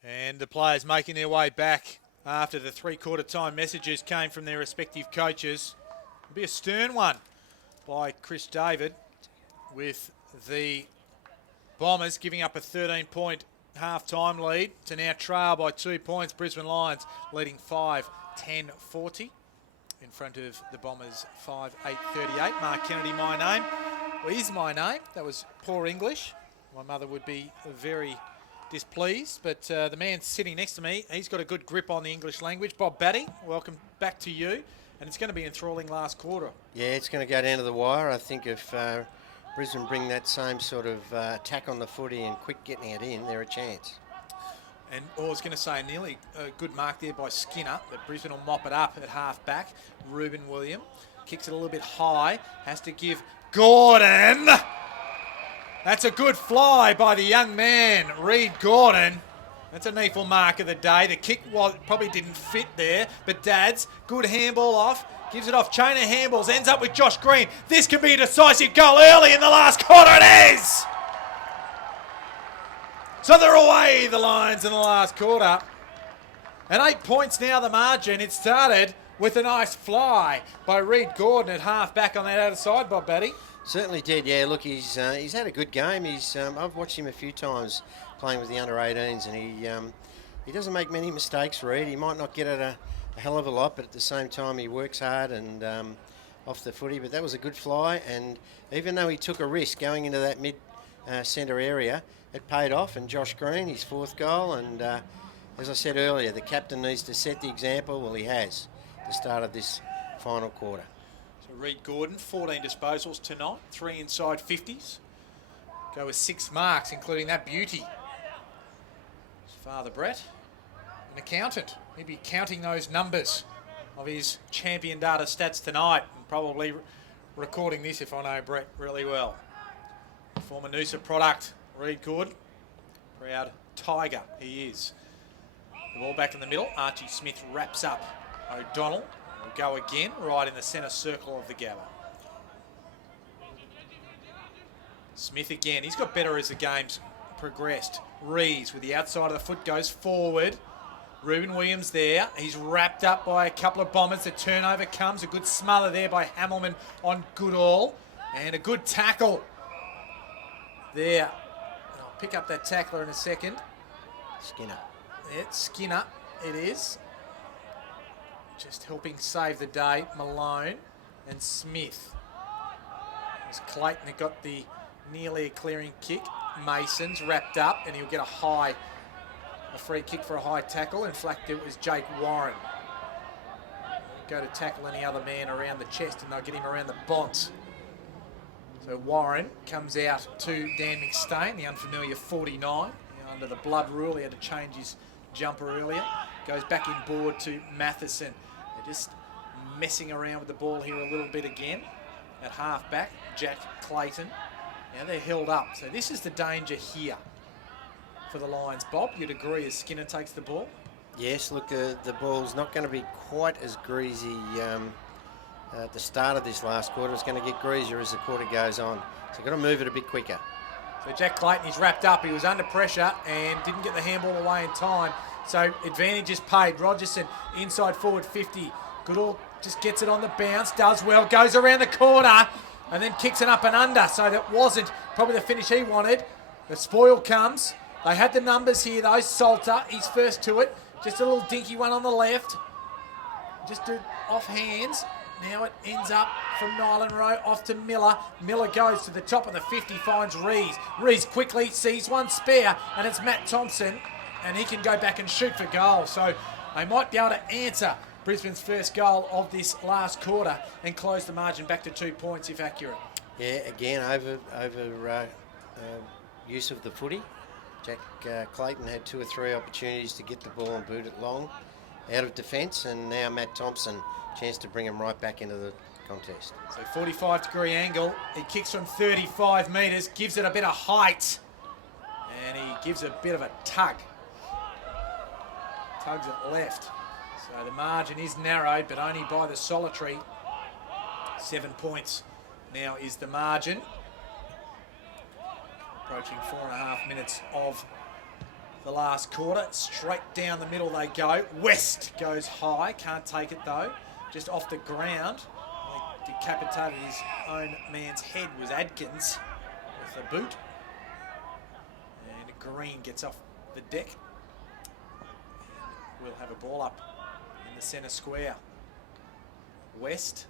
And the players making their way back after the three-quarter time messages came from their respective coaches. It'll be a stern one by Chris David, with the Bombers giving up a 13-point half-time lead to now trail by 2 points. Brisbane Lions leading 5-10-40 in front of the Bombers 5-8-38. Mark Kennedy, my name. Well, is my name. That was poor English. My mother would be very displeased, but the man sitting next to me, he's got a good grip on the English language. Bob Batty, welcome back to you. And it's going to be enthralling last quarter. Yeah, it's going to go down to the wire. I think if Brisbane bring that same sort of attack on the footy and quick getting it in, they're a chance. And I was going to say, nearly a good mark there by Skinner, but Brisbane will mop it up at half back. Ruben William kicks it a little bit high, has to give Gordon. That's a good fly by the young man, Reed Gordon. That's a NEAFL mark of the day. The kick probably didn't fit there, but Dads, good handball off. Gives it off, chain of handballs, ends up with Josh Green. This can be a decisive goal early in the last quarter. It is! So they're away, the Lions, in the last quarter. And 8 points now the margin. It started with a nice fly by Reed Gordon at half back on that outer side, Bob Batty. Certainly did, yeah. Look, he's had a good game. I've watched him a few times playing with the under-18s, and he doesn't make many mistakes, Reed. He might not get it a hell of a lot, but at the same time he works hard and off the footy. But that was a good fly, and even though he took a risk going into that mid-centre area, it paid off. And Josh Green, his fourth goal, and as I said earlier, the captain needs to set the example. Well, he has, at the start of this final quarter. So Reed Gordon, 14 disposals tonight, 3 inside 50s. Go with 6 marks, including that beauty. His father, Brett, an accountant. He'd be counting those numbers of his champion data stats tonight, and probably recording this if I know Brett really well. Former Noosa product, Reed Gordon. Proud Tiger he is. The ball back in the middle. Archie Smith wraps up O'Donnell. Will go again right in the centre circle of the Gabba. Smith again. He's got better as the game's progressed. Rees with the outside of the foot goes forward. Ruben Williams there. He's wrapped up by a couple of Bombers. The turnover comes. A good smother there by Hamilman on Goodall. And a good tackle there. And I'll pick up that tackler in a second. Skinner. It's Skinner. It is. Just helping save the day. Malone and Smith. As Clayton had got the nearly a clearing kick. Mason's wrapped up, and he'll get a free kick for a high tackle. In fact, it was Jake Warren. Go to tackle any other man around the chest, and they'll get him around the bonds. So Warren comes out to Dan McStain, the unfamiliar 49. Under the blood rule, he had to change his jumper earlier. Goes back in board to Matheson. They're just messing around with the ball here a little bit again. At half back, Jack Clayton. Now they're held up. So this is the danger here for the Lions. Bob, you'd agree as Skinner takes the ball? Yes, look, the ball's not going to be quite as greasy at the start of this last quarter. It's going to get greasier as the quarter goes on. So you've got to move it a bit quicker. So Jack Clayton, he's wrapped up. He was under pressure and didn't get the handball away in time. So advantage is paid. Rogerson inside forward 50. Goodall just gets it on the bounce, does well, goes around the corner and then kicks it up and under. So that wasn't probably the finish he wanted. The spoil comes. They had the numbers here though. Salter, he's first to it. Just a little dinky one on the left. Just off hands. Now it ends up from Nyland Rowe off to Miller. Miller goes to the top of the 50, finds Rees. Rees quickly sees one spare, and it's Matt Thompson, and he can go back and shoot for goal. So they might be able to answer Brisbane's first goal of this last quarter and close the margin back to 2 points if accurate. Yeah, again, over use of the footy. Jack Clayton had 2 or 3 opportunities to get the ball and boot it long out of defence, and now Matt Thompson, chance to bring him right back into the contest. So 45-degree angle. He kicks from 35 metres, gives it a bit of height, and he gives a bit of a tug. Tugs it left. So the margin is narrowed, but only by the solitary. 7 points now is the margin. Approaching 4.5 minutes of the last quarter. Straight down the middle they go. West goes high. Can't take it though. Just off the ground. He decapitated his own man's head was Adkins with a boot. And Green gets off the deck. And we'll have a ball up in the centre square. West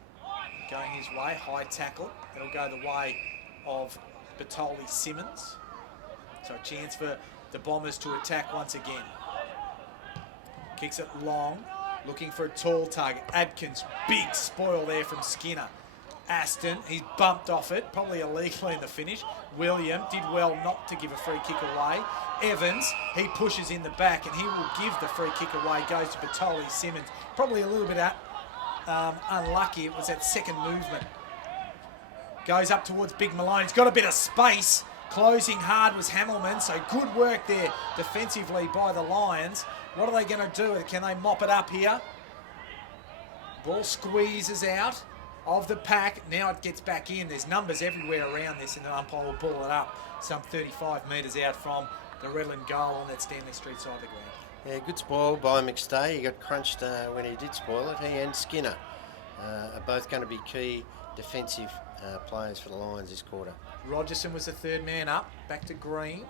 going his way. High tackle. It'll go the way of Batoli Simmons. So a chance for the Bombers to attack once again. Kicks it long, looking for a tall target. Adkins, big spoil there from Skinner. Aston, he's bumped off it, probably illegally in the finish. William did well not to give a free kick away. Evans, he pushes in the back and he will give the free kick away. Goes to Batoli Simmons. Probably a little bit unlucky. It was that second movement. Goes up towards Big Malone. He's got a bit of space. Closing hard was Hamilman, so good work there defensively by the Lions. What are they going to do? Can they mop it up here? Ball squeezes out of the pack. Now it gets back in. There's numbers everywhere around this, and the umpire will ball it up some 35 metres out from the Redland goal on that Stanley Street side of the ground. Yeah, good spoil by McStay. He got crunched when he did spoil it. He and Skinner are both going to be key defensive players for the Lions this quarter. Rogerson was the third man up. Back to Green.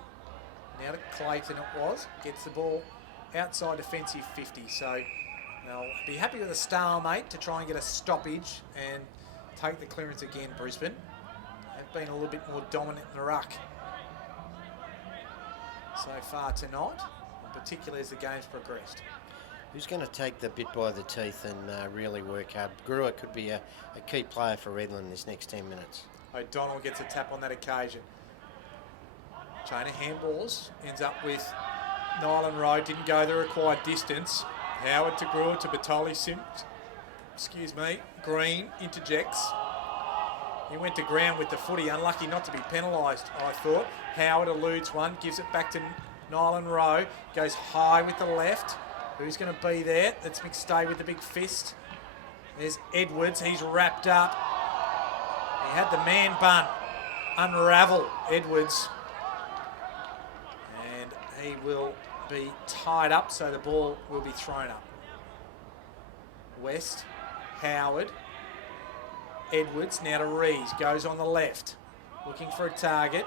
Now to Clayton it was. Gets the ball outside defensive 50. So they'll be happy with a stalemate to try and get a stoppage and take the clearance again, Brisbane. They've been a little bit more dominant in the ruck so far tonight, particularly as the game's progressed. Who's going to take the bit by the teeth and really work hard? Brewer could be a key player for Redland this next 10 minutes. O'Donnell gets a tap on that occasion. Chain of handballs ends up with Nyland Road. Didn't go the required distance. Howard to Brewer to Batoli Sims. Excuse me. Green interjects. He went to ground with the footy. Unlucky not to be penalised, I thought. Howard eludes one. Gives it back to Nyland Rowe. Goes high with the left. Who's going to be there? That's McStay with the big fist. There's Edwards. He's wrapped up. He had the man bun unravel, Edwards. And he will be tied up, so the ball will be thrown up. West, Howard, Edwards, now to Rees. Goes on the left. Looking for a target.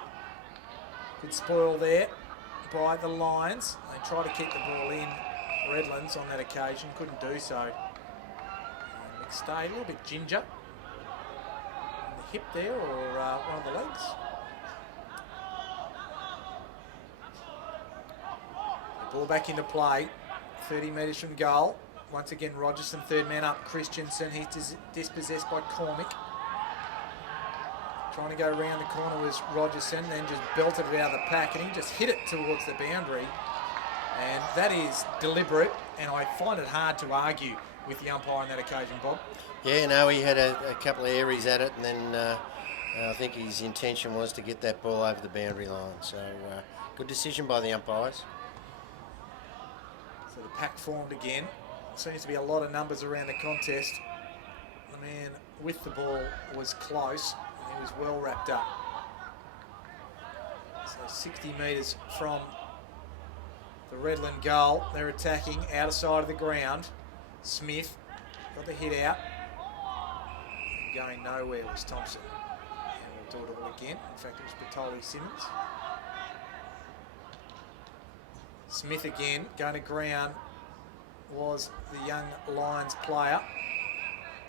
Good spoil there by the Lions. They try to keep the ball in. Redlands on that occasion couldn't do so. McStay a little bit ginger. The hip there or one of the legs. The ball back into play. 30 metres from goal. Once again, Rogerson, third man up. Christensen, he's dispossessed by Cormick. Trying to go around the corner was Rogerson, then just belted it out of the pack, and he just hit it towards the boundary. And that is deliberate, and I find it hard to argue with the umpire on that occasion, Bob. Yeah, no, he had a couple of areas at it, and then I think his intention was to get that ball over the boundary line. So good decision by the umpires. So the pack formed again. Seems to be a lot of numbers around the contest. The man with the ball was close, and he was well wrapped up. So 60 metres from the Redland goal. They're attacking outer side of the ground. Smith got the hit out. Going nowhere was Thompson. And we'll do it all again. In fact, it was Batoli Simmons. Smith again, going to ground, was the young Lions player,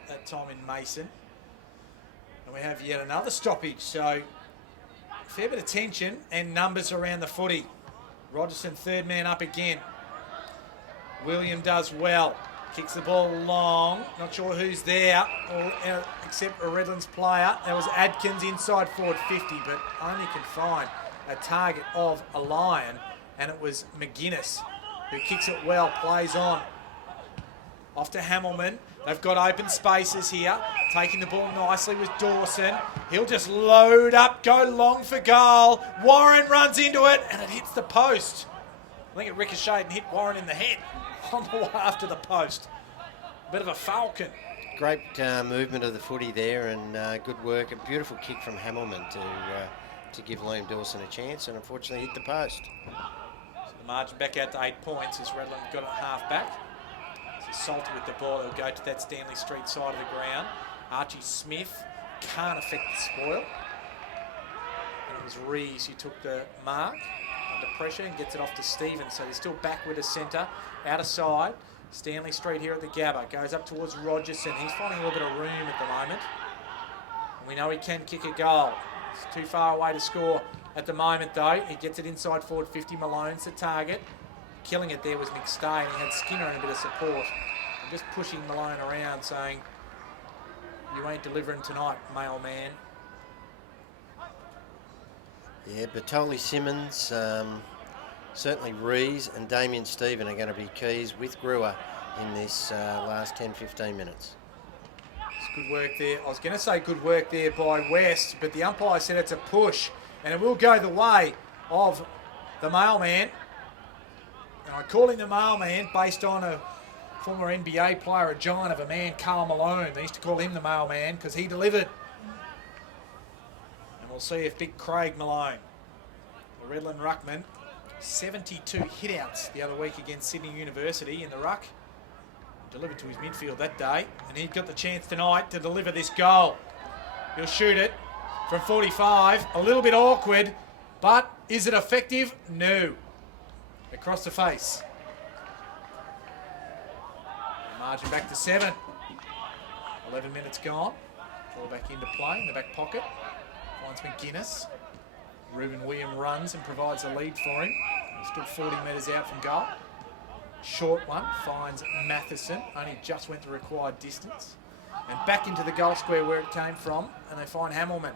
that time in Mason. And we have yet another stoppage, so a fair bit of tension and numbers around the footy. Rogerson, third man up again. William does well. Kicks the ball long. Not sure who's there, except a Redlands player. There was Adkins inside forward 50, but only can find a target of a Lion, and it was McGuinness who kicks it well, plays on. Off to Hamilman. They've got open spaces here. Taking the ball nicely with Dawson. He'll just load up, go long for goal. Warren runs into it, and it hits the post. I think it ricocheted and hit Warren in the head on the way after the post. Bit of a falcon. Great movement of the footy there, and good work. A beautiful kick from Hamilman to give Liam Dawson a chance, and unfortunately hit the post. So the Margin back out to 8 points as Redland got it half back. So Salter with the ball. He'll go to that Stanley Street side of the ground. Archie Smith can't affect the spoil. And it was Rees who took the mark under pressure and gets it off to Stevens. So he's still backward to centre, out of side. Stanley Street here at the Gabba. Goes up towards Rogerson. He's finding a little bit of room at the moment. And we know he can kick a goal. It's too far away to score at the moment, though. He gets it inside forward 50. Malone's the target. Killing it there was McStay, and he had Skinner and a bit of support. And just pushing Malone around, saying, "You ain't delivering tonight, mailman." Yeah, Bertoli Simmons, certainly Rees and Damien Stephen are going to be keys with Brewer in this last 10-15 minutes. It's good work there. I was going to say good work there by West, but the umpire said it's a push, and it will go the way of the mailman. And I call him the mailman based on a former NBA player, a giant of a man, Karl Malone. They used to call him the mailman because he delivered. And we'll see if big Craig Malone, the Redland ruckman, 72 hitouts the other week against Sydney University in the ruck. Delivered to his midfield that day, and he got the chance tonight to deliver this goal. He'll shoot it from 45, a little bit awkward, but is it effective? No. Across the face. Margin back to 7. 11 minutes gone. Ball back into play in the back pocket. Finds McGuinness. Ruben William runs and provides a lead for him. He's still 40 metres out from goal. Short one finds Matheson. Only just went the required distance. And back into the goal square where it came from. And they find Hamilman.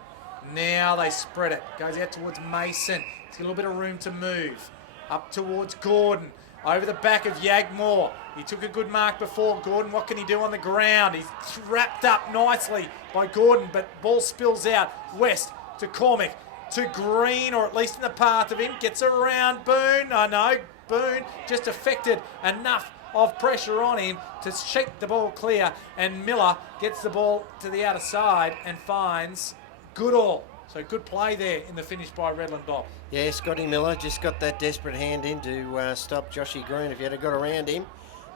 Now they spread it. Goes out towards Mason. He's got a little bit of room to move. Up towards Gordon. Over the back of Yagmore. He took a good mark before. Gordon, what can he do on the ground? He's wrapped up nicely by Gordon, but ball spills out. West to Cormick. To Green, or at least in the path of him. Gets around Boone. Oh no, Boone just affected enough of pressure on him to shake the ball clear. And Miller gets the ball to the outer side and finds Goodall. So good play there in the finish by Redland Bob. Yeah, Scotty Miller just got that desperate hand in to stop Joshy Green. If he had got around him,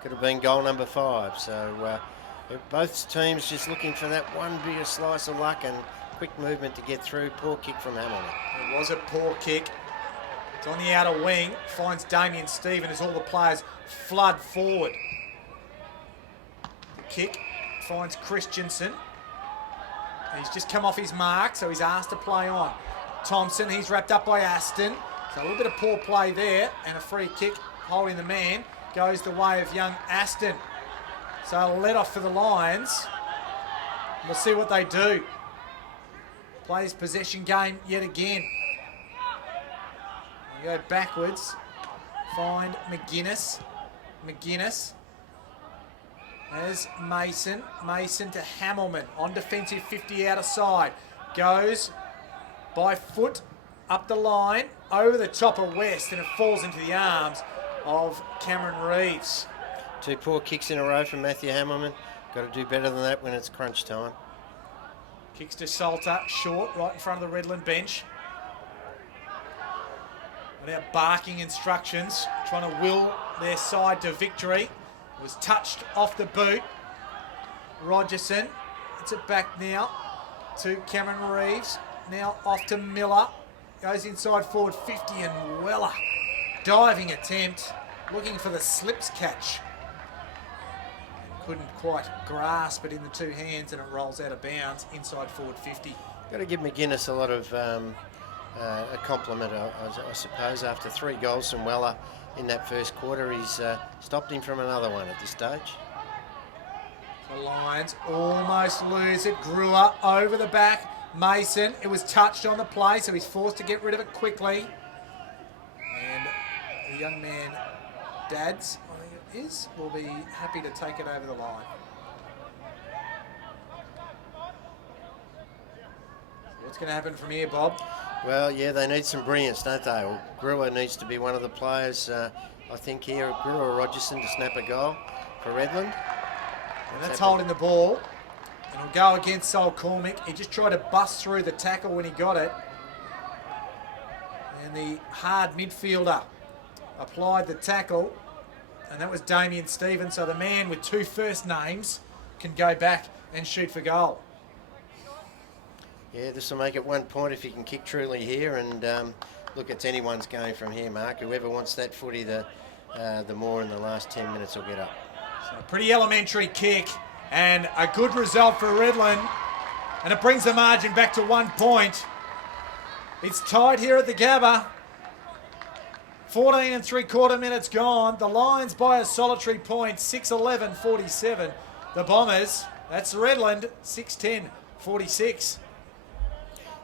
could have been goal number 5. So both teams just looking for that one bigger slice of luck and quick movement to get through. Poor kick from Hamilton. It was a poor kick. It's on the outer wing. Finds Damien Stephen as all the players flood forward. The kick finds Christensen. He's just come off his mark, so he's asked to play on. Thompson, he's wrapped up by Aston. So a little bit of poor play there, and a free kick holding the man goes the way of young Aston. So a let off for the Lions. We'll see what they do. Plays possession game yet again. We go backwards. Find McGuinness. McGuinness as Mason. Mason to Hamilman on defensive 50 outer side. Goes by foot up the line over the top of West, and it falls into the arms of Cameron Reeves. 2 poor kicks in a row from Matthew Hamilman. Got to do better than that when it's crunch time. Kicks to Salter, short, right in front of the Redland bench. Without barking instructions, trying to will their side to victory. It was touched off the boot. Rogerson, it's it back now to Cameron Reeves. Now off to Miller. Goes inside forward 50, and Weller. Diving attempt, looking for the slips catch. Couldn't quite grasp it in the 2 hands, and it rolls out of bounds inside forward 50. Got to give McGuinness a lot of a compliment, I suppose. After 3 goals from Weller in that first quarter, he's stopped him from another one at this stage. The Lions almost lose it. Brewer over the back. Mason, it was touched on the play, so he's forced to get rid of it quickly. And the young man, Dads, I think it is, will be happy to take it over the line. What's going to happen from here, Bob? Well, yeah, they need some brilliance, don't they? Well, Brewer needs to be one of the players, I think, here. Brewer or Rogerson to snap a goal for Redland. And that's holding the ball. And he'll go against Sol Cormick. He just tried to bust through the tackle when he got it. And the hard midfielder applied the tackle, and that was Damien Stevens. So the man with 2 first names can go back and shoot for goal. Yeah, this will make it 1 point if he can kick truly here. And look, it's anyone's game from here, Mark. Whoever wants that footy, the more in the last 10 minutes will get up. So a pretty elementary kick and a good result for Redland. And it brings the margin back to 1 point. It's tied here at the Gabba. 14 3/4 minutes gone. The Lions by a solitary point, 6-11-47. The Bombers, that's Redland, 6-10-46.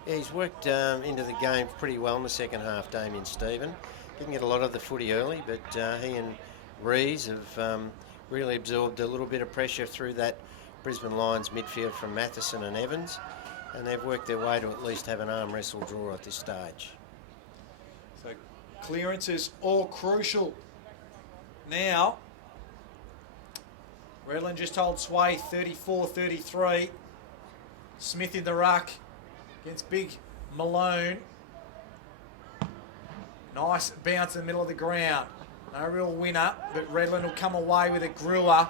Yeah, he's worked into the game pretty well in the second half, Damien Stephen. Didn't get a lot of the footy early, but he and Rees have really absorbed a little bit of pressure through that Brisbane Lions midfield from Matheson and Evans, and they've worked their way to at least have an arm wrestle draw at this stage. So clearances all crucial. Now, Redland just holds sway, 34-33. Smith in the ruck against big Malone. Nice bounce in the middle of the ground. No real winner, but Redland will come away with a Brewer.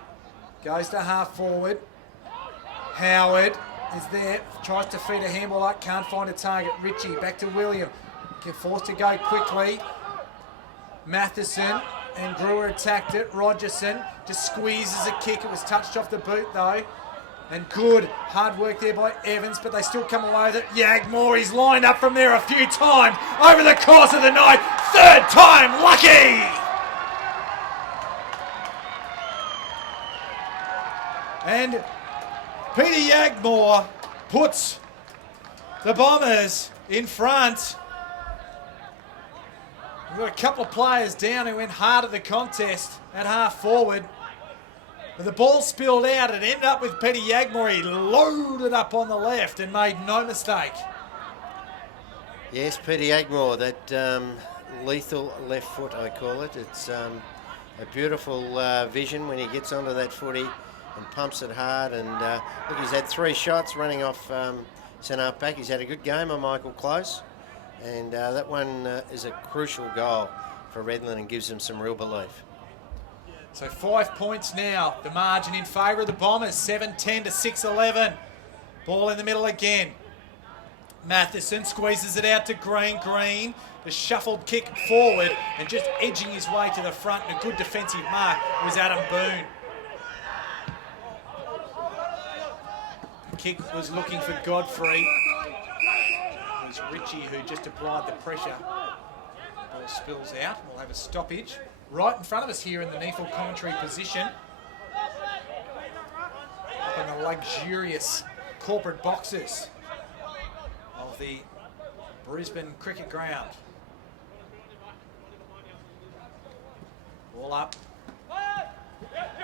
Goes to half forward. Howard is there, tries to feed a handball up, can't find a target. Ritchie back to William. Forced to go quickly. Matheson and Brewer attacked it. Rogerson just squeezes a kick. It was touched off the boot though. And good hard work there by Evans, but they still come away with it. Yagmore, he's lined up from there a few times over the course of the night. 3rd time lucky! And Peter Yagmore puts the Bombers in front. We've got a couple of players down who went hard at the contest at half forward. But the ball spilled out. It ended up with Peter Yagmore. He loaded up on the left and made no mistake. Yes, Peter Yagmore, that lethal left foot, I call it. It's a beautiful vision when he gets onto that footy and pumps it hard. And look, he's had 3 shots running off centre half back. He's had a good game on Michael Close. And that one is a crucial goal for Redland and gives them some real belief. So 5 points now. The margin in favour of the Bombers. 7-10 to 6-11. Ball in the middle again. Matheson squeezes it out to Green. Green, the shuffled kick forward and just edging his way to the front. And a good defensive mark was Adam Boone. Kick was looking for Godfrey. It was Ritchie who just applied the pressure. Ball spills out. We'll have a stoppage right in front of us here in the NEAFL commentary position. Up in the luxurious corporate boxes of the Brisbane cricket ground. Ball up.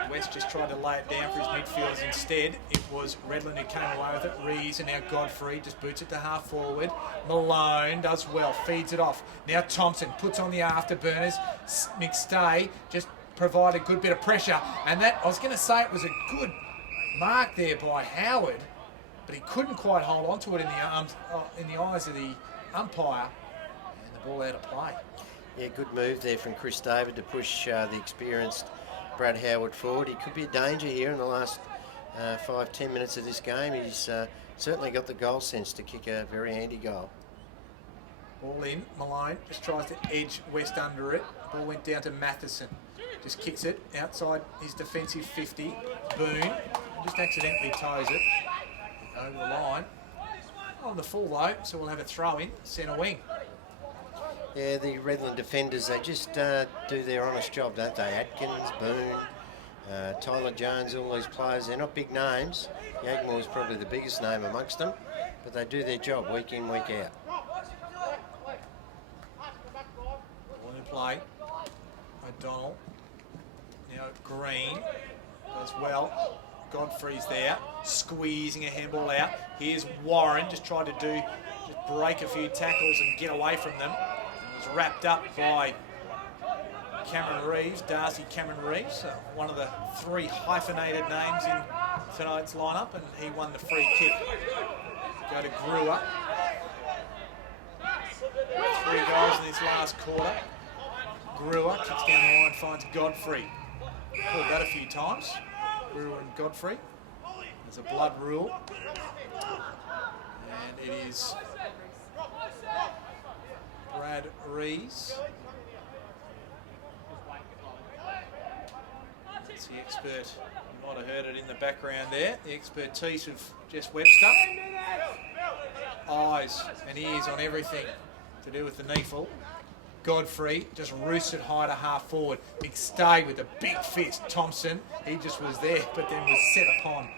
West just tried to lay it down for his midfielders. Instead, it was Redland who came away with it. Rees and now Godfrey just boots it to half forward. Malone does well, feeds it off. Now Thompson puts on the afterburners. McStay just provided a good bit of pressure. And that, I was going to say it was a good mark there by Howard, but he couldn't quite hold on to it in the eyes of the umpire. And the ball out of play. Yeah, good move there from Chris David to push the experienced Brad Howard forward. He could be a danger here in the last 5-10 minutes of this game. He's certainly got the goal sense to kick a very handy goal. Ball in, Malone just tries to edge West under it. Ball went down to Matheson. Just kicks it outside his defensive 50. Boone just accidentally toes it over the line. On the full though, so we'll have a throw in, centre wing. Yeah, the Redland defenders, they just do their honest job, don't they? Atkins, Boone, Tyler Jones, all these players, they're not big names. Yagmore's probably the biggest name amongst them, but they do their job week in, week out. Ball in play. O'Donnell. Now Green does well. Godfrey's there, squeezing a handball out. Here's Warren, just tried to just break a few tackles and get away from them. It was wrapped up by Cameron Reeves, Darcy Cameron Reeves, one of the 3 hyphenated names in tonight's lineup, and he won the free kick. Go to Brewer. 3 goals in this last quarter. Brewer kicks down the line, finds Godfrey. Called that a few times. Brewer and Godfrey. There's a blood rule. And it is Brad Rees. That's the expert. You might have heard it in the background there. The expertise of Jess Webster. Eyes and ears on everything to do with the NEAFL. Godfrey just roosted high to half forward. McStay with a big fist. Thompson, he just was there, but then was set upon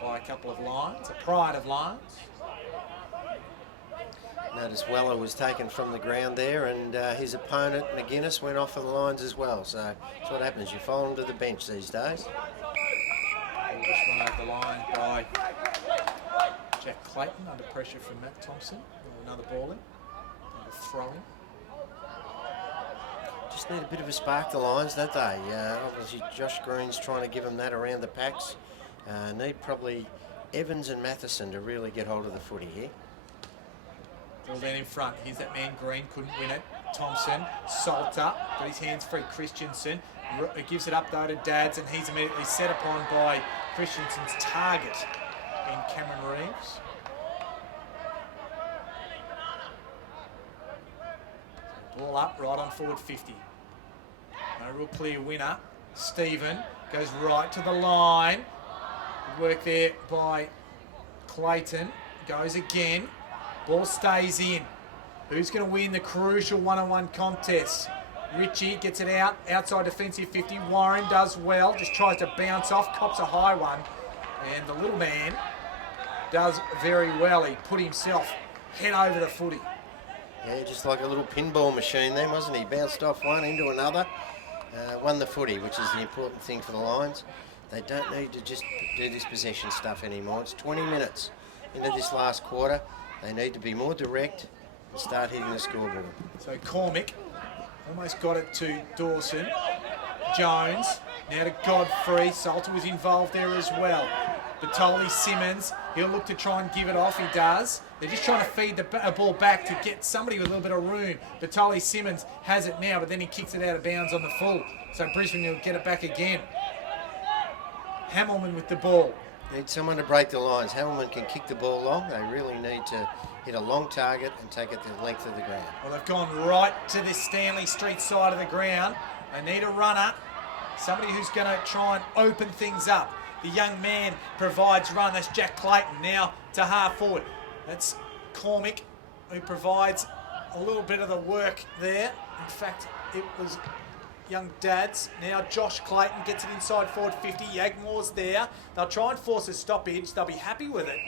by a couple of lines, a pride of lines. Notice Weller was taken from the ground there, and his opponent, McGuinness, went off of the lines as well. So that's what happens. You fall into the bench these days. Just run over the line by Jack Clayton under pressure from Matt Thompson. Another ball in, another throw in. Just need a bit of a spark, the Lions, don't they? Obviously, Josh Green's trying to give them that around the packs. Need probably Evans and Matheson to really get hold of the footy here. Well, then in front, here's that man Green, couldn't win it. Thompson, Salter, got his hands free. Christensen gives it up though to Dads, and he's immediately set upon by Christensen's target in Cameron Reeves. Ball up, right on forward 50. No real clear winner. Stephen goes right to the line. Good work there by Clayton. Goes again. Ball stays in. Who's going to win the crucial one-on-one contest? Richie gets it out. Outside defensive 50. Warren does well. Just tries to bounce off. Cops a high one. And the little man does very well. He put himself head over the footy. Yeah, just like a little pinball machine then, wasn't he? Bounced off one into another. Won the footy, which is the important thing for the Lions. They don't need to just do this possession stuff anymore. It's 20 minutes into this last quarter. They need to be more direct and start hitting the scoreboard. So Cormick almost got it to Dawson. Jones, now to Godfrey. Salter was involved there as well. Batoli Simmons, he'll look to try and give it off, he does. They're just trying to feed the ball back to get somebody with a little bit of room. Batoli Simmons has it now, but then he kicks it out of bounds on the full. So Brisbane will get it back again. Hamilman with the ball. Need someone to break the lines. Hamilman can kick the ball long. They really need to hit a long target and take it the length of the ground. Well, they've gone right to the Stanley Street side of the ground. They need a runner, somebody who's going to try and open things up. The young man provides run. That's Jack Clayton now to half forward. That's Cormick who provides a little bit of the work there. In fact, it was young Dads. Now Josh Clayton gets it inside forward 50. Yagmore's there. They'll try and force a stoppage. They'll be happy with it,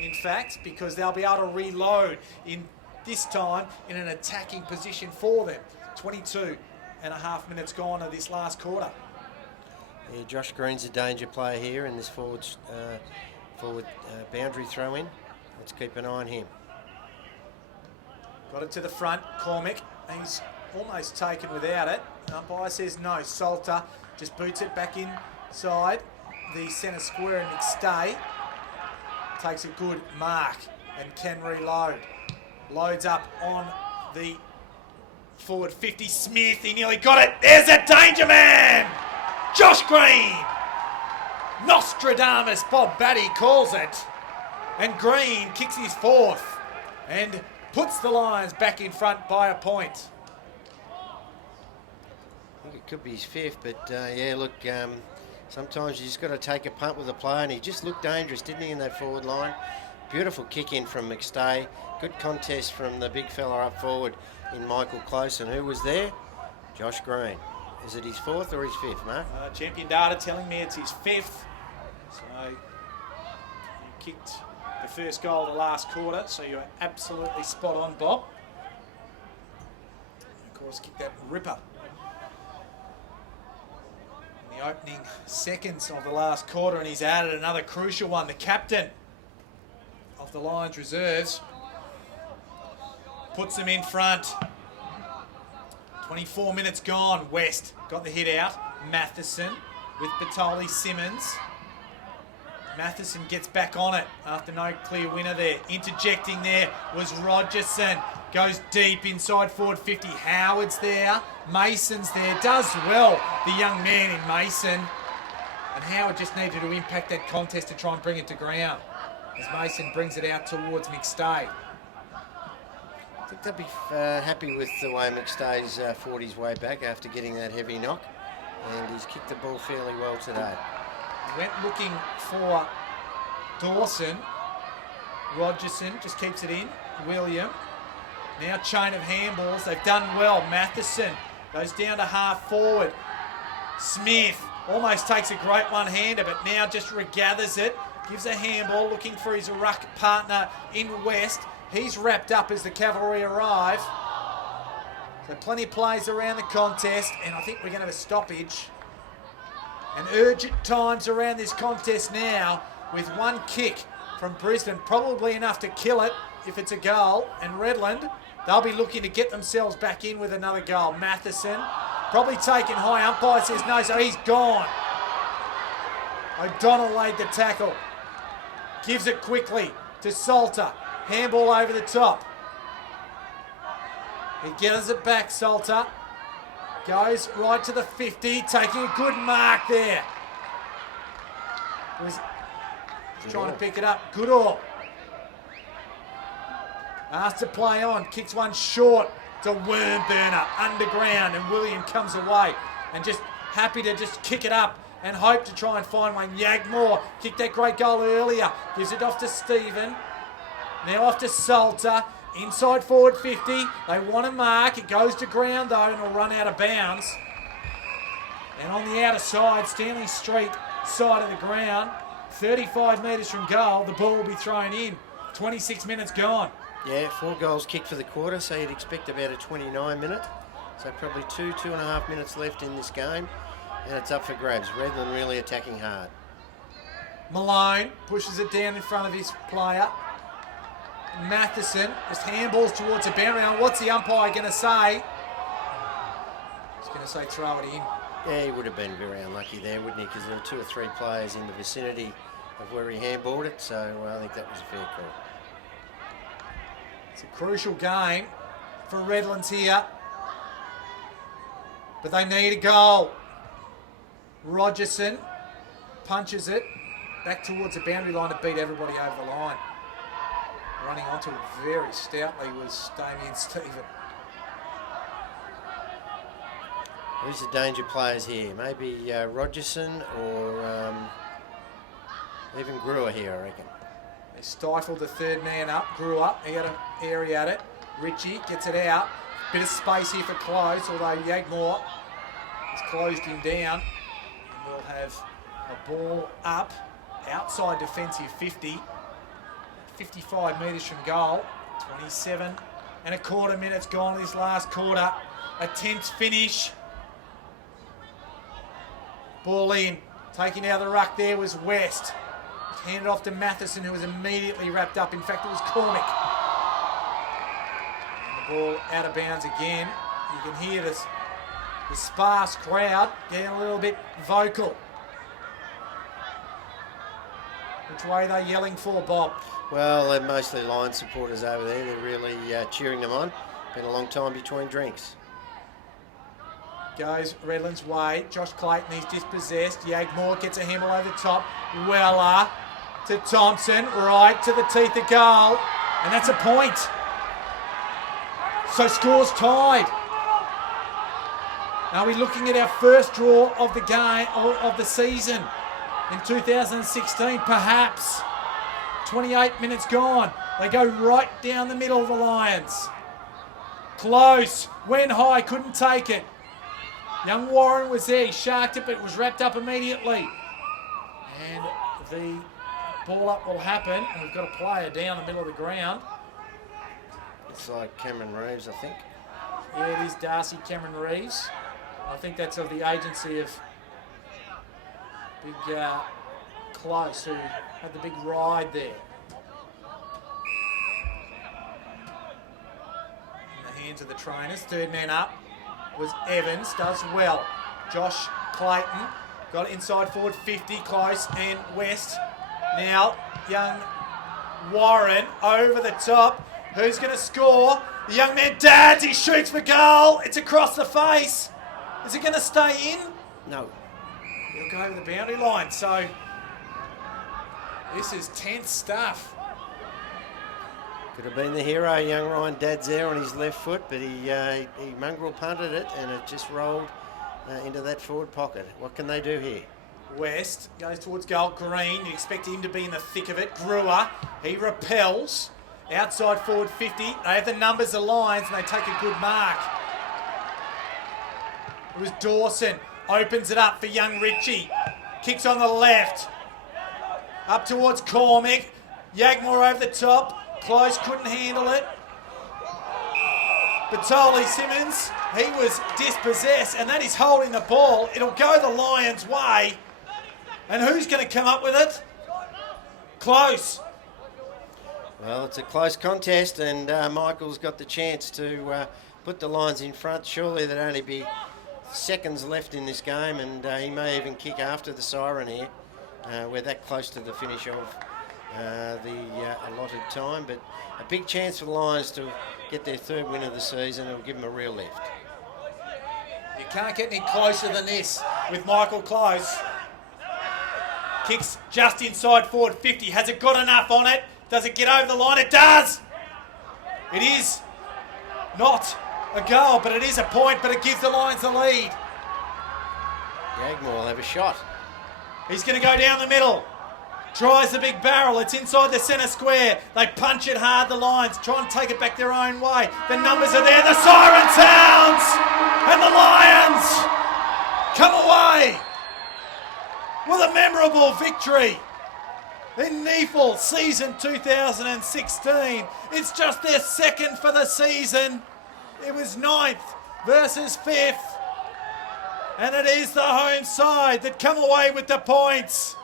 in fact, because they'll be able to reload in this time in an attacking position for them. 22 and a half minutes gone of this last quarter. Yeah, Josh Green's a danger player here in this forward boundary throw-in. Let's keep an eye on him. Got it to the front. Cormick, he's almost taken without it. Umpire says no. Salter just boots it back inside the centre square, and McStay takes a good mark and can reload. Loads up on the forward 50. Smith, he nearly got it. There's a danger man! Josh Green! Nostradamus, Bob Batty calls it. And Green kicks his fourth and puts the Lions back in front by a point. I think it could be his fifth, but yeah, look, sometimes you just got to take a punt with a player, and he just looked dangerous, didn't he, in that forward line? Beautiful kick in from McStay. Good contest from the big fella up forward in Michael Close, and who was there? Josh Green. Is it his fourth or his fifth, Mark? Champion data telling me it's his fifth. So he kicked the first goal of the last quarter, so you're absolutely spot on, Bob. And of course, kicked that ripper in the opening seconds of the last quarter, and he's added another crucial one. The captain of the Lions reserves puts them in front. 24 minutes gone. West got the hit out. Matheson with Batoli Simmons. Matheson gets back on it after no clear winner there. Interjecting there was Rogerson. Goes deep inside forward 50. Howard's there. Mason's there. Does well, the young man in Mason. And Howard just needed to impact that contest to try and bring it to ground. As Mason brings it out towards McStay. I think they'll be happy with the way McStay's fought his way back after getting that heavy knock. And he's kicked the ball fairly well today. Went looking for Dawson. Rogerson just keeps it in. William. Now chain of handballs. They've done well. Matheson goes down to half forward. Smith almost takes a great one-hander, but now just regathers it. Gives a handball, looking for his ruck partner in West. He's wrapped up as the cavalry arrive. So plenty of plays around the contest, and I think we're going to have a stoppage. And urgent times around this contest now, with one kick from Brisbane, probably enough to kill it if it's a goal. And Redland, they'll be looking to get themselves back in with another goal. Matheson, probably taken high. Umpire says no, so he's gone. O'Donnell laid the tackle. Gives it quickly to Salter. Handball over the top. He gets it back, Salter. Goes right to the 50, taking a good mark there. Was trying to pick it up. Goodall. Asked to play on. Kicks one short to Wormburner. Underground, and William comes away. And just happy to just kick it up and hope to try and find one. Yagmore kicked that great goal earlier. Gives it off to Stephen. Now off to Salter. Inside forward 50. They want to mark. It goes to ground though, and will run out of bounds. And on the outer side, Stanley Street side of the ground, 35 metres from goal, the ball will be thrown in. 26 minutes gone. Yeah, 4 goals kicked for the quarter, so you'd expect about a 29-minute. So probably 2.5 minutes left in this game. And it's up for grabs. Redland really attacking hard. Malone pushes it down in front of his player. Matheson just handballs towards the boundary. Now, what's the umpire going to say? He's going to say throw it in. Yeah, he would have been very unlucky there, wouldn't he? Because there were 2 or 3 players in the vicinity of where he handballed it. So I think that was a fair call. It's a crucial game for Redlands here. But they need a goal. Rogerson punches it back towards the boundary line to beat everybody over the line. Running onto it very stoutly was Damien Stephen. Who's the danger players here? Maybe Rogerson or even Brewer here, I reckon. They stifled the third man up. Brewer, he had an area at it. Ritchie gets it out. Bit of space here for Close, although Yagmore has closed him down. And we'll have a ball up outside defensive 50. 55 metres from goal. 27 and a quarter minutes gone in this last quarter. A tense finish. Ball in. Taking out the ruck there was West. Handed off to Matheson, who was immediately wrapped up. In fact, it was Cormick. And the ball out of bounds again. You can hear this, the sparse crowd getting a little bit vocal. Which way are they yelling for, Bob? Well, they're mostly Lions supporters over there. They're really cheering them on. Been a long time between drinks. Goes Redland's way. Josh Clayton, he's dispossessed. Yagmore gets a handle over the top. Weller to Thompson, right to the teeth of goal. And that's a point. So scores tied. Are we looking at our first draw of the game, of the season in 2016? Perhaps. 28 minutes gone. They go right down the middle of the Lions. Close. Went high, couldn't take it. Young Warren was there. He sharked it, but it was wrapped up immediately. And the ball up will happen. And we've got a player down the middle of the ground. It's like Cameron Reeves, I think. Yeah, it is Darcy Cameron Reeves. I think that's of the agency of Big Close, who had the big ride there. In the hands of the trainers. Third man up was Evans, does well. Josh Clayton got it inside forward 50, Close and West Now, young Warren over the top. Who's going to score? The young man, Dads, he shoots for goal. It's across the face. Is it going to stay in? No. He'll go over the boundary line. So, this is tense stuff. Could have been the hero, young Ryan Dad's there on his left foot, but he mongrel punted it and it just rolled into that forward pocket. What can they do here? West goes towards goal. Green, you expect him to be in the thick of it. Brewer, he repels. Outside forward 50. They have the numbers, the lines, and they take a good mark. It was Dawson. Opens it up for young Richie. Kicks on the left. Up towards Cormick. Yagmore over the top. Close, couldn't handle it. Batoli Simmons, he was dispossessed, and that is holding the ball. It'll go the Lions' way. And who's going to come up with it? Close. Well, it's a close contest, and Michael's got the chance to put the Lions in front. Surely there'd only be seconds left in this game, and he may even kick after the siren here. We're that close to the finish of the allotted time, but a big chance for the Lions to get their third win of the season. It'll give them a real lift. You can't get any closer than this with Michael Close. Kicks just inside forward 50. Has it got enough on it? Does it get over the line? It does! It is not a goal, but it is a point, but it gives the Lions the lead. Yagmore will have a shot. He's going to go down the middle. Tries the big barrel. It's inside the centre square. They punch it hard, the Lions. Try and take it back their own way. The numbers are there. The siren sounds! And the Lions come away with a memorable victory in NEAFL season 2016. It's just their second for the season. It was 9th versus 5th. And it is the home side that come away with the points.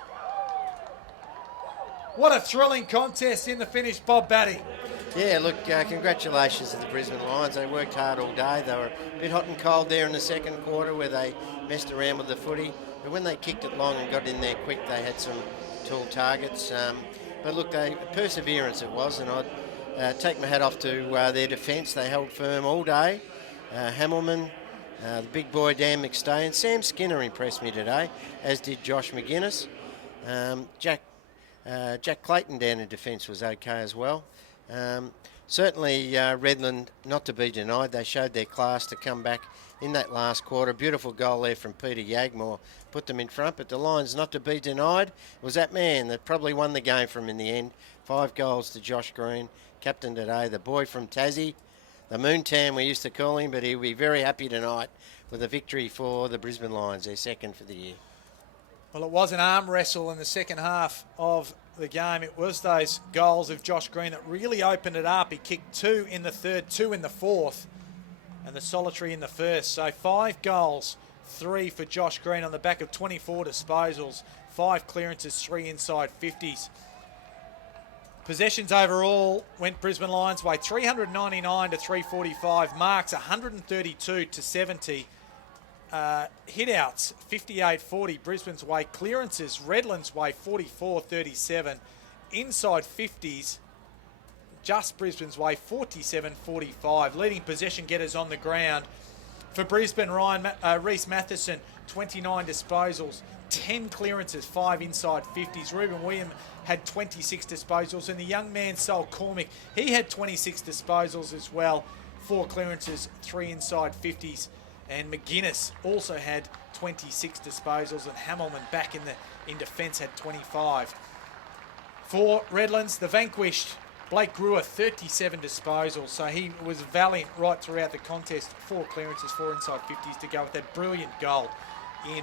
What a thrilling contest in the finish, Bob Batty. Yeah, look, congratulations to the Brisbane Lions. They worked hard all day. They were a bit hot and cold there in the second quarter where they messed around with the footy. But when they kicked it long and got in there quick, they had some tall targets. But look, perseverance it was, and I'd take my hat off to their defence. They held firm all day. Hamilman, the big boy Dan McStay, and Sam Skinner impressed me today, as did Josh McGuinness. Jack Clayton down in defence was okay as well. Certainly Redland, not to be denied, they showed their class to come back in that last quarter. Beautiful goal there from Peter Yagmore, put them in front, but the Lions, not to be denied, was that man that probably won the game for him in the end. 5 goals to Josh Green, captain today, the boy from Tassie, the Moontan we used to call him, but he'll be very happy tonight with a victory for the Brisbane Lions, their second for the year. Well, it was an arm wrestle in the second half of the game. It was those goals of Josh Green that really opened it up. He kicked 2 in the third, 2 in the fourth, and the solitary in the first. So 5 goals, 3 for Josh Green on the back of 24 disposals, 5 clearances, 3 inside 50s. Possessions overall went Brisbane Lions' way, 399 to 345. Marks 132 to 70. Hit-outs 58-40 Brisbane's way. Clearances Redland's way 44-37. Inside 50s just Brisbane's way 47-45. Leading possession getters on the ground for Brisbane, Reece Matheson 29 disposals, 10 clearances, 5 inside 50s. Ruben Williams had 26 disposals, and the young man Sol Cormick, he had 26 disposals as well, 4 clearances, 3 inside 50s. And McGuinness also had 26 disposals, and Hamilman back in defence had 25. For Redlands, the vanquished, Blake Brewer, 37 disposals, so he was valiant right throughout the contest. 4 clearances, 4 inside 50s to go with that brilliant goal in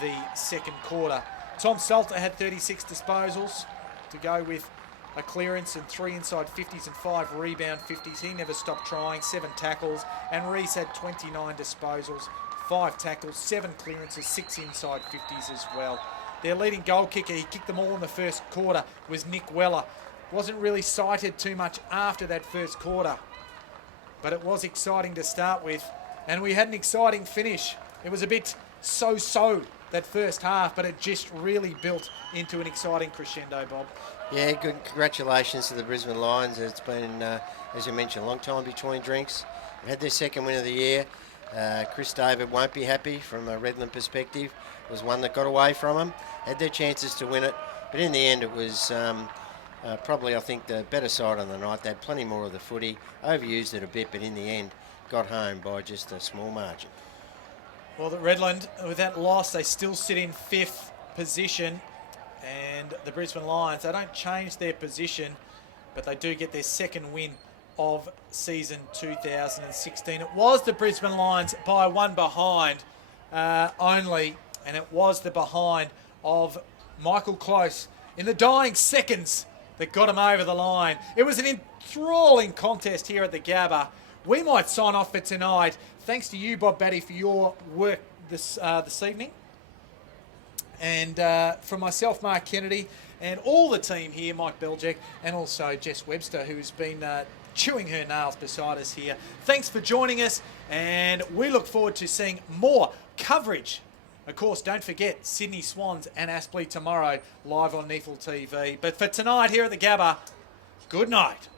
the second quarter. Tom Salter had 36 disposals to go with a clearance and 3 inside 50s and 5 rebound 50s. He never stopped trying, 7 tackles. And Reece had 29 disposals, 5 tackles, 7 clearances, 6 inside 50s as well. Their leading goal kicker, he kicked them all in the first quarter, was Nick Weller. Wasn't really cited too much after that first quarter, but it was exciting to start with. And we had an exciting finish. It was a bit so-so that first half, but it just really built into an exciting crescendo, Bob. Yeah, good. Congratulations to the Brisbane Lions. It's been, as you mentioned, a long time between drinks. They had their second win of the year. Chris David won't be happy from a Redland perspective. It was one that got away from him. Had their chances to win it, but in the end it was probably, I think, the better side on the night. They had plenty more of the footy, overused it a bit, but in the end got home by just a small margin. Well, the Redland, with that loss, they still sit in 5th position. And the Brisbane Lions, they don't change their position, but they do get their second win of season 2016. It was the Brisbane Lions by one behind only, and it was the behind of Michael Close in the dying seconds that got him over the line. It was an enthralling contest here at the Gabba. We might sign off for tonight. Thanks to you, Bob Batty, for your work this evening. And from myself, Mark Kennedy, and all the team here, Mike Beljack, and also Jess Webster, who's been chewing her nails beside us here. Thanks for joining us, and we look forward to seeing more coverage. Of course, don't forget, Sydney Swans and Aspley tomorrow, live on NEAFL TV. But for tonight here at the Gabba, good night.